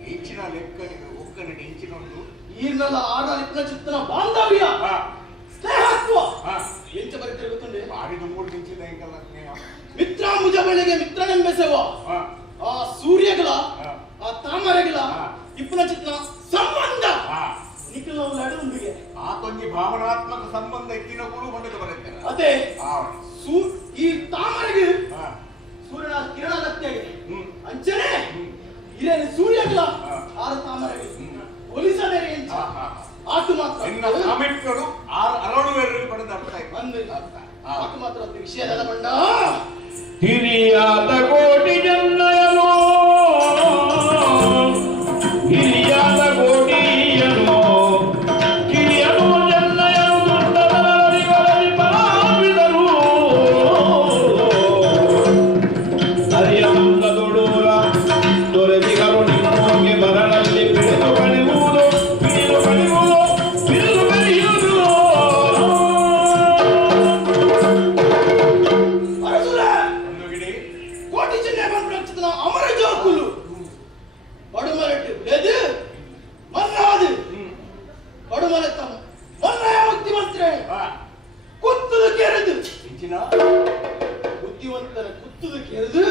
ಹೆಚ್ಚಿನ ಲೆಕ್ಕನಿಗೆ ಒಕ್ಕನಿಗೆ ಹೆಚ್ಚಿನೊಂದು ಈರ್ನಲ್ಲ ಆಡಳಿತನ ಚಿತ್ತನ ಬಾಂಧವ್ಯ ಸ್ನೇಹತ್ವ ಎಂತ ಬರೀತಾರೆ ಗೊತ್ತುಂಟೆ ಬಾಡಿದ ಮೂರು ಹೆಚ್ಚಿನ ಹೆಂಗಲ್ಲ ಸ್ನೇಹ ಮಿತ್ರಾಂಬುಜ ಬಳಿಗೆ ಮಿತ್ರನೆಂಬೆಸೆವ ಆ ಸೂರ್ಯಗಳ ಆ ತಾಮರೆಗಳ ಇಪ್ಪನ ಚಿತ್ತನ ಸಂಬಂಧ ನಿಖಿಲ ನಡುವಿಗೆ ಆ ಕೊಂಚ ಭಾವನಾತ್ಮಕ ಸಂಬಂಧ ಎತ್ತಿನ ಕೂಡ ಬಂದದ್ದು ಬರುತ್ತೆ ಅದೇ ಈ ತಾಮರೆಗೆ ಸೂರ್ಯನ ಕಿರಣ ಗತ್ತೆಗೆ ಅಂಚನೆ ಇರೇನು ಸೂರ್ಯಗಳ ಆರು ತಾಮರೆಗೆ ಒಲಿಸದೆ ಎಂಚ ಆಟು ಮಾತ್ರ ಇನ್ನ ಕಾಮೆಂಟ್ಗಳು ಅರಳುವೇರು ಪಡೆದ ಅರ್ಥ ಅಂದ್ರೆ ಆಟು ಮಾತ್ರ ವಿಷಯದ ಮಂಡ ಹಿರಿಯಾದ ಕೋಟಿ ಜನ್ನಯನೋ ಹಿರಿಯಾದ ಕೋಟಿಯನೋ ಕಿರಿಯನು ಜನ್ನಯನು ದುಷ್ಟದವರಿಗಳಲ್ಲಿ ಪರಾವಿದರು ಹರಿಯಂದ ದೊಡೂರ ದೊರೆದಿಗರು ನಿಮ್ಮೋಗೆ ಬರಲಲ್ಲಿ ಬಿಡಿದು ಕಣಿಯುವುದು ಬಿಡಿದು ಕಣಿಯುವುದು ಕೋಟಿ ಚಿಹ್ನೆ ಬಂದ ಅಮರ ಜೋಕುಲು ಬಡುಮರಟ್ಟು ಬೆದು ಮನ್ನಾದು ಬಡುಮರತ್ತ ಮನ್ನಾಯ ಮುಖ್ಯಮಂತ್ರಿ ಕುತ್ತುದು ಕೆರೆದು ಹೆಚ್ಚಿನ ಬುದ್ಧಿವಂತರ ಕುತ್ತುದು ಕೆರೆದು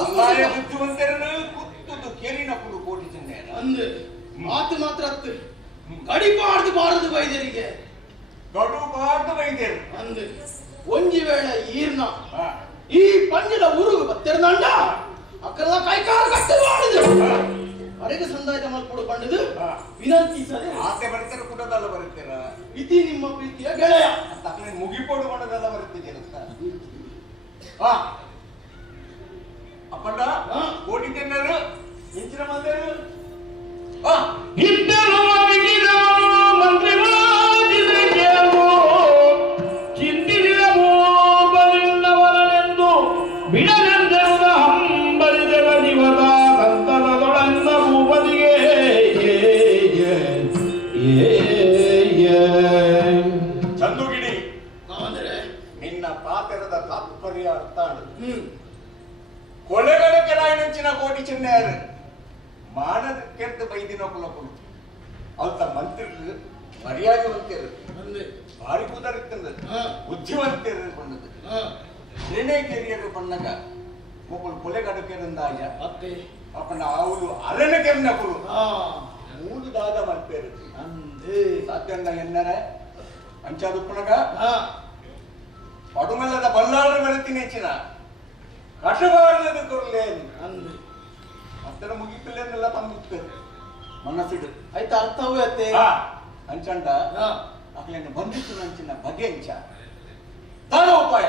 ಅಲ್ಲಾಯ ಬುದ್ಧಿವಂತರನ್ನು ಕುತ್ತುದು ಕೆರಿನ ಕುಡು ಕೋಟಿ ಚಿಹ್ನೆ ಅಂದ್ರೆ ಮಾತು ಮಾತ್ರ ಹತ್ತು ಕಡಿಪಾಡ್ದು ಬಾರದು ವೈದ್ಯರಿಗೆ ಗಡುಬಾರ್ದು ವೈದ್ಯರು ಅಂದ್ರೆ ಒಂಜಿ ವೇಳೆ ಈರ್ನ ಈ ಪಂಜದ ಉರುಗು ಬತ್ತೆರದಂಡ ಅಕ್ಕನ ಕೈಕಾಲ ಕಟ್ಟಿ ಮಾಡಿದ್ರು ಅರೆಗೆ ಸಂದಾಯ ಮಲ್ಕೊಡು ಪಂಡದು ವಿನಂತಿಸದೆ ಆಸೆ ಬರ್ತಾರೆ ಕುಟದಲ್ಲ ಬರುತ್ತೀರ ಇತಿ ನಿಮ್ಮ ಪ್ರೀತಿಯ ಗೆಳೆಯ ಅಂತ ಅಕ್ಕನೇ ಮುಗಿಪೋಡು ಮಾಡೋದೆಲ್ಲ ಬರುತ್ತಿದ್ದೀರ ಅಪ್ಪಣ್ಣ ಕೋಟಿ ಜನರು ಹೆಚ್ಚಿನ ಮಂದಿರು ಇದ್ದರು ಮಂತ್ರಿಗಳಾಗಿದ್ದೆವು ಚಿಂತಿಸಿದವು ಬಲಿನ್ನವರನೆಂದು ಬಿಡನೆಂದೆವುದ ಹಂಬಲಿದೆವ ದಿವದ ಸಂತನದೊಳನ್ನ ಭೂಪದಿಗೆ ಚಂದುಗಿಡಿ ಅಂದ್ರೆ ನಿನ್ನ ಪಾತೆರದ ತಾತ್ಪರ್ಯ ಅರ್ಥ ಕೊಲೆಗಳಕ್ಕೆ ರಾಯನಂಚಿನ ಕೋಟಿ ಚಿಹ್ನೆಯರು ಮಾಡದಕ್ಕೆಂದು ಬೈದಿನ ಕುಲಕುಲು ಅವತ್ತ ಮಂತ್ರಿಗಳು ಮರ್ಯಾದೆವಂತರು ಭಾರಿ ಕೂದರಿತ್ತಂದ ಬುದ್ಧಿವಂತರು ಬಂದದ್ದು ಶ್ರೇಣೇಕೆರಿಯರು ಬಂದಾಗ ಒಬ್ಬಳು ಕೊಲೆಗಡಕೆರಿಂದಾಯ ಅಪ್ಪನ ಅವರು ಅರನಕೆನ್ನ ಕುಲು ಮೂರು ದಾದ ಮಲ್ಪೇರು ಸಾಧ್ಯಂಡ ಎನ್ನರ ಅಂಚಾದುಪ್ಪಣಗ ಪಡುಮಲ್ಲದ ಬಲ್ಲಾಳು ಬರುತ್ತೀನಿ ಹೆಚ್ಚಿನ ಕಟಬಾರದು ಕೊರ್ಲೇನು ಅತ್ತರ ಮುಗಿಪಿಲ್ಲೆನ್ನೆಲ್ಲ ತಂದಿರ್ತೇವೆ ಮನಸ್ಸಿಡು ಆಯ್ತಾ ಅರ್ಥವೇ ಅತ್ತೆ ಅಂಚಂಡ ಅಕ್ಲೇನು ಬಂದಿತ್ತು ನಂಚಿನ ಬಗೆ ಅಂಚ ತಾನ ಉಪಾಯ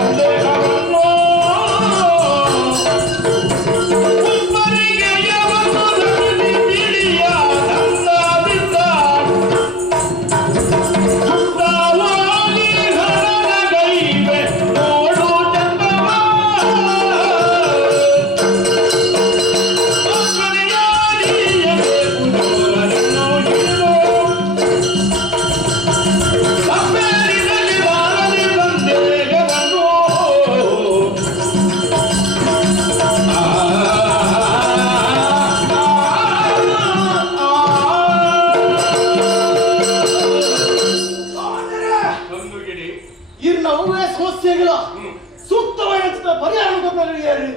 ಸಂದೇಹವನ್ನು ಸಮಸ್ಯೆಗಳ ಸೂಕ್ತವಾದ ಪರಿಹಾರ ಕೊಟ್ಟರು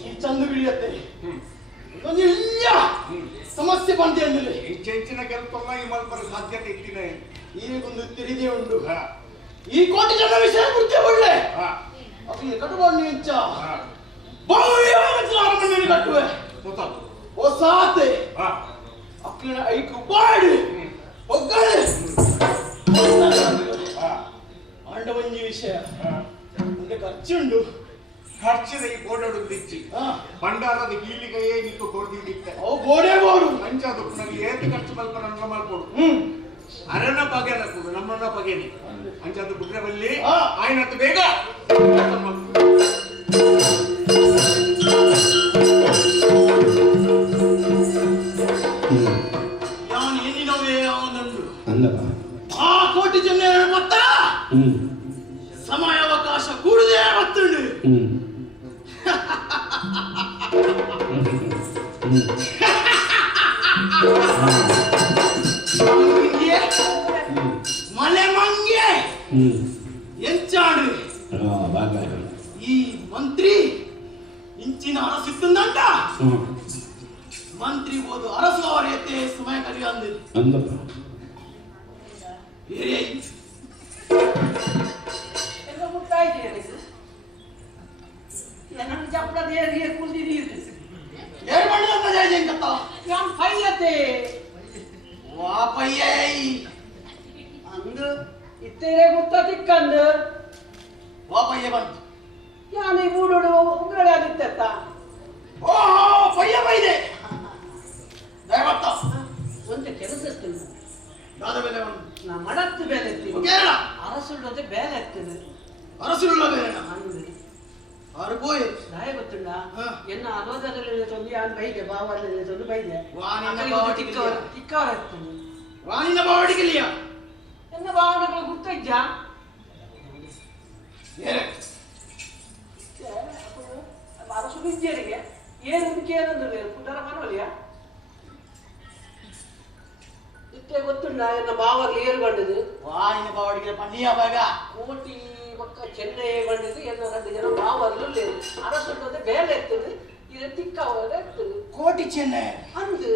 ಈ ಚಂದ ಬಿಡಿಯತ್ತೆ ಒಂದು ಇಲ್ಲ ಸಮಸ್ಯೆ ಬಂದೆ ಅಂದ್ರೆ ಹೆಚ್ಚಿನ ಕೆಲಸ ಈ ಮಲ್ಪರ ಸಾಧ್ಯತೆ ಇಟ್ಟಿದೆ ಈಗೊಂದು ತಿರಿದೇ ಉಂಟು ಈ ಕೋಟಿ ಜನ ವಿಷಯ ಗುರುತೆ ಒಳ್ಳೆ ಅಪ್ಪ ಕಟ್ಟುಕೊಂಡು ಇಂಚ ಅರಮನೆ ಕಟ್ಟುವೆ ಹೊಸಾತೆ ಅಕ್ಕನ ಐಕು ಪಾಡಿ ಒಗ್ಗಡೆ ಆಂಡವಂಜಿ ವಿಷಯ ಒಂದು ಖರ್ಚುಂಡು ಖರ್ಚಿದ ಈ ಗೋಡೋಡಿಚ್ಚಿ ಭಂಡಾರದ ಗೀಲಿಗೆಯೇ ನಿಕ್ಕು ಕೊಡ್ದಿದ್ದಿತ್ತೆ ಅವು ಗೋಡೆ ಗೋಡು ಅಂಚದು ನನಗೆ ಏತು ಖರ್ಚು ಮಲ್ಪ ನನ್ನ ಮಾಡ್ಕೊಡು ಅರಣ್ಯ ಬಗೆನ ಕೊಡು ನಮ್ಮನ್ನ ಬಗೆನಿ ಅಂಚದು ಬಿಟ್ರೆ ಬಲ್ಲಿ ಆಯ್ನತ್ತು ಬೇಗ ನಾನು ಎನ್ನಿನವೇ ಅವನನ್ನು ಅಂದಪ್ಪ ಆ ಕೋಟಿ ಜನ ಮತ್ತ ಸಮಯಾವಕಾಶ ಕೂಡದೆ ಮತ್ತುಂಡು ಮನೆ ಮಂಗೆ ಎಂಚಾಡು ಈ ಮಂತ್ರಿ ಇಂಚಿನ ಅರಸಿತ್ತಂದಂಟ ಮಂತ್ರಿ ಹೋದು ಅರಸುವವರೆಯತ್ತೆ ಸಮಯ ಕಲಿಯ ಅಂದಪ್ಪ ಎಲ್ಲ ಮುಟ್ಟಾಯ್ತು ನನ್ನ ಚಪ್ಪಡ ದೇವರಿಗೆ ಕುಲ್ದಿದ್ದೀರಿ ಏನ್ ಮಾಡಿದಂತ ಜಾಯ್ಜಿ ಕತ್ತ ಯಾನ್ ಪೈಯತೆ ವಾ ಪಯ್ಯೈ ಅಂದು ಇತ್ತೇರೆ ಗುತ್ತ ತಿಕ್ಕಂದು ವಾ ಪಯ್ಯ ಬಂತು ಯಾನಿ ಬೂಡುಡು ಉಂಗಳೆ ಆಗಿತ್ತ ಓ ಪಯ್ಯ ಬೈದೆ ದಯವತ್ತ ಒಂದು ಕೆಲಸ ಇರ್ತದೆ ಯಾವ್ದ ಬೆಲೆ ಒಂದು ನಾ ಮಡತ್ತು ಬೇಲೆ ಎತ್ತೀನಿ ಕೇರಳ ಅರಸುಳ್ಳದೆ ಬೇಲೆ ಎತ್ತದೆ ಅರಸುಳ್ಳ ಬೇರೆ ಅಂದು ಆರು ಬೋಯ್ ನಾಯ ಗೊತ್ತುಂಡ ಎನ್ನ ಅಲೋದರಲ್ಲಿ ತೊಂದು ಯಾನ್ ಬೈದೆ ಬಾವಲ್ಲಿ ತೊಂದು ಬೈದೆ ವಾನಿನ ಬಾವಟಿ ತಿಕ್ಕವರ ಇರ್ತದೆ ವಾನಿನ ಬಾವಟಿಗಿಲಿಯ ಎನ್ನ ಭಾವನೆಗಳು ಗುರ್ತೈಜ್ಜ ಬೇರೆ ಅರಸು ಬಿಜ್ಜರಿಗೆ ಏನು ಹುಡುಕಿ ಏನಂದ್ರೆ ಪುಟ್ಟರ ಮನವಲಿಯ ಇತ್ತೆ ಗೊತ್ತುಂಡ ಎನ್ನ ಬಾವಲ್ಲಿ ಏರು ಬಂಡದು ವಾನಿನ ಬಾವಟಿಗೆ ಪನ್ನಿಯ ಬಾಗ ಕೋಟಿ ಪಕ್ಕ ಚೆನ್ನೈ ಬಂಡದು ಎನ್ನ 2 ಜನ ಬಾವಲ್ಲೂ ಲೇರು ಅರಸುಳ್ಳದೆ ಬೇಲೆ ಎತ್ತದು ಇದು ತಿಕ್ಕವರ ಎತ್ತದು ಕೋಟಿ ಚೆನ್ನೈ ಅಂದು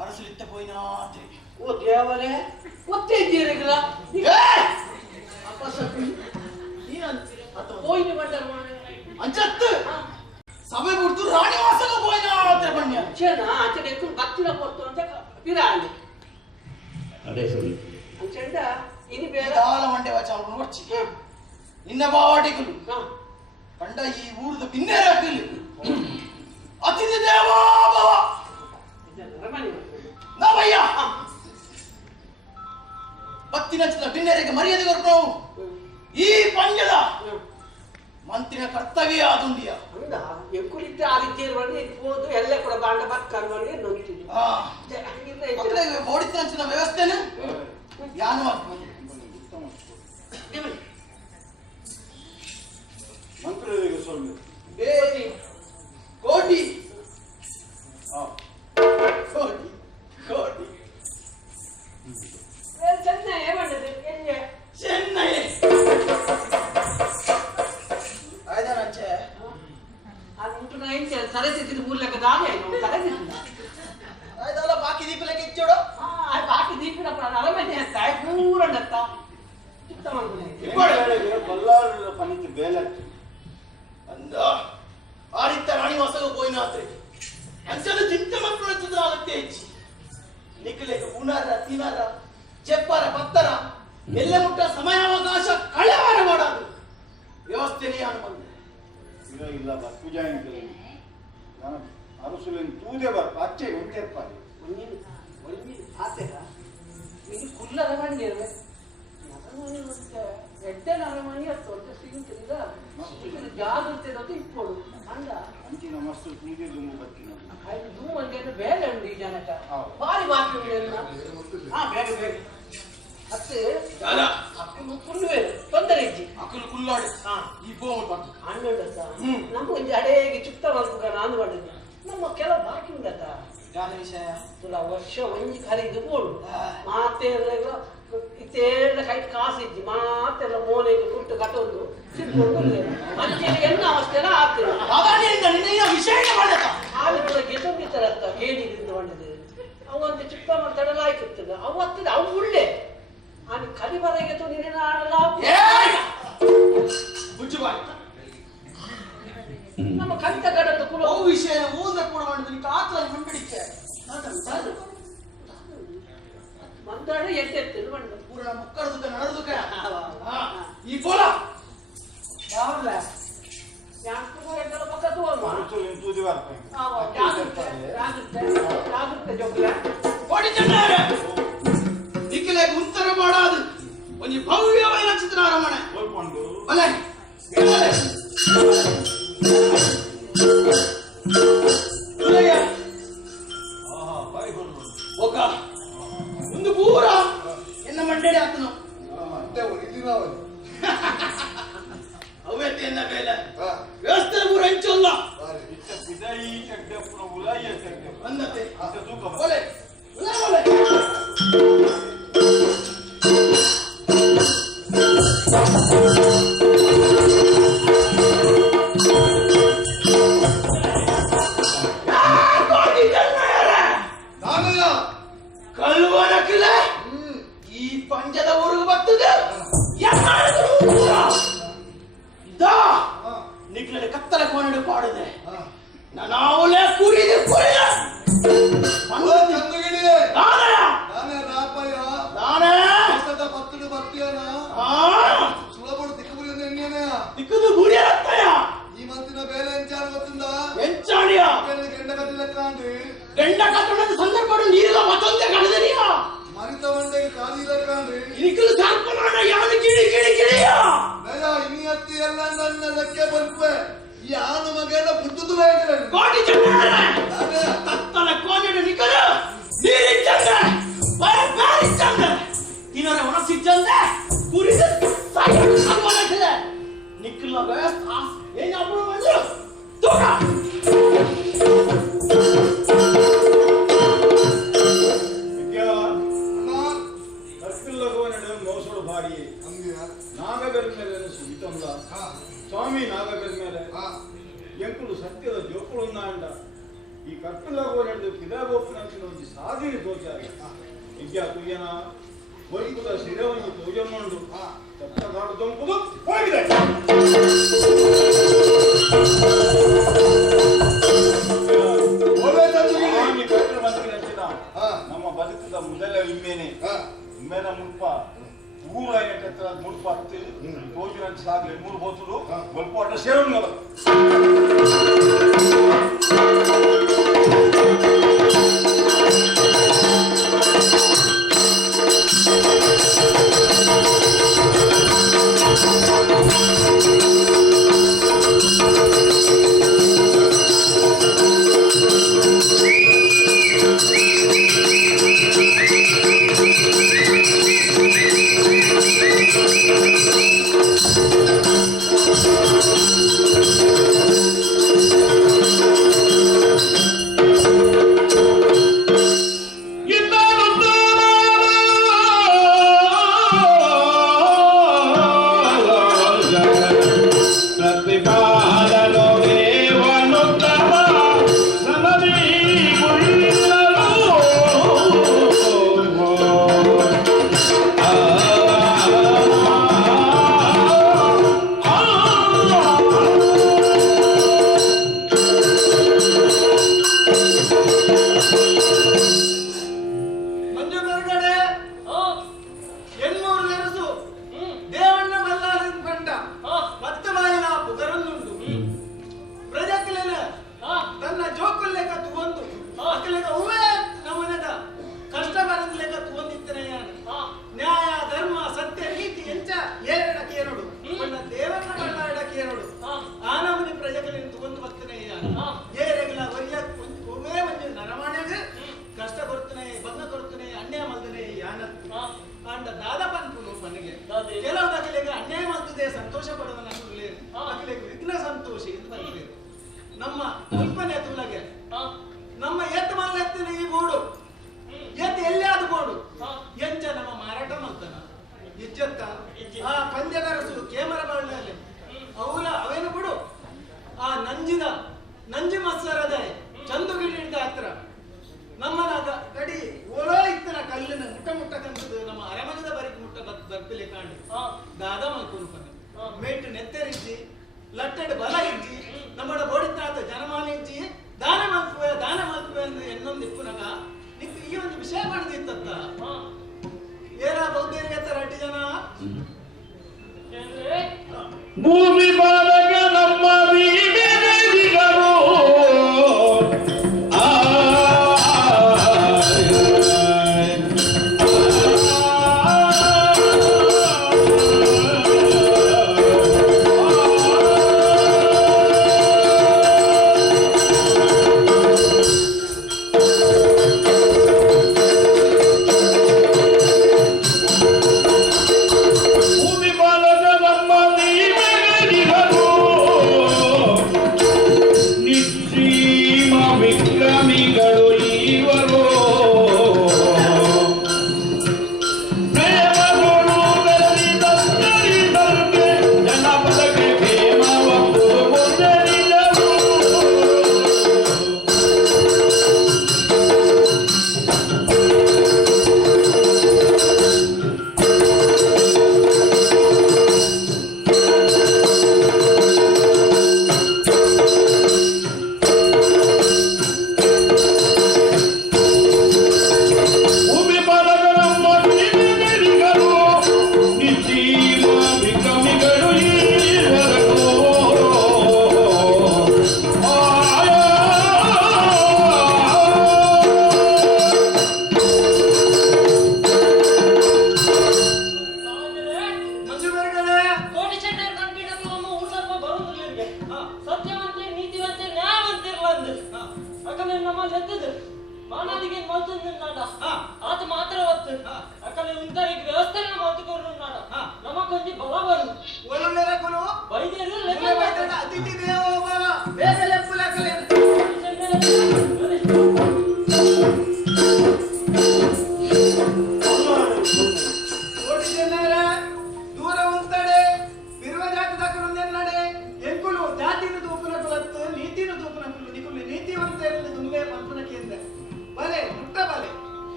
ಅರಸುಲಿತ್ತ ಪೋಯಿನಾತ್ರಿ ಓ ದೇವರೇ ಒತ್ತೆ ಇದ್ದೀರಿಗಲ್ಲ ಅಪ್ಪ ಸತ್ತು ಹೋಯ್ತು ಬಂಡರು ಅಂಚತ್ತು ಸಭೆ ಬಿಡ್ತು ರಾಣಿ ವಾಸಗ ಪೋಯಿನಾತ್ರಿ ಪಣ್ಯ ಅಂಚೆನ ಅಂಚೆನ ఎక్కువ భక్తిలో పోతుంటే పిరాలి ಅದೇ ಸರಿ అంచెండ ఇది ಬೇರೆ ದಾಲ ಮಂಡೆ ವಾಚಾಲ್ಕೊಂಡು వచ్చి ನಿನ್ನ ಬಾವಟಿಗಳು ಕಂಡ ಈ ಊರದ ಪಿನ್ನೇರಕಲಿ ಅತಿಥಿ ದೇವೋ ಭವ ನಾವಯ್ಯ ಭಕ್ತಿ ನಚ್ಚಿದ ಪಿನ್ನೇರಿಗೆ ಮರ್ಯಾದೆ ಕೊಟ್ಟು ಈ ಪಂಜದ ಮಂತ್ರಿನ ಕರ್ತವ್ಯ ಆದುಂಡಿಯ ಅಂದ ಎಂಕುಲಿದ್ದ ಆರಿದ್ದೇರು ಬಳಿ ಹೋದು ಎಲ್ಲ ಕೂಡ ಬಾಂಡ ಬಕ್ಕರ್ ಬಳಿ ನೋಡ್ತಿದ್ವಿ ಓಡಿತ ನಚ್ಚಿನ ವ್ಯವಸ್ಥೆನು ಯಾನು ಮಂತ್ರಿಗೆ ಸೊಲ್ಲು ಕೋಟಿ ಕೋಟಿ ಕೋಟಿ ಚೆನ್ನೈ ಏಮಂಡದು ಎಲ್ಲಿ ಚೆನ್ನೈ ಆಯ್ದಾನಂಚೆ ಅದು ಉಂಟು ನಾ ಇಂಚೆ ತಲೆ ತಿಕ್ಕಿದ ಮೂರ್ಲೆಕ್ಕ ದಾಳಿ ಆಯ್ತು ತಲೆ ತಿಕ್ಕಿದ ಆಯ್ದಲ್ಲ ಬಾಕಿ ದೀಪಲಕ್ಕೆ ಇಚ್ಚೋಡು ಬಾಕಿ ದೀಪಿನ ಅರಮನೆ ಅಂತ ಪೂರಣ್ಣತ್ತ ಚಿತ್ತ ಬಲ್ಲಾರ ಪನಿತು ಬೇಲೆ ಅಂದ ಆರಿತ್ತ ರಾಣಿ ವಾಸಗ ಪೋಯಿನಾತ್ರಿ ಅಂಚದ ಚಿಂತೆ ಮಕ್ಕಳು ಹಚ್ಚಿದ್ರ ಆಗತ್ತೆ ಹೆಚ್ಚಿ ನಿಖಲೆಗೆ ಉಣಾರ ತಿನಾರ ಚೆಪ್ಪರ ಪತ್ತರ ಎಲ್ಲ ಮುಟ್ಟ ಸಮಯಾವಕಾಶ ಕಳೆವಾರ ಮಾಡೋದು ವ್ಯವಸ್ಥೆನೇ ಅನುಬಂಧ ಇಲ್ಲ ಬರ್ ಪೂಜಾ ನಾನು ಅರಸುಲಿನ ತೂದೆ ಬರ್ ಅಚ್ಚೆ ಉಂಟೇರ್ಪಾರಿ ಆತೇರ ಇದು ಕುಲ್ಲದ ಬಂದಿರವೆ ಎಡ್ಡೆ ಅರಮನೆ ತೊಂದರೆ ಸಿಗುತ್ತಿಲ್ಲ ಜಾಗ್ರತೆ ಇಟ್ಕೊಡು ಅಂದ ಅಂಚಿನ ಮಸ್ತು ತೂದೆ ದುಂಬು ಬತ್ತಿನ ಆಯ್ತು ಧೂಮ್ ಅಂತ ಬೇರೆ ಉಂಟು ಈ ಜನಕ ಭಾರಿ ಬಾಕಿ ಉಂಟು ಬೇಗ ಬೇಗ ಅತ್ತೆ ಅಕ್ಕಲು ಕುಲ್ಲುವೆ ತೊಂದರೆ ಇಜ್ಜಿ ಅಕ್ಕಲು ಕುಲ್ಲಾಡಿ ಈ ಬೋಮಲ್ ಬಂತು ಅಣ್ಣಂಡತ್ತ ನಮ್ಮ ಒಂದು ಅಡೆಗೆ ಚಿತ್ತ ಬರ್ಬೇಕ ನಾನು ಮಾಡಿದ್ದೆ ನಮ್ಮ ಕೆಲವು ಬಾಕಿ ಉಂಡತ್ತ ಯಾನ ವಿಷಯ ತುಲ ವರ್ಷ ಒಂಜಿ ಖರೀದು ಬೋಡು ಮಾತೇ ಇತ್ತೇಳ ಕೈ ಕಾಸಿದ್ದಿ ಮಾತೆಲ್ಲ ಮೋನೆಗೆ ಕುಟ್ಟು ಕಟ್ಟೊಂದು ಸಿಕ್ಕೊಂಡು ಅಂಚೆಗೆ ಎನ್ನ ಅವಸ್ಥೆಲ್ಲ ಆಗ್ತದೆ ಅದರಿಂದ ನಿನ್ನ ವಿಷಯ ಮಾಡಕ ಆಳಿಗಳ ಗೆಸೊಂದಿತ್ತರ ಕೇಳಿದ್ರಿಂದ ಬಂದದು ಅವಂತ ಚಿಕ್ಕ ಮಾಡ್ತಾಡಲ್ಲ ಆಯ್ತಿರ್ತದೆ ಅವತ್ತಿದ ಅವು ಉಳ್ಳೆ ಆನೆ ಕಲಿಬರಗೆ ತು ನಿನ್ನ ಆಡಲ್ಲ ಬುಜ್ಜುಬಾಯಿ ನಮ್ಮ ಕಂತ ಕಡದ ಕುಲ ಓ ವಿಷಯ ಮೂಲ ಕೂಡ ಮಾಡಿದ ನಿಕ ಆತ್ಲ ಮುಂಬಿಡಿಕೆ ಮಂದಾಡ ಎತ್ತೆತ್ತು ಬಂದು ಪೂರ ಮಕ್ಕಳದುಕ ನಡೆದುಕ ಈ ಕೋಲ ಯಾವಲ್ಲ ಯಾಕೋ ಎಂತಲ ಪಕ್ಕದ ಹೋಲ್ವಾ ಜಾಗೃತೆ ಜೋಗ್ಲ ಓಡಿಚಂದ್ರೆ ನಿಖಿಲೆ ಉತ್ತರ ಮಾಡಾದು ಒಂದು ಭವ್ಯವಾದ ಚಿತ್ರಾರಮಣೆ ಅಲೆ ಒಕ್ಕ ಒಂದು ಪೂರ ಎನ್ನ ಮಂಡಳಿ ಆತನು ಅವ್ಯತೆ ಎನ್ನ ಬೇಲೆ ವ್ಯವಸ್ಥೆ ಪೂರ ಹೆಂಚಲ್ಲ ಬಂದತೆ ಒಲೆ ಒಲೆ ಕಲ್ವನಕ್ಕಿಲ್ಲ ಈ ಪಂಜದ ಊರಿಗೆ ಬರ್ತದೆ ನಿಕ್ಲೆ ಕತ್ತಲ ಕೋನಡು ಪಾಡಿದೆ ನಾನಾವಲೇ ಕುರಿದು ಕುರಿದ ದಿಕ್ಕದು ಗುಡಿ ಆಗ್ತಾಯ ಈ ಮಂತಿನ ಬೇರೆ ಎಂಚಾಣ ಗೊತ್ತಿಂದ ಎಂಚಾಣಿಯ ಗಂಡ ಕಟ್ಟಿಲ್ಲ ಕಾಂಡು ಗಂಡ ಕಟ್ಟಣದ ಸಂದರ್ಭ ನೀರಿಲ್ಲ ಮತ್ತೊಂದೇ ಕಳೆದನಿಯ ಮರಿತ ಮಂಡೆಗೆ ಕಾಲಿಲ್ಲ ಕಾಂಡು ಇನಿಕಲು ಸರ್ಪನಾಣ ಯಾನು ಕಿಳಿ ಕಿಳಿ ಕಿಳಿಯ ನಯ ಇನಿಯತ್ತಿ ಎಲ್ಲ ನನ್ನದಕ್ಕೆ ಬಂದ್ವೆ ಈ ಆನು ಮಗನ ಬುದ್ಧುದು ಬೇಕಿಲ್ಲ ಕೋಟಿ ಚಂದ್ರ ತತ್ತನ ಕೋನೆಡು ನಿಕಲು ನೀರಿಚ್ಚಂದ ಬಾರಿಚ್ಚಂದ ತಿನ್ನರೆ ಒಣಸಿಚ್ಚಂದ ಕುರಿದ ಸಾಯಿದೆ ನಿಕ್ಕಲ ವ್ಯವಸ್ಥೆ ಏನು ಅಪ್ಪು ಬಂದು ತೂಕ ಸ್ವಾಮಿ ನಾಗಬೇದ ಮೇಲೆ ಎಂಕುಲು ಸತ್ಯದ ಜೋಕುಳು ಅಂಡ ಈ ಕರ್ಪುಲಾಗೋ ನಡೆದು ಕಿದಾಗೋಪುನಂಚಿನ ಒಂದು ಸಾಧಿಗೆ ತೋಚಾರಿ ವಿದ್ಯಾ ಕುಯ್ಯನ ವೈಕುದ ಶಿರವನ್ನು ಪೂಜೆ ಮಾಡು ತಪ್ಪಗಾಡು ದೊಂಪುದು ಹೋಗಿದೆ ಸ್ವಾಮಿ ಕರ್ಪುಲ ಮಂತ್ರಿ ನಚ್ಚಿದ ನಮ್ಮ ಬದುಕದ ಮೊದಲ ಇಮ್ಮೇನೆ ಇಮ್ಮೇನ ಮುಲ್ಪ ಊರಾಗ ಮುಲ್ಪ ಹತ್ತಿ ತೋಜಿನ ಸಾಗಲಿ 3 ಬೋತಲು ಸ್ವಲ್ಪ ಅಡ್ಡ ಸೇರೋಣ Yeah. ಲಟ್ಟೆಡ್ ಬಲ ಇಜ್ಜಿ ನಮ್ಮ ಬೋಡಿತಾತ ಜನಮಾನ ಇಜ್ಜಿ ದಾನ ಮಲ್ಪುವೆ ಅಂದ್ರೆ ಇನ್ನೊಂದು ಇಪ್ಪುನಗ ನಿಂಗೆ ಈ ಒಂದು ವಿಷಯ ಮಾಡಿದಿತ್ತ ಏನ ಬೌದ್ಧರಿಗೆ ರೆಡ್ಡಿ ಜನ ಭೂಮಿ ಬಾಲಕ ನಮ್ಮ ಬೀದಿಗರು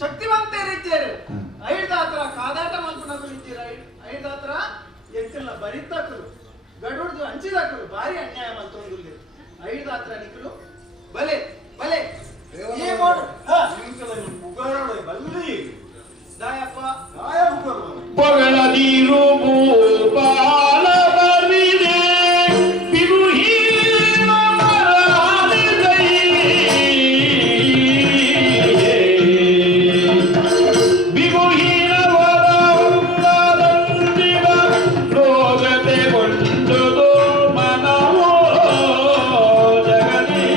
ಶಕ್ತಿವಂತ ರೀತಿಯರು ಐದಾತ್ರ ಕಾದಾಟ ಮಲ್ಪನಗಳು ಇದ್ದೀರ ಐದಾತ್ರ ಎಂಕಲ್ನ ಬರಿತಾಕರು ಗಡುಡ್ದು ಹಂಚಿದಾಕರು ಭಾರಿ ಅನ್ಯಾಯ ಮಲ್ತೊಂದು ಐದಾತ್ರ ನಿಕ್ಕಲು ಬಲೆ ಬಲೆ ಈ ಮೋಡ್ ಪುಗಾರೋಡೆ ಬಲ್ಲಿ ದಾಯಪ್ಪ ದಾಯ ಪುಗಾರು ಪಗಳ ನೀರು ಬಾಲ ಬರಿದೆ ಬಿರುಹೀನ ಮರಾಲಿದೈ ಬಿರುಹೀನ ವರ ಉಳ್ಳದಂದಿದ ರೋಗತೆ ಕೊಂಡದು ಮನವೋ ಜಗದಿ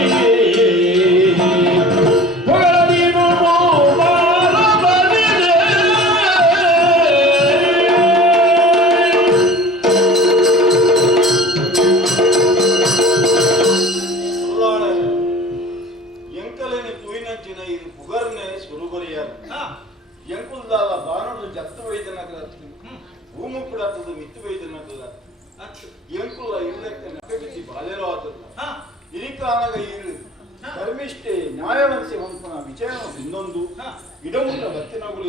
ಪಗಳ ನೀರು ಬಾಲ ಬರಿದೆ ಎಂಕಲೇನೆ ತುಯಿನಂಚಿನ ಇದು ಪುಗರ್ನೆ ಸುರುಗೊರಿಯಾರು ಎಂಕುಲ್ದಾಲ ಬಾನೋಡು ಜತ್ತು ವೈದ್ಯನಗರ ಭೂಮಿ ಕೂಡ ಆಗ್ತದೆ ಮಿತ್ತು ವೈದ್ಯನಗರ ಎಂಕುಲ್ಲ ಇಲ್ಲಕ್ಕೆ ನಗಬಿಸಿ ಬಾಲೆರೋ ಆತದ ಇರಿಕಾನಾಗ ಇರು ಧರ್ಮಿಷ್ಠೆ ನ್ಯಾಯವಂತೆ ಹೊಂಪನ ವಿಚಾರ ಇನ್ನೊಂದು ಇಡಮುಟ್ಟ ಬತ್ತಿನಗುಲು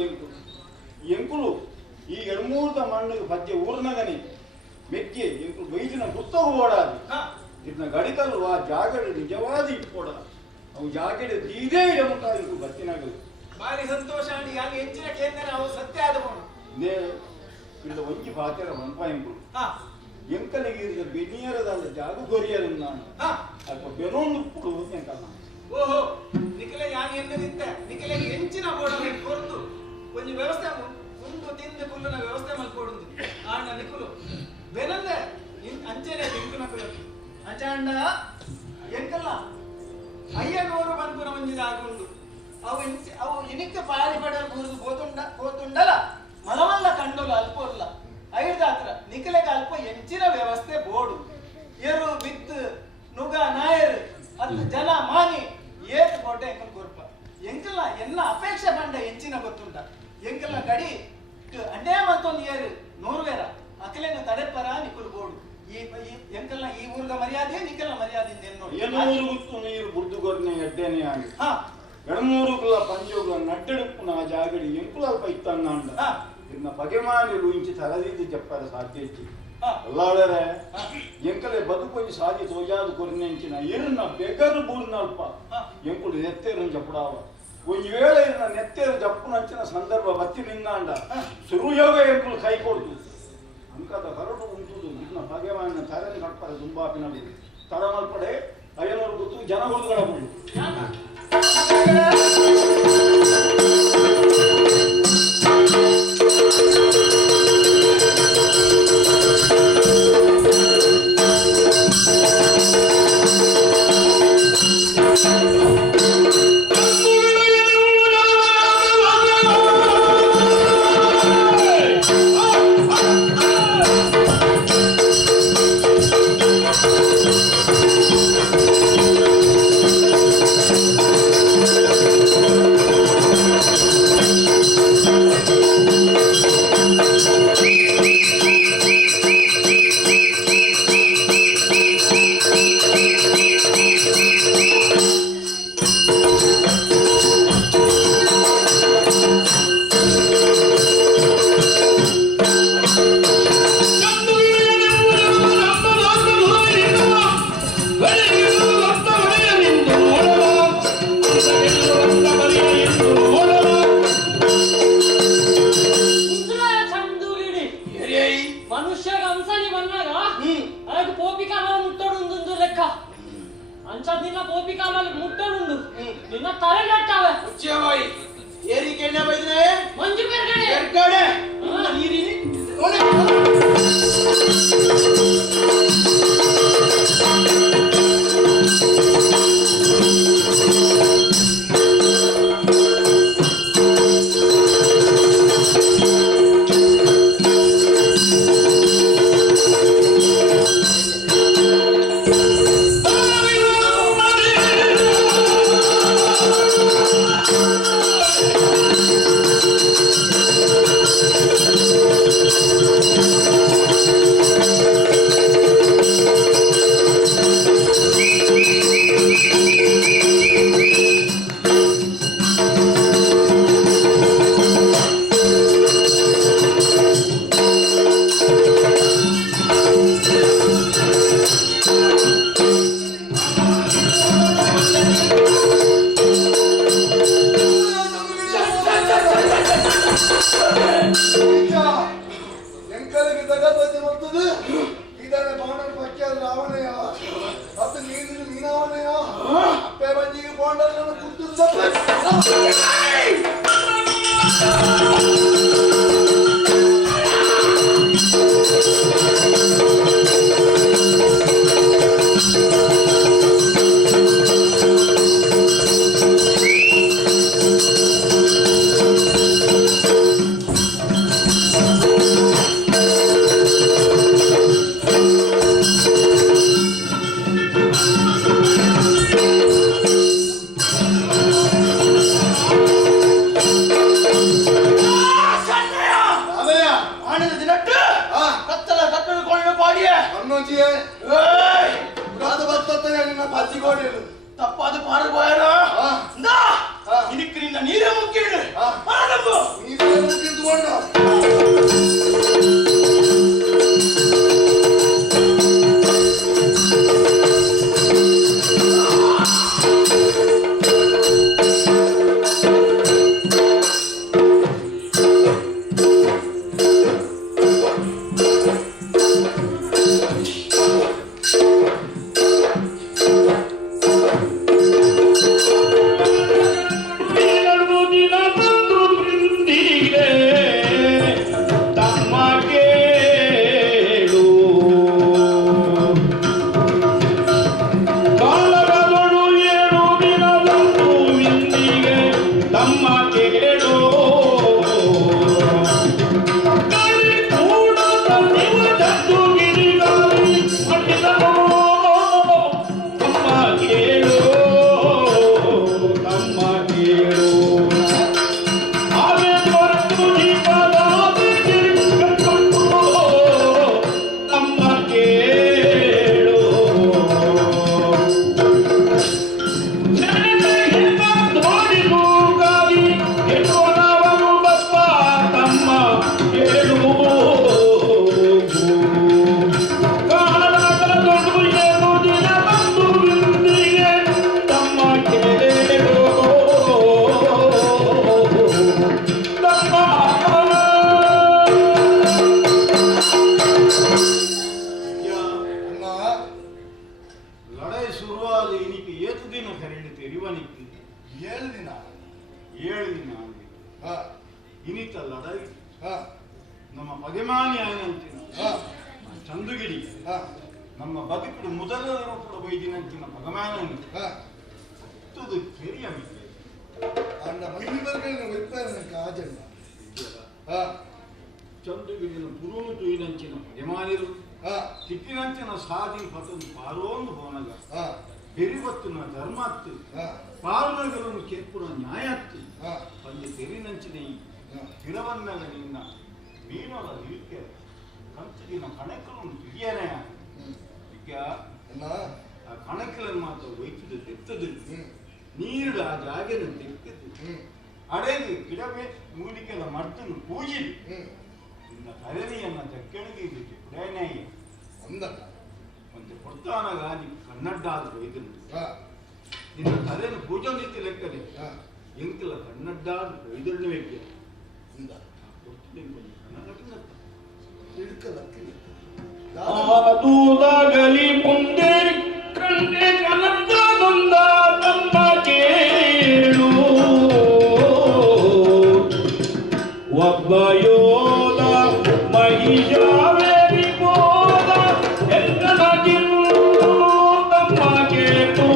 ಎಂಕುಲು ಈ ಎಡ್ಮೂರ್ದ ಮಣ್ಣಿಗೆ ಪದ್ಯ ಊರ್ನಗನಿ ಮೆಕ್ಕೆ ಎಂಕುಲು ವೈದ್ಯನ ಗುತ್ತವು ಓಡಾದಿ ಇದನ್ನ ಗಡಿತಲ್ವ ಆ ಜಾಗಡ ನಿಜವಾದ ಇಟ್ಕೊಡ ಅವು ಜಾಗಡ ತೀರೇ ಇಡಮುಟ್ಟ ಇಂಕು ಬತ್ತಿನಗಲು ಭಾರಿ ಸಂತೋಷ ಅಂಡಿ ಯಾಕೆ ಹೆಚ್ಚಿನ ಕೇಂದ್ರ ಅವು ಸತ್ಯ ಆದವನು ನೇ ಇಲ್ಲ ಒಂಜಿ ಪಾತೆರ ಹೊಂಪ ಎಂಕುಲು ಎಂಕಲಿಗೆ ಇರಿದ ಬೆನಿಯರದಲ್ಲ ಜಾಗು ಗೊರಿಯರು ನಾನು ಅಲ್ಪ ಬೆನೊಂದು ಕೊಡು ಎಂಕಲ್ಲ ಓಹೋ ನಿಖಿಲ ಯಾನ್ ಎನ್ನದಿತ್ತೆ ನಿಖಿಲ ಹೆಂಚಿನ ಬೋಡ ಕೊರ್ದು ಒಂದು ವ್ಯವಸ್ಥೆ ಮುಂದು ತಿಂದು ಕುಲ್ಲನ ಎಂಕಲ್ಲ ಗಡಿ ಅಡ್ಡೇ ಮತ್ತೊಂದು ಏರು 100 ವೇರ ಅಕಲೇನ ತಡೆಪರ ನಿಕ್ಕುಲು ಬೋಡು ಎಂಕಲ್ಲ ಈ ಊರ್ಗ ಮರ್ಯಾದೆ ನಿಕ್ಕಲ್ಲ ಮರ್ಯಾದೆ ಏನೂರು ಗುತ್ತು ನೀರು ಬುರ್ದುಗೊರ್ನೆ ಎಡ್ಡೆನೆ ಆಗಿ ಎಡಮೂರುಗಳ ಪಂಜೋಗಳ ನಡ್ಡೆಡುಪ್ಪುನ ಆ ಜಾಗಡಿ ಎಂಕುಲಲ್ಪ ಇತ್ತನ್ನ ಇನ್ನ ಬಗೆಮಾನಿಲು ಇಂಚಿ ತರದಿದ್ದು ಜಪ್ಪದ ಸಾಧ್ಯತೆ ಅಲ್ಲಾಳರೆ ಎಂಕಲೆ ಬದುಕೊಂಜಿ ಸಾಧಿ ತೋಜಾದು ಕೊರಿನೆಂಚಿನ ಇರ್ನ ಬೆಗರು ಬೂರ್ನಲ್ಪ ಎಂಕುಲು ನೆತ್ತೇರು ಜಪ್ಪುಡಾವ ಒಂಜಿ ವೇಳೆ ಇರ್ನ ನೆತ್ತೇರು ಜಪ್ಪುನಂಚಿನ ಸಂದರ್ಭ ಬತ್ತಿ ನಿನ್ನಾಂಡ ಸುರುಯೋಗ ಎಂಕುಲು ಕೈ ಕೊಡ್ತು ಅಂಕದ ಹೊರಟು ಉಂಟುದು ಇನ್ನ ಬಗೆಮಾನಿನ ತರನಿ ಕಟ್ಪರೆ ದುಂಬಾಪಿನಲ್ಲಿ ತರಮಲ್ಪಡೆ ಅಯ್ಯನವರು ಗೊತ್ತು ಜನಗಳ ಬಂದು ತಪ್ಪಾದ ಪಾರು ಬೋಯರ ಇದಕ್ಕಿಂದ ನೀರೇ ಮುಖ್ಯ ತಮ್ಮ ಲಡಾಯಿ ಶುರುವಾದ ಇನಿಕ್ಕೆ ಏತು ದಿನ ಕರೆಂಡು ತೆರಿವನಿಕ್ಕೆ 7 ದಿನ 7 ದಿನ ಹಾ ಇನಿತ ಲಡಾಯಿ ಹಾ ನಮ್ಮ ಪಗೆಮಾನಿ ಆಯ್ನಂತಿನ ಹಾ ಚಂದುಗಿಡಿ ಹಾ ನಮ್ಮ ಬದುಕುಡು ಮೊದಲ ರೂಪದ ಬೈದಿನಂಚಿನ ಪಗಮಾನ ಹಾ ತುದು ಕೆರಿಯ ಮಿಕ್ಕೆ ಅಣ್ಣ ಮಂದಿ ಬರ್ಗಳನ್ನ ಒಯ್ತಾರೆ ಕಾಜಣ್ಣ ಹಾ ಚಂದುಗಿಡಿನ ಪುರುನು ತುಯಿನಂಚಿನ ಪಗೆಮಾನಿರು ಹಾ ತಿಪ್ಪಿನಂಚಿನ ಸಾದಿ ಪತೊಂದು ಪಾರೋಂದು ಹೋನಗ ಹಾ ಬೆರಿವತ್ತುನ ಧರ್ಮಾತ್ತು ಹಾ ಪಾಲನಗಳನ್ನು ಕೆಪ್ಪುನ ನ್ಯಾಯತ್ತು ಹಾ ಪಂಜೆ ತೆರಿನಂಚಿನ ಈ ತಿರವನ್ನಗ ನಿನ್ನ ಮೀನೊಲ ನಿಲ್ಕೆ ಕಂಚಿನ ಕಣಕలను ತಿಳಿಯನೇ ಈಗ ಅಣ್ಣ ಆ ಕಣಕలను ಮಾತ್ರ ಒಯ್ತದು ತೆತ್ತದು ನೀರು ಆ ಜಾಗನ ತೆಕ್ಕದು ಅಡೆದು ಗಿಡವೇ ಮೂಲಿಕೆಲ್ಲ ಮರ್ತನ್ನು ಪೂಜಿದು ನಿನ್ನ ಕರಣಿಯನ್ನ ದಕ್ಕಣಿಗೆ ಇದಕ್ಕೆ ಕುಡೇನಾಯಿ ಅಂದ ಒಂದು ಕೊಡ್ತಾನಾಗ ನೀ ಕನ್ನಡ್ಡಾದ ಒಯ್ದನು ಹಾ ನಿನ್ನ ಕರೆಯನ್ನು ಪೂಜೊಂದಿತ್ತು ಲೆಕ್ಕನೆ ಹಾ ಎಂಕಲ ಕನ್ನಡ್ಡಾದ ಒಯ್ದಣ್ಣು ವೆಕ್ಕೆ ಅಂದ ಕೊಡ್ತೀನಿ ಕನ್ನಡ ಹಿಡ್ಕಲಕ್ಕಿಲ್ಲ ಆದೂದಾಗಲಿ ಮುಂದೆ ಕಂಡೆ ಕನಕದೊಂದ ನಮ್ಮ ಕೇಳು ಒಬ್ಬ ಯೋಧ ಮಹಿಷಾವೇರಿ ಬೋಧ ಎಂದನಾಗಿರು ನಮ್ಮ ಕೇಳು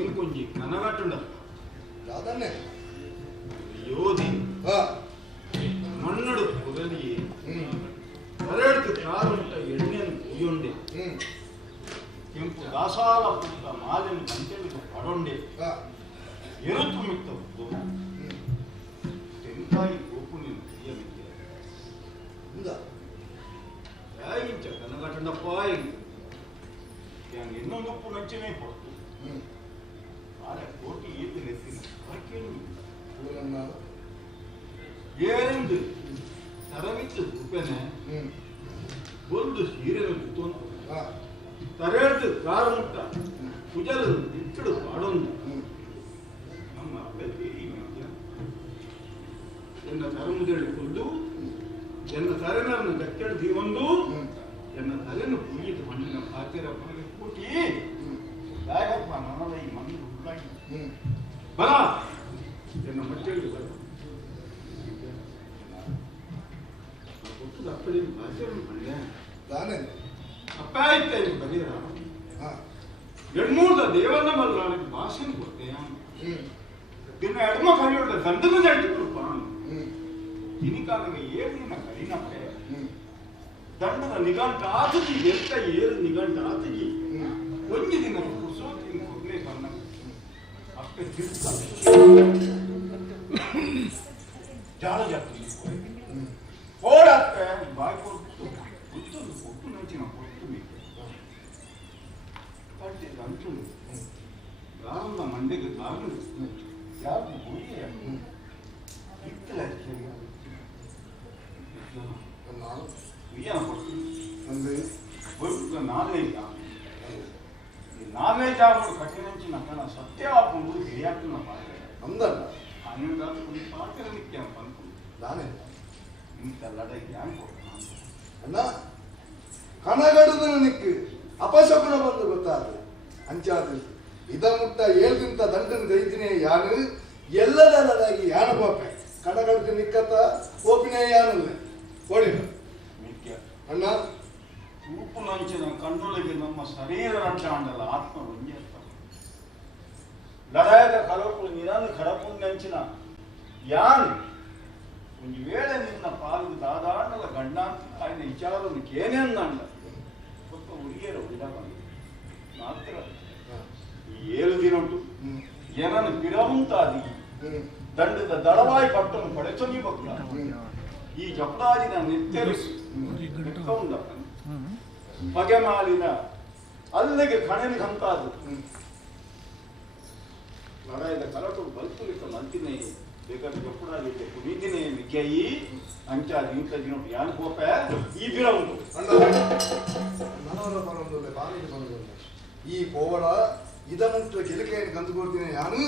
ಎಂಕೊಂಜಿ ಕನಗಟ್ಟುಂಡ ಯಾದನ್ನೇ ಯೋಧಿ ಹಾ ಮಣ್ಣಡು ಪುಗಲಿ ಹೊರಡ್ತು ಕಾರುಂಟ ಎಣ್ಣೆನು ಕುಯ್ಯೊಂಡೆ ಕೆಂಪು ದಾಸಾಲ ಪುಟ್ಟ ಮಾಲಿನ ಕಂಚೆಳಿದು ಪಡೊಂಡೆ ಹಾ ಎರುತು ಮಿತ್ತ ತೆಂಕಾಯಿ ಗೋಪು ನೀನು ಪ್ರಿಯ ಮಿತ್ತೆ ಅಂದ ಯಾಗಿಂಚ ಕನಗಟ್ಟಂಡಪ್ಪ ಹೆಂಗೆ ಇನ್ನೊಂದು ನಂಚನೆ ಹೊರತು ಆರೆ ಕೋಟಿ ಏತು ನೆತ್ತಿನ ಹಾಕೇನು ಊರನ್ನ ಏರೆಂದು ತರವಿತ್ತು ಉಪ್ಪೆನೆ ಒಂದು ಸೀರೆನು ಕುತ್ತೊಂದು ಹಾ ತರೆಡ್ದು ಕಾರು ಮುಟ್ಟ ಕುಜಲು ಇಟ್ಟಡು ಪಾಡೊಂದು ನಮ್ಮ ಅಪ್ಪಲ್ಲಿ ಎನ್ನ ತರಮುದೇಳಿ ಕೊದ್ದು ಎನ್ನ ತರೆನನ್ನು ಗಟ್ಟೆಡು ದೀವೊಂದು ಎನ್ನ ತಲೆನು ಕುಯ್ಯಿತು ಮಣ್ಣಿನ ಪಾತಿರ ಮನೆಗೆ ಕೂಟಿ ಯಾಗಪ್ಪ ನನಲ ಈ ಮಣ್ಣು ಉಳ್ಳಾಗಿ ಬರ ಎನ್ನ ಮಟ್ಟೆಗೆ ಬರ ಕೊಟ್ಟದ ಅಪ್ಪಳಿ ಪಾತಿರನ್ನು ಬಂದೆ ತಾನೇ ಅಪ್ಪ ಆಯ್ತು ಬರೀರ ಹಾ 2-3 ದೇವನ್ನ ಬಲ್ಲಾಳಿಗೆ ಭಾಷಣ ಕೊಟ್ಟೆಯ ದಿನ ಎಡಮ ಕರಿಯೋಡ ದಂಡನ ಜಡ್ಡು ಕೊಡ್ಪಾನ ಇನಿಕಾಲಿಗೆ ಏನಿನ ಕರಿನಪ್ಪೆ ದಂಡದ ನಿಗಂಟ ಆತಗಿ ಎಂತ ಏರು ನಿಗಂಟ ಆತಗಿ ಒಂದು ದಿನ ಕುಸೋತಿ ಕೊಡ್ಲೇ ಬನ್ನ ಅಪ್ಪೆ ತಿರ್ತ ಜಾಳ ಜಾತಿ ಓಡಾಡ್ತೆ ಬಾಯಿ ಕೊಟ್ಟು ಕುತ್ತದು ಕೊಟ್ಟು ನಂಚಿನ ಕೊಟ್ಟು ಬೇಕು ತಟ್ಟೆ ಗಂಟು ಯಾರನ್ನ ಮಂಡೆಗೆ ತಾಗಲು ಯಾರು ಹೋಗಿ ಇತ್ತಲ ನಾನು ಉಯ್ಯನ ಕೊಟ್ಟು ಅಂದ್ರೆ ಒಬ್ಬ ನಾಲೇಜ್ ನಾಲೇಜ್ ಆಗೋದು ಕಠಿಣಂಚಿನ ಕಣ ಸತ್ಯ ಹಾಕೊಂಡು ಹಿರಿಯಾಕನ ಪಾತ್ರೆ ಅಂದಲ್ಲ ಹನ್ನೆರಡು ಒಂದು ಪಾತ್ರೆ ನಿತ್ಯ ಬಂತು ನಾನೇ ಇಂಥ ಲಡೈ ಹ್ಯಾಂಗ್ ಅಣ್ಣ ಕಣಗಡುದನ ನಿಕ್ಕು ಅಪಶಕುನ ಬಂದು ಗೊತ್ತಾದ್ರು ಅಂಚಾದು ಇದ ಮುಟ್ಟ ಏಳ್ದಿಂತ ದಂಡನ ದೈದಿನೇ ಯಾನು ಎಲ್ಲದರದಾಗಿ ಯಾನ ಪಾಪೆ ಕಣಗಡುದು ನಿಕ್ಕತ್ತ ಓಪಿನೇ ಯಾನಲ್ಲ ಓಡಿ ಮಿಕ್ಯ ಅಣ್ಣ ತೂಪು ನಂಚಿನ ಕಣ್ಣೊಳಗೆ ನಮ್ಮ ಶರೀರ ಅಂಟಲ್ಲ ಆತ್ಮ ಒಂದೇ ಲಡಾಯದ ಕಲಪು ನಿರನ್ನು ಕಡಪು ನಂಚಿನ ಯಾನ್ ಒಂದು ವೇಳೆ ನಿನ್ನ ಪಾಲು ದಾದಾಂಡಲ ಗಂಡಾಂತ ఆయన ವಿಚಾರವನ್ನು ಕೇನೆಂದಂಡ ಸ್ವಲ್ಪ ಹುಡುಗಿಯರು ಹುಡುಗ ಬಂದು ಮಾತ್ರ ಈ 7 ದಿನ ಉಂಟು ಏನನ್ನು ಬಿರವುಂತಾದಿ ದಂಡದ ದಳವಾಯಿ ಪಟ್ಟನ್ನು ಪಡೆಚೊಂಗಿ ಬಕ್ಕಲ ಈ ಜಪದಾಜಿನ ನೆತ್ತೆರಿಸಿ ಎತ್ಕೊಂಡ ಬಗೆ ಮಾಲಿನ ಅಲ್ಲಿಗೆ ಕಣೆನ ಕಂತಾದು ಲಡಾಯದ ಕಲಟು ಬಲ್ಪುಲಿಕ ಮಂತಿನೇ ಬೇಕಾದ್ರೆ ಜಪ್ಪುಡಾಲಿಗೆ ಕುಡಿದಿನೇ ಮಿಗ್ಗಯಿ ಅಂಚಾದ ಇಂಥ ದಿನ ಯಾನ್ ಕೋಪ ಈ ದಿನ ಉಂಟು ನನವರ ಬರೋದಿಲ್ಲ ಬಾಲಿಗೆ ಬರೋದಿಲ್ಲ ಈ ಕೋವಳ ಇದನ್ನುಂಟು ಗೆಲುಗೆಯನ್ನು ಕಂದುಕೊಡ್ತೀನಿ ನಾನು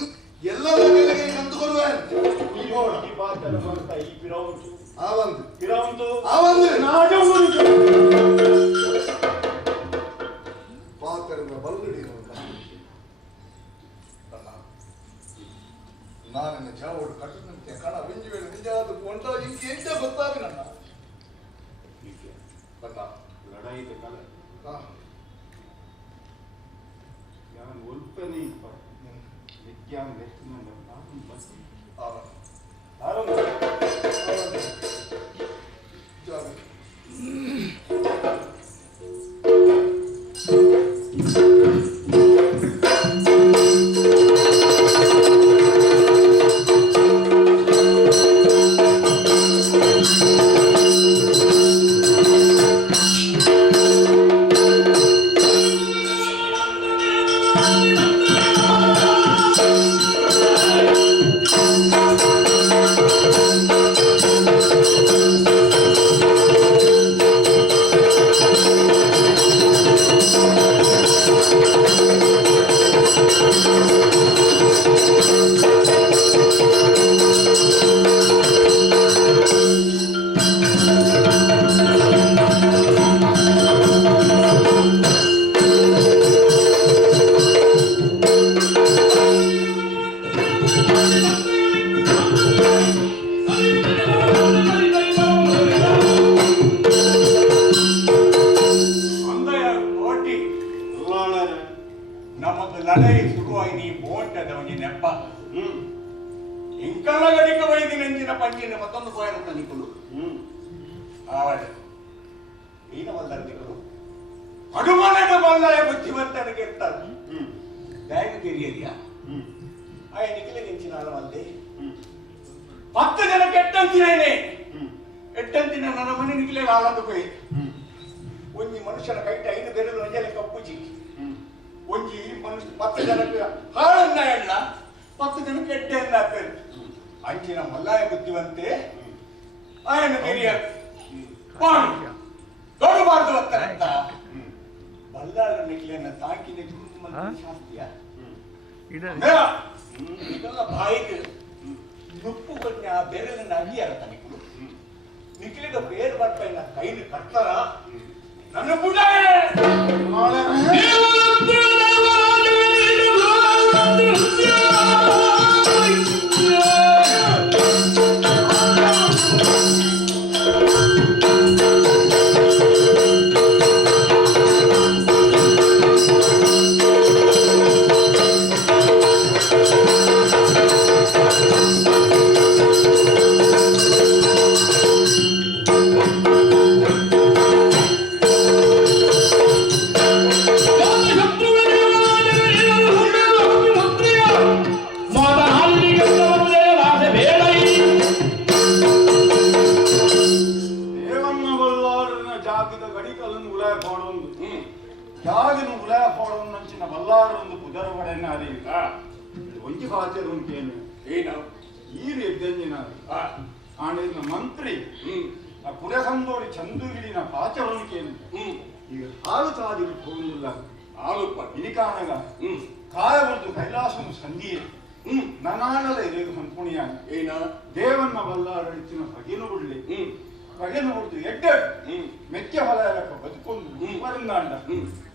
ಎಲ್ಲರ ಗೆಲುಗೆಯನ್ನು ಕಂದುಕೊಡುವೆ ಈ ಕೋವಳ ಈ ಬಾತಲ್ಲ ಮಾಡ್ತಾ ಈ ಪಿರ ಉಂಟು ಆ ಒಂದು ಪಿರ ಉಂಟು ಆ ಒಂದು ನಾಜ ಉಂಟು ಪಾತ್ರದ ಬಲ್ಲುಡಿ ನಾನೆನ್ನ ಚಾವೋಡು ಕಟ್ಟದಂತೆ ಕಣ ವಿಂಜಿ ವೇಳೆ ನಿಜವಾದ ಕೊಂಡ ಇಂಕೆ ಎಂತ ಗೊತ್ತಾಗ ನನ್ನ ಬಣ್ಣ ಲಡಾಯಿದ ಕಾಲ ಯಾನ್ ಒಲ್ಪನೆ ಇಪ್ಪ ವಿಜ್ಞಾನ ವ್ಯಕ್ತಿನ ಬಸ್ತಿ ಆರಂಭ ನಮ್ಮದು ಲಡೈ ಶುರುವಾಗಿ ನೀ ಬೋಟದ ಒಂಜಿ ನೆಪ್ಪ ಇಂಕಲ ಗಡಿಕ ವೈದಿ ನೆಂಚಿನ ಪಂಚಿನ ಮತ್ತೊಂದು ಕೋಯರಂತ ನಿಕುಲು ಆವಡ ಈನ ವಲ್ಲರ ನಿಕುಲು ಅಡುಮನದ ಬಲ್ಲಾಯ ಬುದ್ಧಿವಂತನಿಗೆ ಇರ್ತಾರೆ ಬ್ಯಾಂಕ್ ತೆರಿಯದಿಯಾ ಆಯ ನಿಖಿಲ ನೆಂಚಿನ ಅಲ್ಲವಲ್ಲದೆ 10 ಜನಕ್ಕೆ ಎಟ್ಟಂತಿನೇನೆ ಎಟ್ಟಂತಿನ ನನ್ನ ಮನೆ ನಿಖಿಲೆ ಆಲಂದು ಪೈ ಒಂಜಿ ಮನುಷ್ಯನ ಕೈಟ 5 ಬೆರಳು ಒಂಜಲೆ ಕಪ್ಪುಜಿ ಒಂಜಿ ಮನುಷ್ಯ 10 ಜನಕ್ಕೆ ಹಾಳನ್ನ ಎಣ್ಣ 10 ಜನಕ್ಕೆ ಎಡ್ಡೆ ಎಣ್ಣ ಪೇರು ಅಂಚಿನ ಮಲ್ಲಾಯ ಬುದ್ಧಿವಂತೆ ಆಯನ ತೆರಿಯ ಪಾಣಿ ದೊಡ್ಡಬಾರ್ದು ಅಂತ ಬಲ್ಲಾಳ ನಿಖಿಲೆಯನ್ನ ತಾಕಿ ನೆಚ್ಚಿಕೊಂಡು ಶಾಸ್ತ್ರೀಯ ಇದೆಲ್ಲ ಬಾಯಿಗೆ ನುಪ್ಪು ಕೊಟ್ಟೆ ಆ ಬೆರಳಿನ ಅಗಿಯಾರತ್ತ ನಿಖಿಲು ನಿಖಿಲಿಗೆ ಬೇರೆ ಬರ್ತಾ ಕೈಲಿ ಕಟ್ತಾರ ನನ್ನ ಪುಟ ಮಂತ್ರಿ ಆ ಪುರಸಂದೋಡಿ ಚಂದುಗಿಡಿನ ಪಾಚವನಿಕೆಯನ್ನು ಈಗ ಹಾಲು ತಾದಿರು ಹೋಗುದಿಲ್ಲ ಆಲುಪ್ಪ ಇನಿಕಾನಗ ಕಾಯ ಒಂದು ಕೈಲಾಸನು ಸಂಧಿಯೇ ನನಾಣಲ ಇದಕ್ಕೆ ಸಂಪುಣಿಯ ಏನ ದೇವನ್ನ ಬಲ್ಲಾಡಳಿತಿನ ಬಗೆನು ಬಿಡ್ಲಿ ಬಗೆನು ಬಿಡ್ತು ಎಡ್ಡೆ ಮೆಚ್ಚ ಹೊಲ ಬದುಕೊಂಡು ಬರಂದಾಂಡ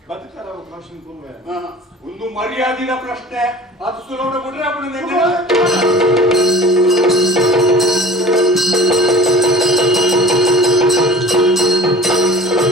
ಬದುಕಲ ಅವಕಾಶ ಒಂದು ಮರ್ಯಾದಿನ ಪ್ರಶ್ನೆ ಅದು ಸುಲಭ ಬಿಡ್ರೆ Thank you.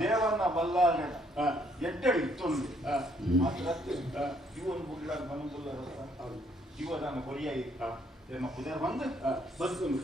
ದೇವನ್ನ ಬಲ್ಲಾಳ ಎಡ್ಡಡಿ ಇತ್ತೊಂದು ಜೀವನ ಬುಳ್ಳಾಗ ಬನಬುಲ್ಲರ ಜೀವದಾನ ಕೊರಿಯ ನಮ್ಮ ಪುದರ್ ಬಂದು ಬದುಕೊಂಡು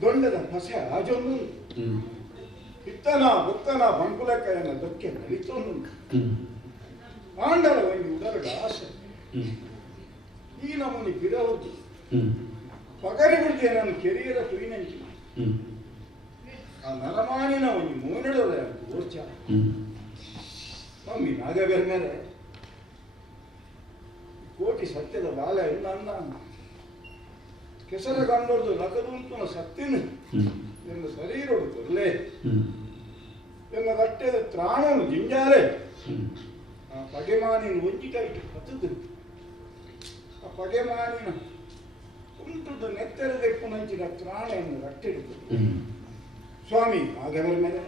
ದೊಂಡದ ಪಸೆ ಆಜೊಂದು ಇತ್ತನ ಬುತ್ತನ ಬಂಕುಲಕಾಯನ ದೊಕ್ಕೆ ನಲಿತೊಂದು ಪಾಂಡವ ಒಂದು ಉದರಡ ಆಸೆ ಈ ನಮೂನಿ ಗಿಡವದ್ದು ಪಗರಿ ಬಿಡ್ತೆ ನಾನು ಕೆರಿಯರ ತುಯಿನಂಚಿ ಆ ನರಮಾನಿನ ಒಂದು ಮೂನಡದ ಓರ್ಚ ಮಮ್ಮಿ ನಾಗಬೇರ ಮೇಲೆ ಕೋಟಿ ಸತ್ಯದ ಬಾಲ ಇಲ್ಲ ಅಂದ ಕೆಸರ ಕಂಡೋದು ನಕದುಂತುನ ಸತ್ತಿನ ಎನ್ನ ಶರೀರಡು ಕೊರ್ಲೆ ಎನ್ನ ಕಟ್ಟೆದ ತ್ರಾಣನು ಜಿಂಜಾರೆ ಆ ಪಗೆಮಾನಿನ ಒಂಜಿಕಾಯ್ತು ಹತ್ತದು ಆ ಪಗೆಮಾನಿನ ಉಂಟುದು ನೆತ್ತರದೆಕ್ಕು ನಂಚಿನ ತ್ರಾಣವನ್ನು ಕಟ್ಟಿಡುದು ಸ್ವಾಮಿ ಆಗವರ ಮೇಲೆ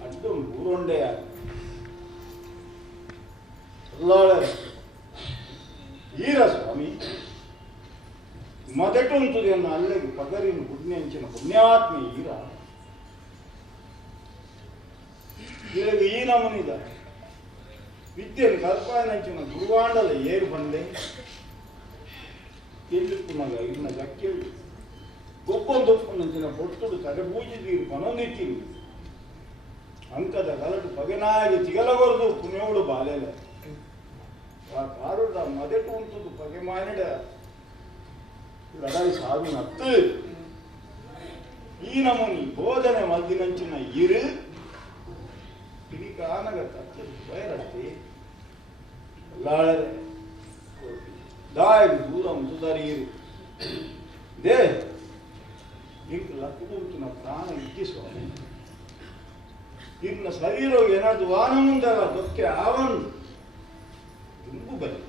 ಅಡ್ಡೊಂದು ಊರೊಂಡೆಯ ಅಲ್ಲಾಳೆ ಈರ ಸ್ವಾಮಿ ಮೊದಟು ಉಂಟುದೆಯನ್ನ ಅಲ್ಲಿಗೆ ಪಗರಿನ ಪುಣ್ಯಂಚಿನ ಪುಣ್ಯಾತ್ಮಿ ಈರ ಇಲ್ಲಿಗೆ ಈ ನಮನಿದ ವಿದ್ಯೆಯನ್ನು ಕಲ್ಪಾಯನಂಚಿನ ಗುರುವಾಂಡಲ ಏರು ಬಂದೆ ಎಲ್ಲಿತ್ತು ಮಗ ಇನ್ನ ಜಕ್ಕೆ ಗೊಬ್ಬೊಂದೊಪ್ಪನಂಚಿನ ಪೊಟ್ಟುಡು ಕಡೆ ಬೂಜಿದೀರು ಮನೊಂದಿತ್ತೀವಿ ಅಂಕದ ಗಲಟು ಪಗೆನಾಗಿ ತಿಗಲಗೊರ್ದು ಪುಣ್ಯೋಡು ಬಾಲೆಲ ಆ ಕಾರುಡ ಮೊದಟು ಉಂಟುದು ಪಗೆ ಮಾಡಿಡ ಲಡಾಯಿ ಸಾಧು ನತ್ತು ಈ ನಮೂನಿ ಬೋಧನೆ ಮಲ್ದಿನಂಚಿನ ಇರು ಪಿಡಿಕಾನಗ ತತ್ತು ಬಯರಟ್ಟಿ ಲಾಳರೆ ದಾಯಿ ದೂರ ಮುಸುದರಿಯಿರು ದೇ ಇಂಕ ಲಕ್ಕುಂಚಿನ ಪ್ರಾಣ ಇಕ್ಕಿ ಸ್ವಾಮಿ ಇನ್ನ ಶರೀರ ಏನಾದ್ರು ವಾನ ಮುಂದಲ್ಲ ದೊಕ್ಕೆ ಆವನ್ ತುಂಬು ಬಲೆ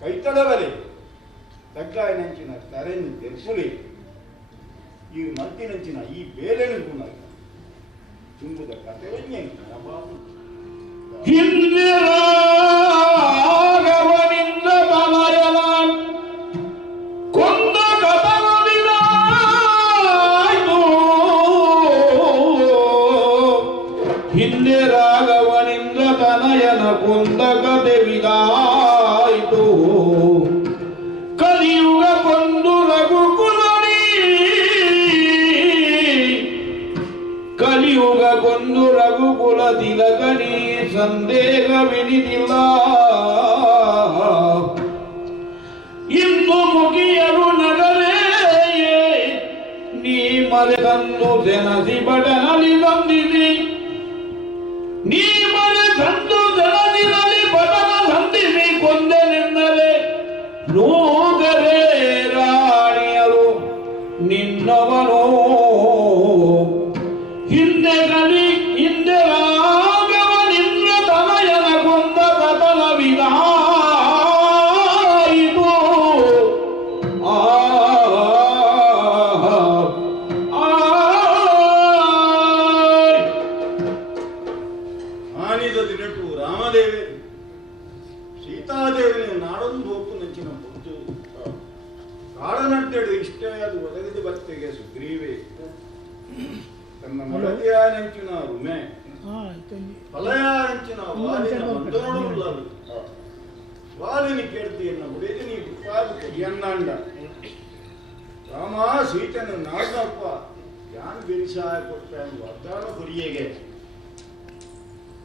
ಕೈತಡ ಬಲೆ ತಗ್ಗಾಯನಂಚಿನ ತರೆನು ತೆರ್ಸುಲಿ ಈ ಮಲ್ತಿನಂಚಿನ ಈ ಬೇಲೆನು ಗುಣ ತುಂಬುದ ಕತೆ ಒಂದೇ ಹಿಂದೆ ರಾಘವನಿಂದ ಬಲಯನ ಕೊಂದ ಕಥನವಿದಾಯ್ತು ಹಿಂದೆ ರಾಘವನಿಂದ ತನಯನ ಕೊಂದ ಕಥೆವಿದಾಯ್ತು ಕಲಿಯುಗ ಕೊಂದು ರಘುಕುಲನಿ ಕಲಿಯುಗ ಕೊಂದು ರಘುಕುಲ ತಿಲಕನಿ ಸಂದೇಹವಿನಿದಿಲ್ಲ ಇನ್ನು ಮುಗಿಯರು ನಗರೇ ನೀ ಮರೆತಂದು ಸೆನಸಿ ಬಡನಲ್ಲಿ ಸಂಧಿಸಿ ನೀ ಮರೆತಂದು ಸೆನಸಿನಲ್ಲಿ ಬಡನ ಸಂಧಿಸಿ ಕೊಂದೆನೆಂದರೆ ನೋಗರೇ ರಾಣಿಯರು ನಿನ್ನವನೋ ಹಿಂದೆ ಕಲಿ ಹಿಂದೆ ರಾಘವನಿಂದ ತನಯನ ಕೊಂದ ಕಥನವಿದಾಯಿತು ಆನಿದ ದಿನಟು ರಾಮದೇವಿ ಸೀತಾದೇವಿನ ನಾಡೊಂದು ಹೋಗು ನಂಚಿನ ಹೊತ್ತು ಕಾಡನಂತೆಡು ಇಷ್ಟೇ ಅದು ಒದಗಿದ ಬತ್ತೆಗೆ ಸುಗ್ರೀವೆ ತನ್ನ ಮಡದಿಯಾನಂಚಿನ ರುಮೆ ಫಲಯಾನಂಚಿನ ವಾಲಿನ ಬಂದನೊಡುಲ್ಲದು ವಾಲಿನಿ ಕೇಳ್ತಿಯನ್ನ ಉಳಿದು ನೀ ಉಪಾದು ಕೊಡಿಯನ್ನಾಂಡ ರಾಮ ಸೀತನ ನಾಡಪ್ಪ ಯಾನ್ ಬಿರಿಸಾಯ ಕೊಟ್ಟ ವರ್ಧಾನ ಕೊರಿಯೆಗೆ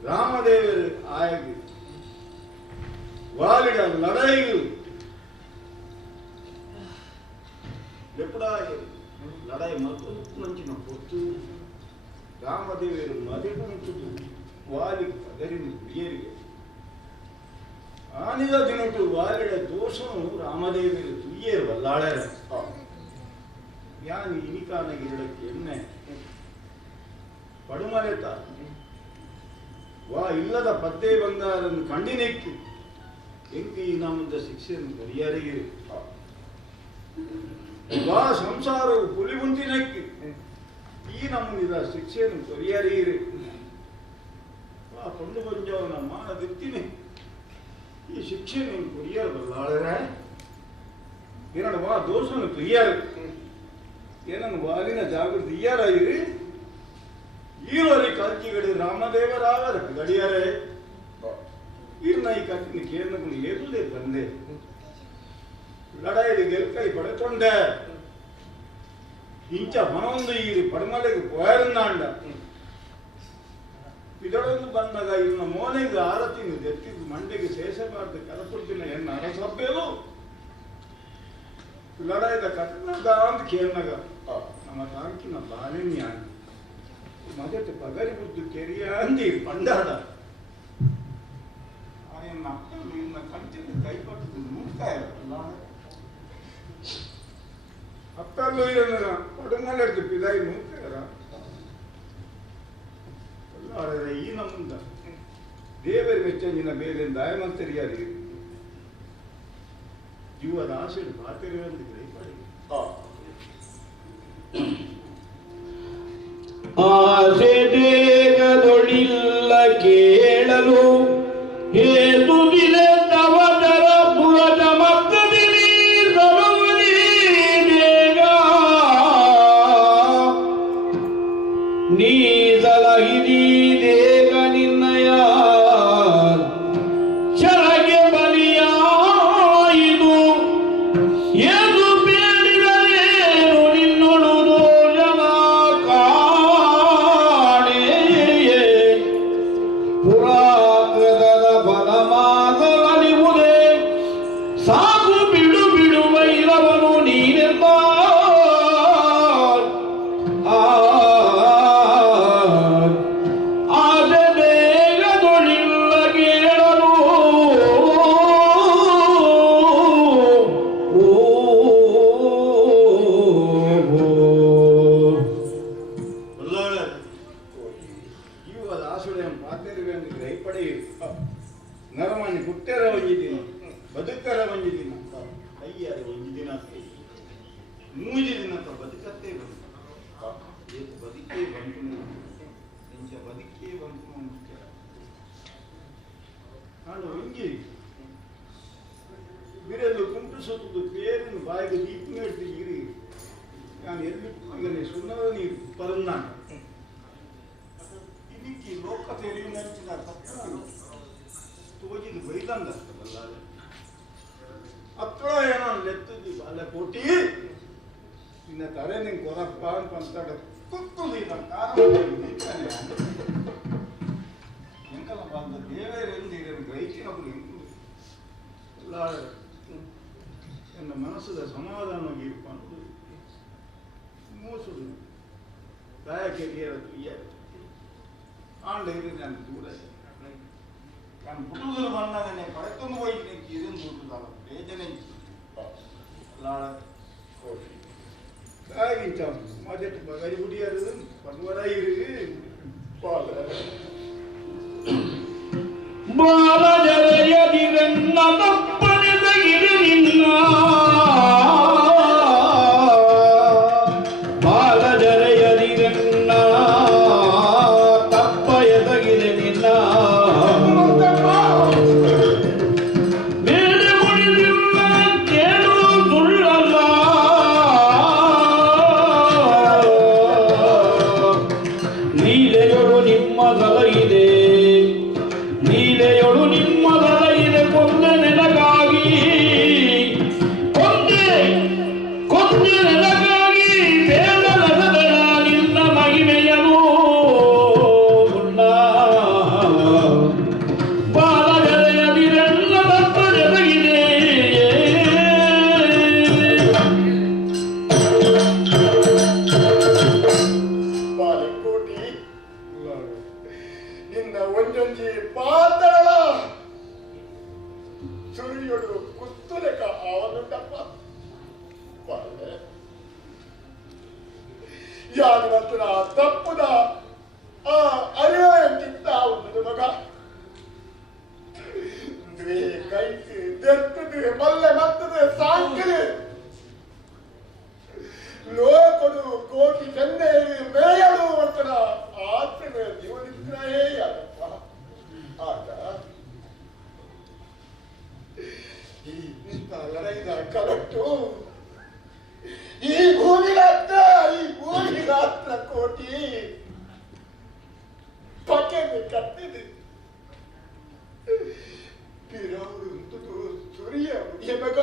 ರಾಮದೇವರು ಆಯಗಿ ವಾಲಿಡ ಲಡೈಗು ಎಪ್ಪಡಾಗಿ ಲಡಾಯಿ ಮತ್ತು ನಂಚಿನ ಹೊತ್ತು ರಾಮದೇವರು ಮದುವೆ ಮುಟ್ಟುದು ವಾಲಿ ಪದರಿನ ಹುಡುಗಿಯರಿಗೆ ಆನಿದ ದಿನಟು ವಾಲಿಡ ದೋಷನು ರಾಮದೇವರು ತುಯ್ಯರು ವಲ್ಲಾಳರ ಯಾನಿ ಇನಿಕಾನ ಗಿರಡಕ್ಕೆ ಎಣ್ಣೆ ಪಡುಮಲೆತ ವಾ ಇಲ್ಲದ ಪದ್ದೆ ಬಂಗಾರನ್ನು ಕಂಡಿನೆಕ್ಕಿ ಎಂಕಿ ನಮ್ಮದ ಶಿಕ್ಷೆಯನ್ನು ಪರಿಯಾರಿಗೆ ವಾ ಸಂಸಾರವು ಪುಲಿಗುಂತಿನಕ್ಕಿ ಈ ನಮ್ಮನಿದ ಶಿಕ್ಷೆಯನ್ನು ಪರಿಯಾರಿಗೆ ವಾ ಕೊಂಡು ಬಂಜವನ ಮಾಡದಿತ್ತಿನಿ ಈ ಶಿಕ್ಷೆ ನೀನು ಪರಿಯಾರವಲ್ಲಾಳರೆ ಏನಡ ವಾ ದೋಷವನ್ನು ಪರಿಯಾರ ಏನನ್ನು ವಾಲಿನ ಜಾಗೃತಿ ಇಯ್ಯಾರಾಗಿರಿ ಈರೋರಿ ಕಲ್ಕಿಗಡಿ ರಾಮದೇವರಾವರ ಗಡಿಯಾರೆ ಈರ್ನ ಈ ಕತ್ತಿನ ಕೇಂದ್ರಗಳು ಏದುದೇ ಬಂದೆ ಲಡಾಯಿಗೆ ಗೆಲ್ಕೈ ಪಡೆಕೊಂಡೆ ಇಂಚ ಮನೊಂದು ಈ ಪಡಮಲೆಗೆ ಪೋಯರನ್ನಾಂಡ ಇದೊಂದು ಬಂದಾಗ ಇನ್ನ ಮೋನೆಗೆ ಆರತಿನ ದೆತ್ತಿದ್ದು ಮಂಡೆಗೆ ಶೇಷಬಾರ್ದು ಕಲಪುರ್ತಿನ ಎನ್ನ ಅರಸಬ್ಬೇಲು ಲಡಾಯಿದ ಕಟ್ಟನದ ಅಂತ ಕೇಳ್ನಾಗ ನಮ್ಮ ತಾಂಕಿನ ಬಾಲಿನ್ಯ ಮದತ್ತು ಪಗರಿ ಬುದ್ದು ಕೆರಿಯ ಅಂದಿ ಪಂಡಾಡ ಆಯನ್ನ ಅಪ್ಪಲು ಇನ್ನ ಕಂಟಿನ ಕೈಪಟ್ಟು ನೂಡ್ತಾ ಇರಲ್ಲ ಅಪ್ಪಲು ಇದನ್ನ ಪಡುಮಲೆಡ್ದು ಪಿದಾಯಿ ನೂಡ್ತಾ ಇರ ಈ ನಮ್ಮಂದ ದೇವರ ವೆಚ್ಚಂಜಿನ ಬೇರೆ ದಾಯಮಂತರಿಯಾರಿಗೆ ಜೀವದ ಆಸೆ ಬಾತಿರುವಂತೆ ಕೈಪಾಡಿ ಆಸೆ ದೇಗ ಆಸುಳೆ ಪಾತೆರುವೆಂದು ಗ್ರಹಿಪಡೆ ನರಮನಿ ಪುಟ್ಟರ ಒಂಜಿದಿನ ಬದುಕರ ಒಂಜಿದಿನ ಅಯ್ಯರ ಒಂಜಿದಿನ ಮೂಜಿ ದಿನ ಬದುಕತ್ತೇ ಬಂತು ಬದುಕೇ ಬಂತು ನಿಂಚ ಬದುಕೇ ಬಂತು ನಾನು ಒಂಜಿ ಬಿರಲು ಕುಂಟು ಸುತ್ತದು ಬೇರಿನ ಬಾಯಿಗೆ ದೀಪ ನೀಡ್ತಿ ಇರಿ ನಾನು ಎಲ್ಲಿ ಈಗ ಸುಣ್ಣದ ನೀರು ಪರನ್ನ ಇದಕ್ಕೆ ಲೋಕ ತೆರಿವು ನೆಚ್ಚಿನ ತಪ್ಪು ತೋಜಿಗೆ ಬೈದಂದಲ್ಲ ಅತ್ರ ಏನೋ ಲೆತ್ತದಿ ಬಾಲ ಕೋಟಿ ನಿನ್ನ ತಲೆ ನಿಂಗೆ ಕೊರಪ್ಪ ಅಂತ ಅಂತಾಡ ಕುತ್ತುದು ಇದನ್ನ ಎಂಕಲ ಬಂದ ದೇವೇರೆಂದು ಇದನ್ನು ಗ್ರಹಿಸಿನప్పుడు ಎಲ್ಲ ನನ್ನ ಮನಸ್ಸದ ಸಮಾಧಾನವಾಗಿ ಇರ್ಕೊಂಡು ಮೋಸುದು ಗಾಯಕೆರಿಯರ ಆಂಡ ಇರಿ ನಾನು ದೂರ ನಾನು ಪುಟುಗಳು ಬಂದಾಗನೆ ಪಡೆತೊಂದು ಹೋಯ್ತು ಇದನ್ನು ದೂರದಲ್ಲ ಬೇಜನೆ ಗಾಯಗಿಂತ ಮಾಜೆಟ್ಟು ಬಗರಿ ಗುಡಿಯಾರು ಪರ್ವರ ಇರಿ ಬಾಲಜರೆಯದಿರೆನ್ನ ತಪ್ಪನೆದಗಿರು ನಿನ್ನ ಬಾಲಜರೆಯದಿರೆನ್ನ ತಪ್ಪ ಎದಗಿದೆ ನಿನ್ನ ಮೇಲೆ ಮುಡಿದಿಲ್ಲ ಕೇಳು ಸುಳ್ಳಲ್ಲ ನೀಲೆಯೊಳು ನಿಮ್ಮ ಸಲಗಿದೆ ನೀಲೆಯೊಳು ನಿಮ್ಮ ಸಲಗಿದೆ ಕೊಂದೆ ನೆನಗಾಗಿ ಕೊಂದೆ ನೆನಗಾಗಿ ಬೇಡದ ನಿನ್ನ ಮಹಿಮೆಯನು ಮುನ್ನ ಬಾಲಜರೆಯದಿರೆಲ್ಲ ತಪ್ಪ ಜೊತೆಗಿದೆ ಬಾಲಕೋಟಿ ನಿನ್ನ ಒಂದೊಂಜಿ ಪಾತಳ ಸುರಿಯೊಡು ಕುಸ್ತುಲೆಕ ಅವನುಂಟಪ್ಪ ಬಾಲೆ ಯಾರು ಮತ್ತನ ತಪ್ಪುದ ಆ ಅರಿವ ಎಂತಿತ್ತ ಒಂದು ಮಗ ದ್ವೇ ಕೈತು ತೆರ್ತದು ಮಲ್ಲೆ ಮತ್ತದು ಸಾಂಕಲು ಲೋಕಡು ಕೋಟಿ ಚೆನ್ನೆ ಮೇಯಳು ಮತ್ತನ ಆತನ ಜೀವನಿದ್ರೇ ಯಾರಪ್ಪ ಆತ ಈ ನಿಂತ ಲಡೈದ ಕಲಟ್ಟು ಈ ಭೂಮಿಗಾತ್ರ ಕೋಟಿ ಪಕೆಗೆ ಕಟ್ಟಿದೆ ಪಿರವರು ಸುರಿಯ ಮಗ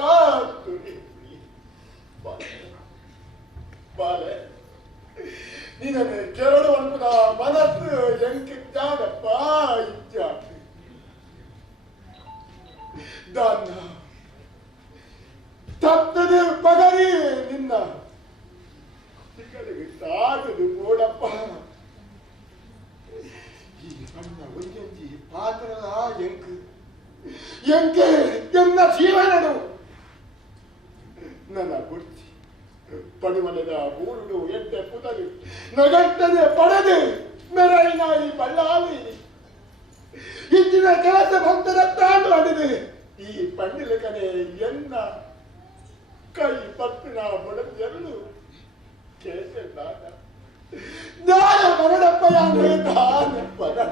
ತುರಿ ಬಾಲೆ ನೀನನ್ನು ಕೆರಳು ಅನ್ಪುದ ಮನಸ್ಸು ಎಂಕಿದ್ದಾನಪ್ಪ ಇಚ್ಚಾಟಿ ದಾನ್ನ ತತ್ತದು ಪಗರಿ ನಿನ್ನ ಸಿಕ್ಕಲಿಗೆ ಸಾಗದು ಬೋಡಪ್ಪ ಈ ಅಣ್ಣ ಒಂಜಿ ಪಾತ್ರದ ಎಂಕೆ ಎನ್ನ ಜೀವನನು ನನ್ನ ಗುರ್ತಿ ಪಡಿಮಲದ ಬೂರುಡು ಎಟ್ಟೆ ಪುತಲು ನಗಟ್ಟದೆ ಪಡೆದು ಮೆರೈನಾಯಿ ಬಳ್ಳಾಲಿ ಇಂದಿನ ಕೆಲಸ ಭಕ್ತರ ತಾಂಡು ಅಡಿದು ಈ ಪಂಡಿಲಕನೆ ಎನ್ನ ಕೈ ಪತ್ತಿನ ಬಡದೆರಳು ಕೇಸೆ ದಾನ ಬರಡಪ್ಪ ಯಾನೆ ದಾನ ಬರಡ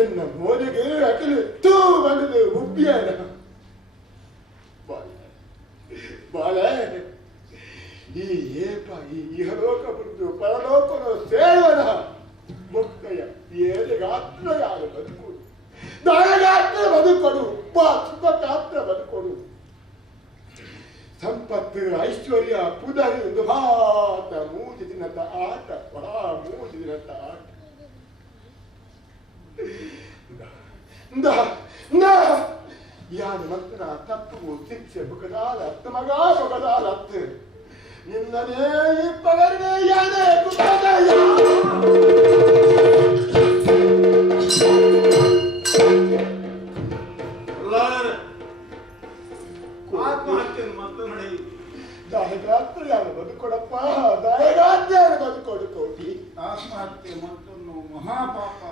ಎನ್ನ ಮೋದಿಗೆ ಅಕಲು ತೂ ಬಂದದು ಉಬ್ಬಿಯಾನ ಬಾಳೆ ಈ ಏಪ ಈ ಇಹಲೋಕ ಬಿಟ್ಟು ಪರಲೋಕನ ಸೇವನ ಮುಕ್ತಯ ಏಳಿಗಾತ್ರ ಯಾರು ಬದುಕೋಡು ನನಗಾತ್ರ ಬದುಕೊಡು ಸುಖಕ್ಕಾತ್ರ ಬದುಕೊಡು ಸಂಪತ್ತು ಐಶ್ವರ್ಯ ಪುದರಿ ಒಂದು ಭಾತ 3 ದಿನದ ಆಟ 3 ದಿನದ ಆಟ ಯಾರು ಮಕ್ಕಳ ತಪ್ಪು ಶಿಕ್ಷೆ ಬುಕದಾಲ ಅತ್ತ ಮಗ ಬುಕದಾಲ ಅತ್ತ ನಿನ್ನನೇ ಈ ಪಗರನೇ ಯಾನೇ ಕುಕ್ಕದ ಆತ್ಮಹತ್ಯೆ ಮತ್ತು ನಡೆ ದಾಯಗಾತ್ರ ಯಾರು ಬದುಕೊಡಪ್ಪ ದಾಯಗಾತ್ರ ಯಾರು ಬದುಕೊಡು ಕೋಟಿ ಆತ್ಮಹತ್ಯೆ ಮತ್ತೊಂದು ಮಹಾ ಪಾಪ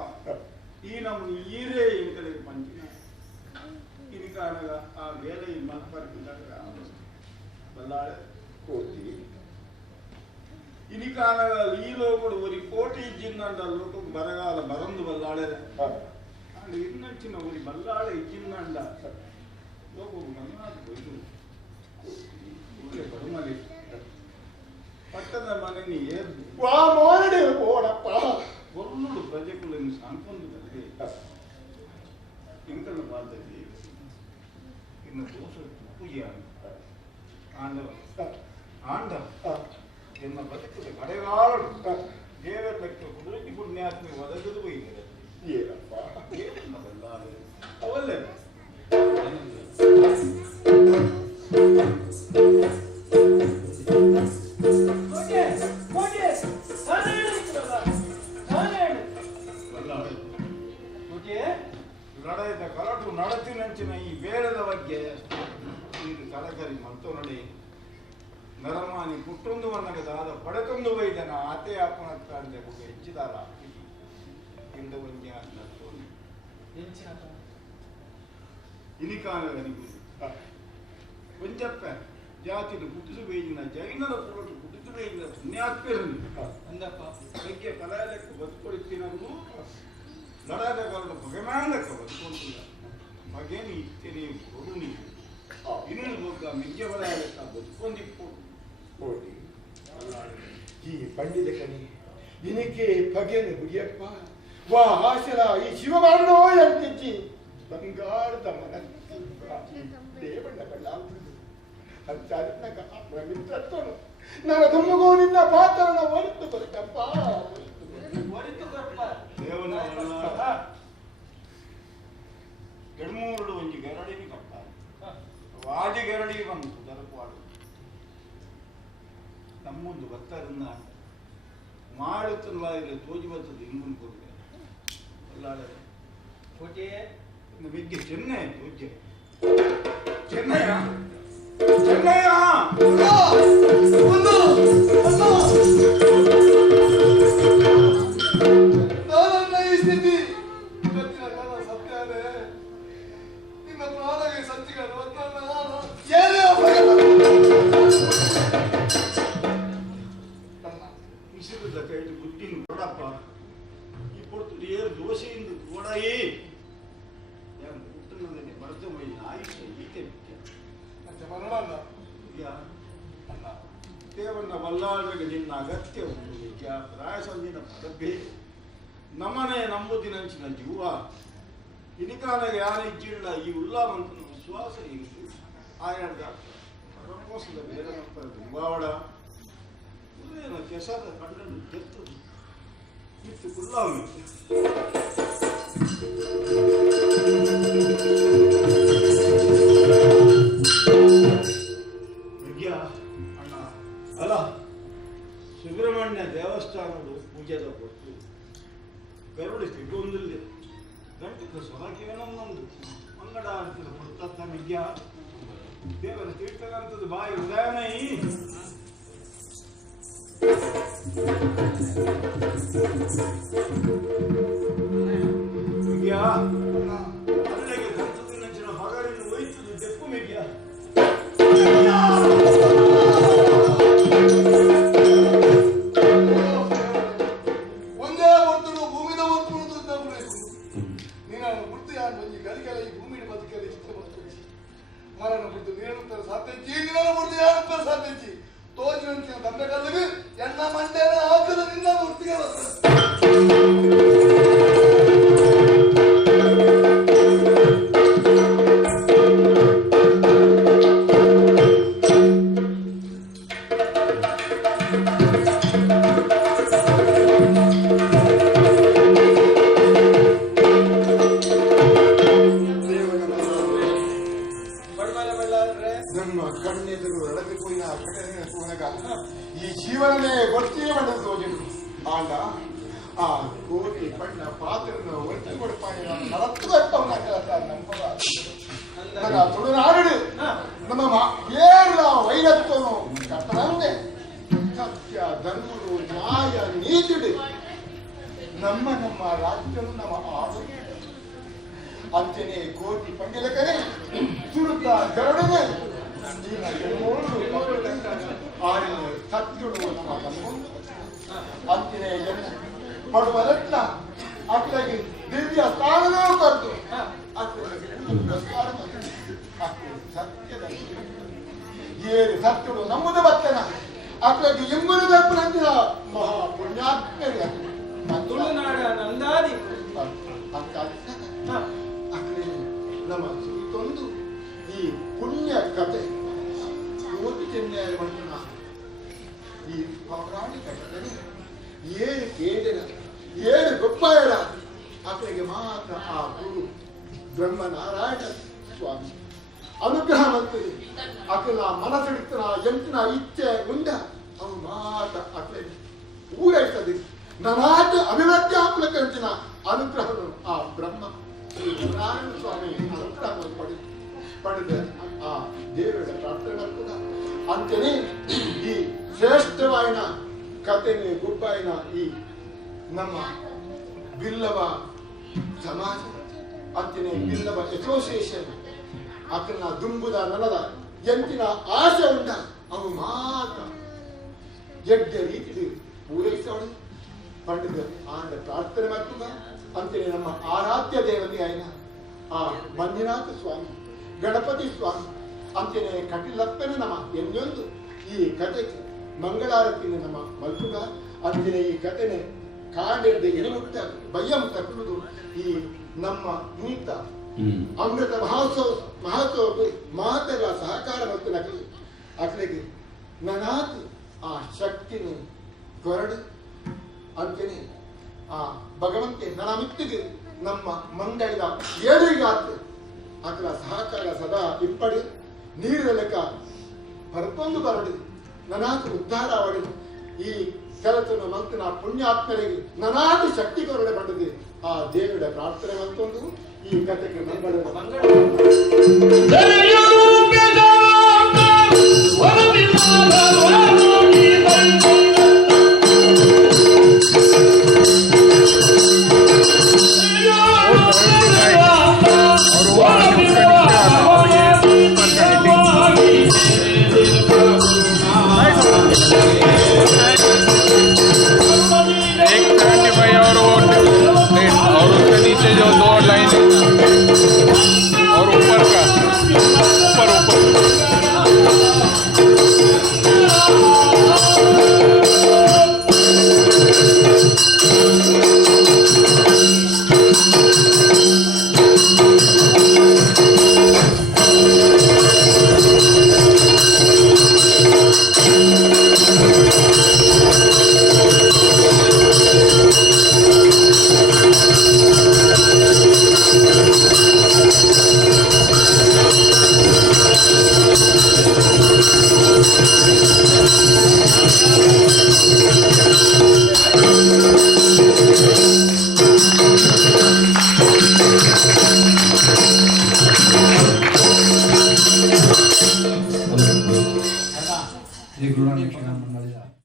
ಈ ನಮ್ಮ ಈರೇ ಈ ಕಡೆ ಪಂಚಿನ ಇನಿ ಕಾರಣಗ ಆ ಬೇಲೆ ಈ ಮಲ್ಪರ್ಕಿದಾಗ ಬಲ್ಲಾಳೆ ಕೋಟಿ ಇನಿ ಕಾರಣಗ ಈ ಲೋಕಡು ಒಂದು ಕೋಟಿ ಇಜ್ಜಿಂದ ಲೋಕಕ್ಕೆ ಬರಗಾಲ ಬರಂದು ಬಲ್ಲಾಳೆ ಅಂಡ್ ಇನ್ನಂಚಿನ ಒಂದು ಬಲ್ಲಾಳೆ ಇಜ್ಜಿಂದ ಲೋಕಕ್ಕೆ ಮನ್ನಾದು ಕೊಯ್ದು ಬರುಮಲಿ ಪಟ್ಟದ ಮನೆ ನೀ ಏರು ವಾ ಮಾಡಿ ಓಡಪ್ಪ ಒಳ್ಳು ಪ್ರಜೆಗಳನ್ನು ಸಾಂತ್ವನದಲ್ಲಿ ಇಂಕನ್ನು ಮಾಡ್ದಲ್ಲಿ ಇನ್ನು ದೋಷ ಪೂಜೆ ಆಂಡವ ಎನ್ನ ಬದುಕದ ಕಡೆಗಾಳು ದೇವರ ಲೆಕ್ಕ ಕುದುರೆಗೆ ಪುಣ್ಯಾತ್ಮೆ ಒದಗದು ಒಯ್ದರೆ ಏನಪ್ಪ ಏನಲ್ಲ ಅವಲ್ಲೇ ನಡೆದ ಕರಟು ನಡತಿನಂಚಿನ ಈ ಬೇಡದ ಬಗ್ಗೆ ಇದು ಕಲಕರಿ ಮಂತು ನಡಿ ನರಮಾನಿ ಕುಟ್ಟೊಂದು ವನ್ನಗದಾದ ಪಡೆತೊಂದು ವೈದ್ಯನ ಆತೆ ಆಪಣತ್ತಾಂದೆ ಬಗ್ಗೆ ಹೆಚ್ಚಿದಾರ ಇಂದ ಒಂಜಿ ಇನಿಕಾನಗನಿಗೂ ಒಂಜಪ್ಪ ಜಾತಿನ ಕುಟ್ಟಿಸು ಬೇಜಿನ ಜೈನರ ಪುರಟು ಕುಟ್ಟಿಸು ಬೇಜಿನ ಪುಣ್ಯಾತ್ಮರನ್ನು ಅಂದಪ್ಪ ಬಗ್ಗೆ ಕಲಾಯಲೆಕ್ಕ ಬದುಕೊಳಿತೀನನ್ನು ಲಡಾದ ಕಾರಣ ಬಗೆಮಾನಕ್ಕ ಬದುಕೊಂಡಿಲ್ಲ ಮಗೇನು ಇತ್ತೇನೆ ಕೊಡು ನೀವು ಇನ್ನೇನು ಹೋಗ ಮಿಂಗೆ ಬಲಾಯಲೆಕ್ಕ ಬದುಕೊಂಡಿಪ್ಪೋಡು ಓಡಿ ಈ ಪಂಡಿತ ಕನಿ ನಿನಗೆ ಪಗೆನೆ ಹುಡಿಯಪ್ಪ ವಾ ಆಶಲ ಈ ಶಿವಬಾಣೋ ಎಂತಿಜ್ಜಿ ಬಂಗಾರದ ಮನಸ್ಸು ದೇವಣ್ಣ ಕಳ್ಳಾಗ್ತದೆ ಅಂತ ಮಿತ್ರತ್ವನು ನನ್ನ ತುಮ್ಮಗೋನಿಂದ ಪಾತ್ರನ ಒಳಿತು ಬರಕಪ್ಪ ದೇವನ ಎಡ್ಮೂರು ಒಂಜಿ ಗರಡಿನಿ ಕಟ್ಟ ವಾಜಿ ಗರಡಿ ಬಂತು ದರಪಾಡು ನಮ್ಮೊಂದು ಭಕ್ತರನ್ನ ಮಾಡುತ್ತಲ್ಲ ತೋಜಿ ಬರ್ತದೆ ಇಂಗುನ್ ಕೊಡುಗೆ ಎಲ್ಲಾಳೆ ಕೋಟೆ ಬೆಗ್ಗೆ ಚೆನ್ನೈ ತೋಜೆ ಚೆನ್ನಯ್ಯ ಚೆನ್ನಯ್ಯ ನಾನನ್ನ ಈ ಸ್ಥಿತಿ ಇವತ್ತಿನ ಕಾಲ ಸತ್ಯ ಅದೇ ನಿನ್ನ ಪ್ರಾಣಗೆ ಸಚ್ಚಿಗಳು ಏನೇ ವಿಸಿದ ಕೈಲಿ ಬುದ್ಧಿನ ಕೊಡಪ್ಪ ಈ ಪೊರ್ತು ಏರು ದೋಷೆಯಿಂದ ಕೊಡಾಯಿ ಹುಟ್ಟಿನದೇ ಬರೆದು ಹೋಗಿ ಆಯುಷ ಈಕೆ ಮತ್ತೆ ಮರಣ ದೇವನ್ನ ವಲ್ಲಾಳರಿಗೆ ನಿನ್ನ ಅಗತ್ಯ ಉಂಟು ನಿಜ ಪ್ರಾಯಸಂದಿನ ಪದಬೇ ನಮ್ಮನೆ ನಂಬುದಿನಂಚಿನ ಜೀವ ಇನಿಕಾನಾಗ ಯಾರು ಇಜ್ಜಿಲ್ಲ ಈ ಉಲ್ಲಾಮಂತನ ವಿಶ್ವಾಸ ಇತ್ತು ಆಯಾದ ಪರಮೋಸದ ಬೇರೆ ನಂತರ ದುಂಬಾವಡ ಉಲ್ಲೇನ ಕೆಸದ ಕಂಡನ್ನು ಕೆತ್ತದು ಇತ್ತು ಉಲ್ಲಾಮಿ ಅಲ್ಲ ಸುಬ್ರಹ್ಮಣ್ಯ ದೇವಸ್ಥಾನದ ಪೂಜೆದ ಕೊಟ್ಟು ಕರುಳು ಸಿಗೊಂದಿಲ್ಲ ಗಂಟಿದ ಸೊರಕೇನೊಂದೊಂದು ಮಂಗಡ ಅಂತಿದ ಕೊಡ್ತ ವಿದ್ಯಾ ದೇವರ ತೀರ್ಥಗಂತದ ಬಾಯಿ ಉದಯನೈ ವಿದ್ಯಾ ಅಲ್ಲಿಗೆ ಗಂತದ ನಂಚಿನ ಹಗರಿನ ಒಯ್ತದು ತೆಪ್ಪು ಮಿಗ್ಯಾ ಒಂದೇ ಒತ್ತುಡು ಭೂಮಿದ ಒತ್ತುಡು ನೀನು ಬಿಟ್ಟು ಯಾರು ಒಂಜಿ ಗರಿಗೆಲ್ಲ ಈ ಭೂಮಿನ ಬದುಕಲ್ಲಿ ಇಷ್ಟ ಬದುಕಿ ಮರಣ ಬಿಟ್ಟು ನೀನು ಸಾಧ್ಯಚ್ಚಿ ನಿನ್ನ ಬಿಟ್ಟು ಯಾರು ಸಾಧ್ಯಚ್ಚಿ ತೋಚಿನ ತಂದೆ ಕಲ್ಲಿಗೆ ಎಣ್ಣ ಮಂಡ್ಯನ ಹಾಕದ ನಿನ್ನ ಒಟ್ಟಿಗೆ ನಮ್ಮ ಕಣ್ಣೆದುರು ಎಡಬಿಕ್ಕೋಯಿನ ಘಟನೆ ಪೂನಗ ಈ ಜೀವನನೇ ಗೊತ್ತಿಯೇ ಮಾಡಿದ ತೋಜನು ಆಂಡ ಆ ಕೋಟಿ ಬಣ್ಣ ಪಾತ್ರನ ಒತ್ತಿ ಕೊಡ್ಪಾಯಿ ನಲತ್ತವನ್ನ ನಂಬದ ನನ್ನ ತುಳುನಾಡು ನಮ್ಮ ಏರ ವೈರತ್ವನು ಕಟ್ಟದಂತೆ ಸತ್ಯ ಧರ್ಮಗಳು ನ್ಯಾಯ ನೀತಿಡು ನಮ್ಮ ನಮ್ಮ ನಮ್ಮ ರಾಜ್ಯನು ನಮ್ಮ ಆಡು ಅಂಚನೆ ಕೋಟಿ ಪಂಡಿಲಕರೇ ಸುರುತ್ತ ಗರುಡನೆ ಆಡಿನ ಸತ್ಯುಡು ನಮ್ಮ ಗಮಗೊಂಡು ಅಂಚನೆ ಪಡುವ ರತ್ನ ಅಕ್ಕಳಿಗೆ ದಿವ್ಯ ಸ್ಥಾನವೂ ಕೊಟ್ಟು ಸತ್ಯದ ಏರು ಸತ್ಯುಡು ನಮ್ಮದು ಬರ್ತನ ಅಕ್ಕಳಿಗೆ ಇಮ್ಮರು ನಂದಿನ ಮಹಾ ಪುಣ್ಯಾತ್ಮರಿಗೆ ತುಳುನಾಡ ನಂದಾದಿ ಅಕ್ಕಳಿಗೆ ನಮ್ಮ ಸುತ್ತೊಂದು ಈ ಪುಣ್ಯ ಕಥೆ ಮೂರ್ತಿ ಚೆನ್ನೈಯಲ್ಲಿ ಬಂದ ಈ ಪೌರಾಣಿಕ ಕಥೆ ಏಳು ಕೇಳಿನ ಏಳು ಗೊಪ್ಪಾಯರ ಅಕ್ಕಳಿಗೆ ಮಾತ್ರ ಆ ಗುರು ಬ್ರಹ್ಮನಾರಾಯಣ ಸ್ವಾಮಿ ಅನುಗ್ರಹ ಮಾಡ್ತದೆ ಅಕ್ಕನ ಮನಸ್ಸಿಡ್ತನ ಎಂಟಿನ ಇಚ್ಛೆ ಉಂಡ ಅವು ಮಾತ್ರ ಅಕ್ಕಳಿಗೆ ಪೂರೈಸದೆ ನನಾದ ಅಭಿವೃದ್ಧಿ ಆತ್ಮಕಂಚಿನ ಅನುಗ್ರಹವನ್ನು ಆ ಬ್ರಹ್ಮ ಶ್ರೀ ನಾರಾಯಣ ಸ್ವಾಮಿ ಅನುಗ್ರಹವನ್ನು ಪಡೆದ ಆ ದೇವರ ಪ್ರಾರ್ಥನೆ ಮಾಡ್ತದ ಅಂತೆಯೇ ಈ ಶ್ರೇಷ್ಠವಾಯಿನ ಕಥೆನೆ ಗುಬ್ಬಾಯಿನ ಈ ನಮ್ಮ ಬಿಲ್ಲವ ಸಮಾಜ ಅಂತೆಯೇ ಬಿಲ್ಲವ ಅಸೋಸಿಯೇಷನ್ ಆತನ ದುಂಬುದ ನನದ ಎಂತಿನ ಆಸೆ ಉಂಟ ಅವು ಮಾತ್ರ ಎಡ್ಡ ರೀತಿ ಪೂರೈಸೋಣ ಪಂಡಿತ ಆಂಡ ಪ್ರಾರ್ಥನೆ ಮಾಡ್ತದ ಅಂತೆಯೇ ನಮ್ಮ ಆರಾಧ್ಯ ದೇವತೆ ಆಯ್ನ ಆ ಮಂಜುನಾಥ ಸ್ವಾಮಿ ಗಣಪತಿ ಸ್ವಾಮಿ ಅಂತೆಯೇ ಕಟಿಲಪ್ಪನ ನಮ್ಮ ಎನ್ನೊಂದು ಈ ಕಥೆಗೆ ಮಂಗಳಾರತಿನ ನಮ್ಮ ಮಲ್ಪುಗ ಅಂತೆಯೇ ಈ ಕಥೆನೆ ಕಾಂಡಿರದ ಎಣೆಮುಟ್ಟ ಬಯ್ಯಂ ತಕ್ಕುವುದು ಈ ನಮ್ಮ ನೀತ ಅಮೃತ ಮಹೋತ್ಸವ ಮಹತ್ತರ ಸಹಕಾರ ಮತ್ತು ನಕಲಿ ಅಕ್ಕಳಿಗೆ ನನಾತ್ ಆ ಶಕ್ತಿನ ಕೊರಡು ಅಂತೆಯೇ ಆ ಭಗವಂತೆ ನನ್ನ ಮಿತ್ತಿಗೆ ನಮ್ಮ ಮಂಗಳದ ಏಳಿಗಾತು ಅಕ್ಕಳ ಸಹಕಾರ ಸದಾ ಇಪ್ಪಡಿ ನೀರಿನ ಲೆಕ್ಕ ಬರತೊಂದು ಬರಡು ನನಾತ್ ಉದ್ಧಾರ ಅವಡಿ ಈ ಕೆಲಸನ ಮಂತ್ರ ಪುಣ್ಯಾತ್ಮರಿಗೆ ನನಾದು ಶಕ್ತಿ ಕೊರಡೆ ಪಡೆದು ಆ ದೇವರ ಪ್ರಾರ್ಥನೆ ಮತ್ತೊಂದು ಈ ಕಥೆಗೆ ಮಂಗಳ ये गुरु नानक मंडल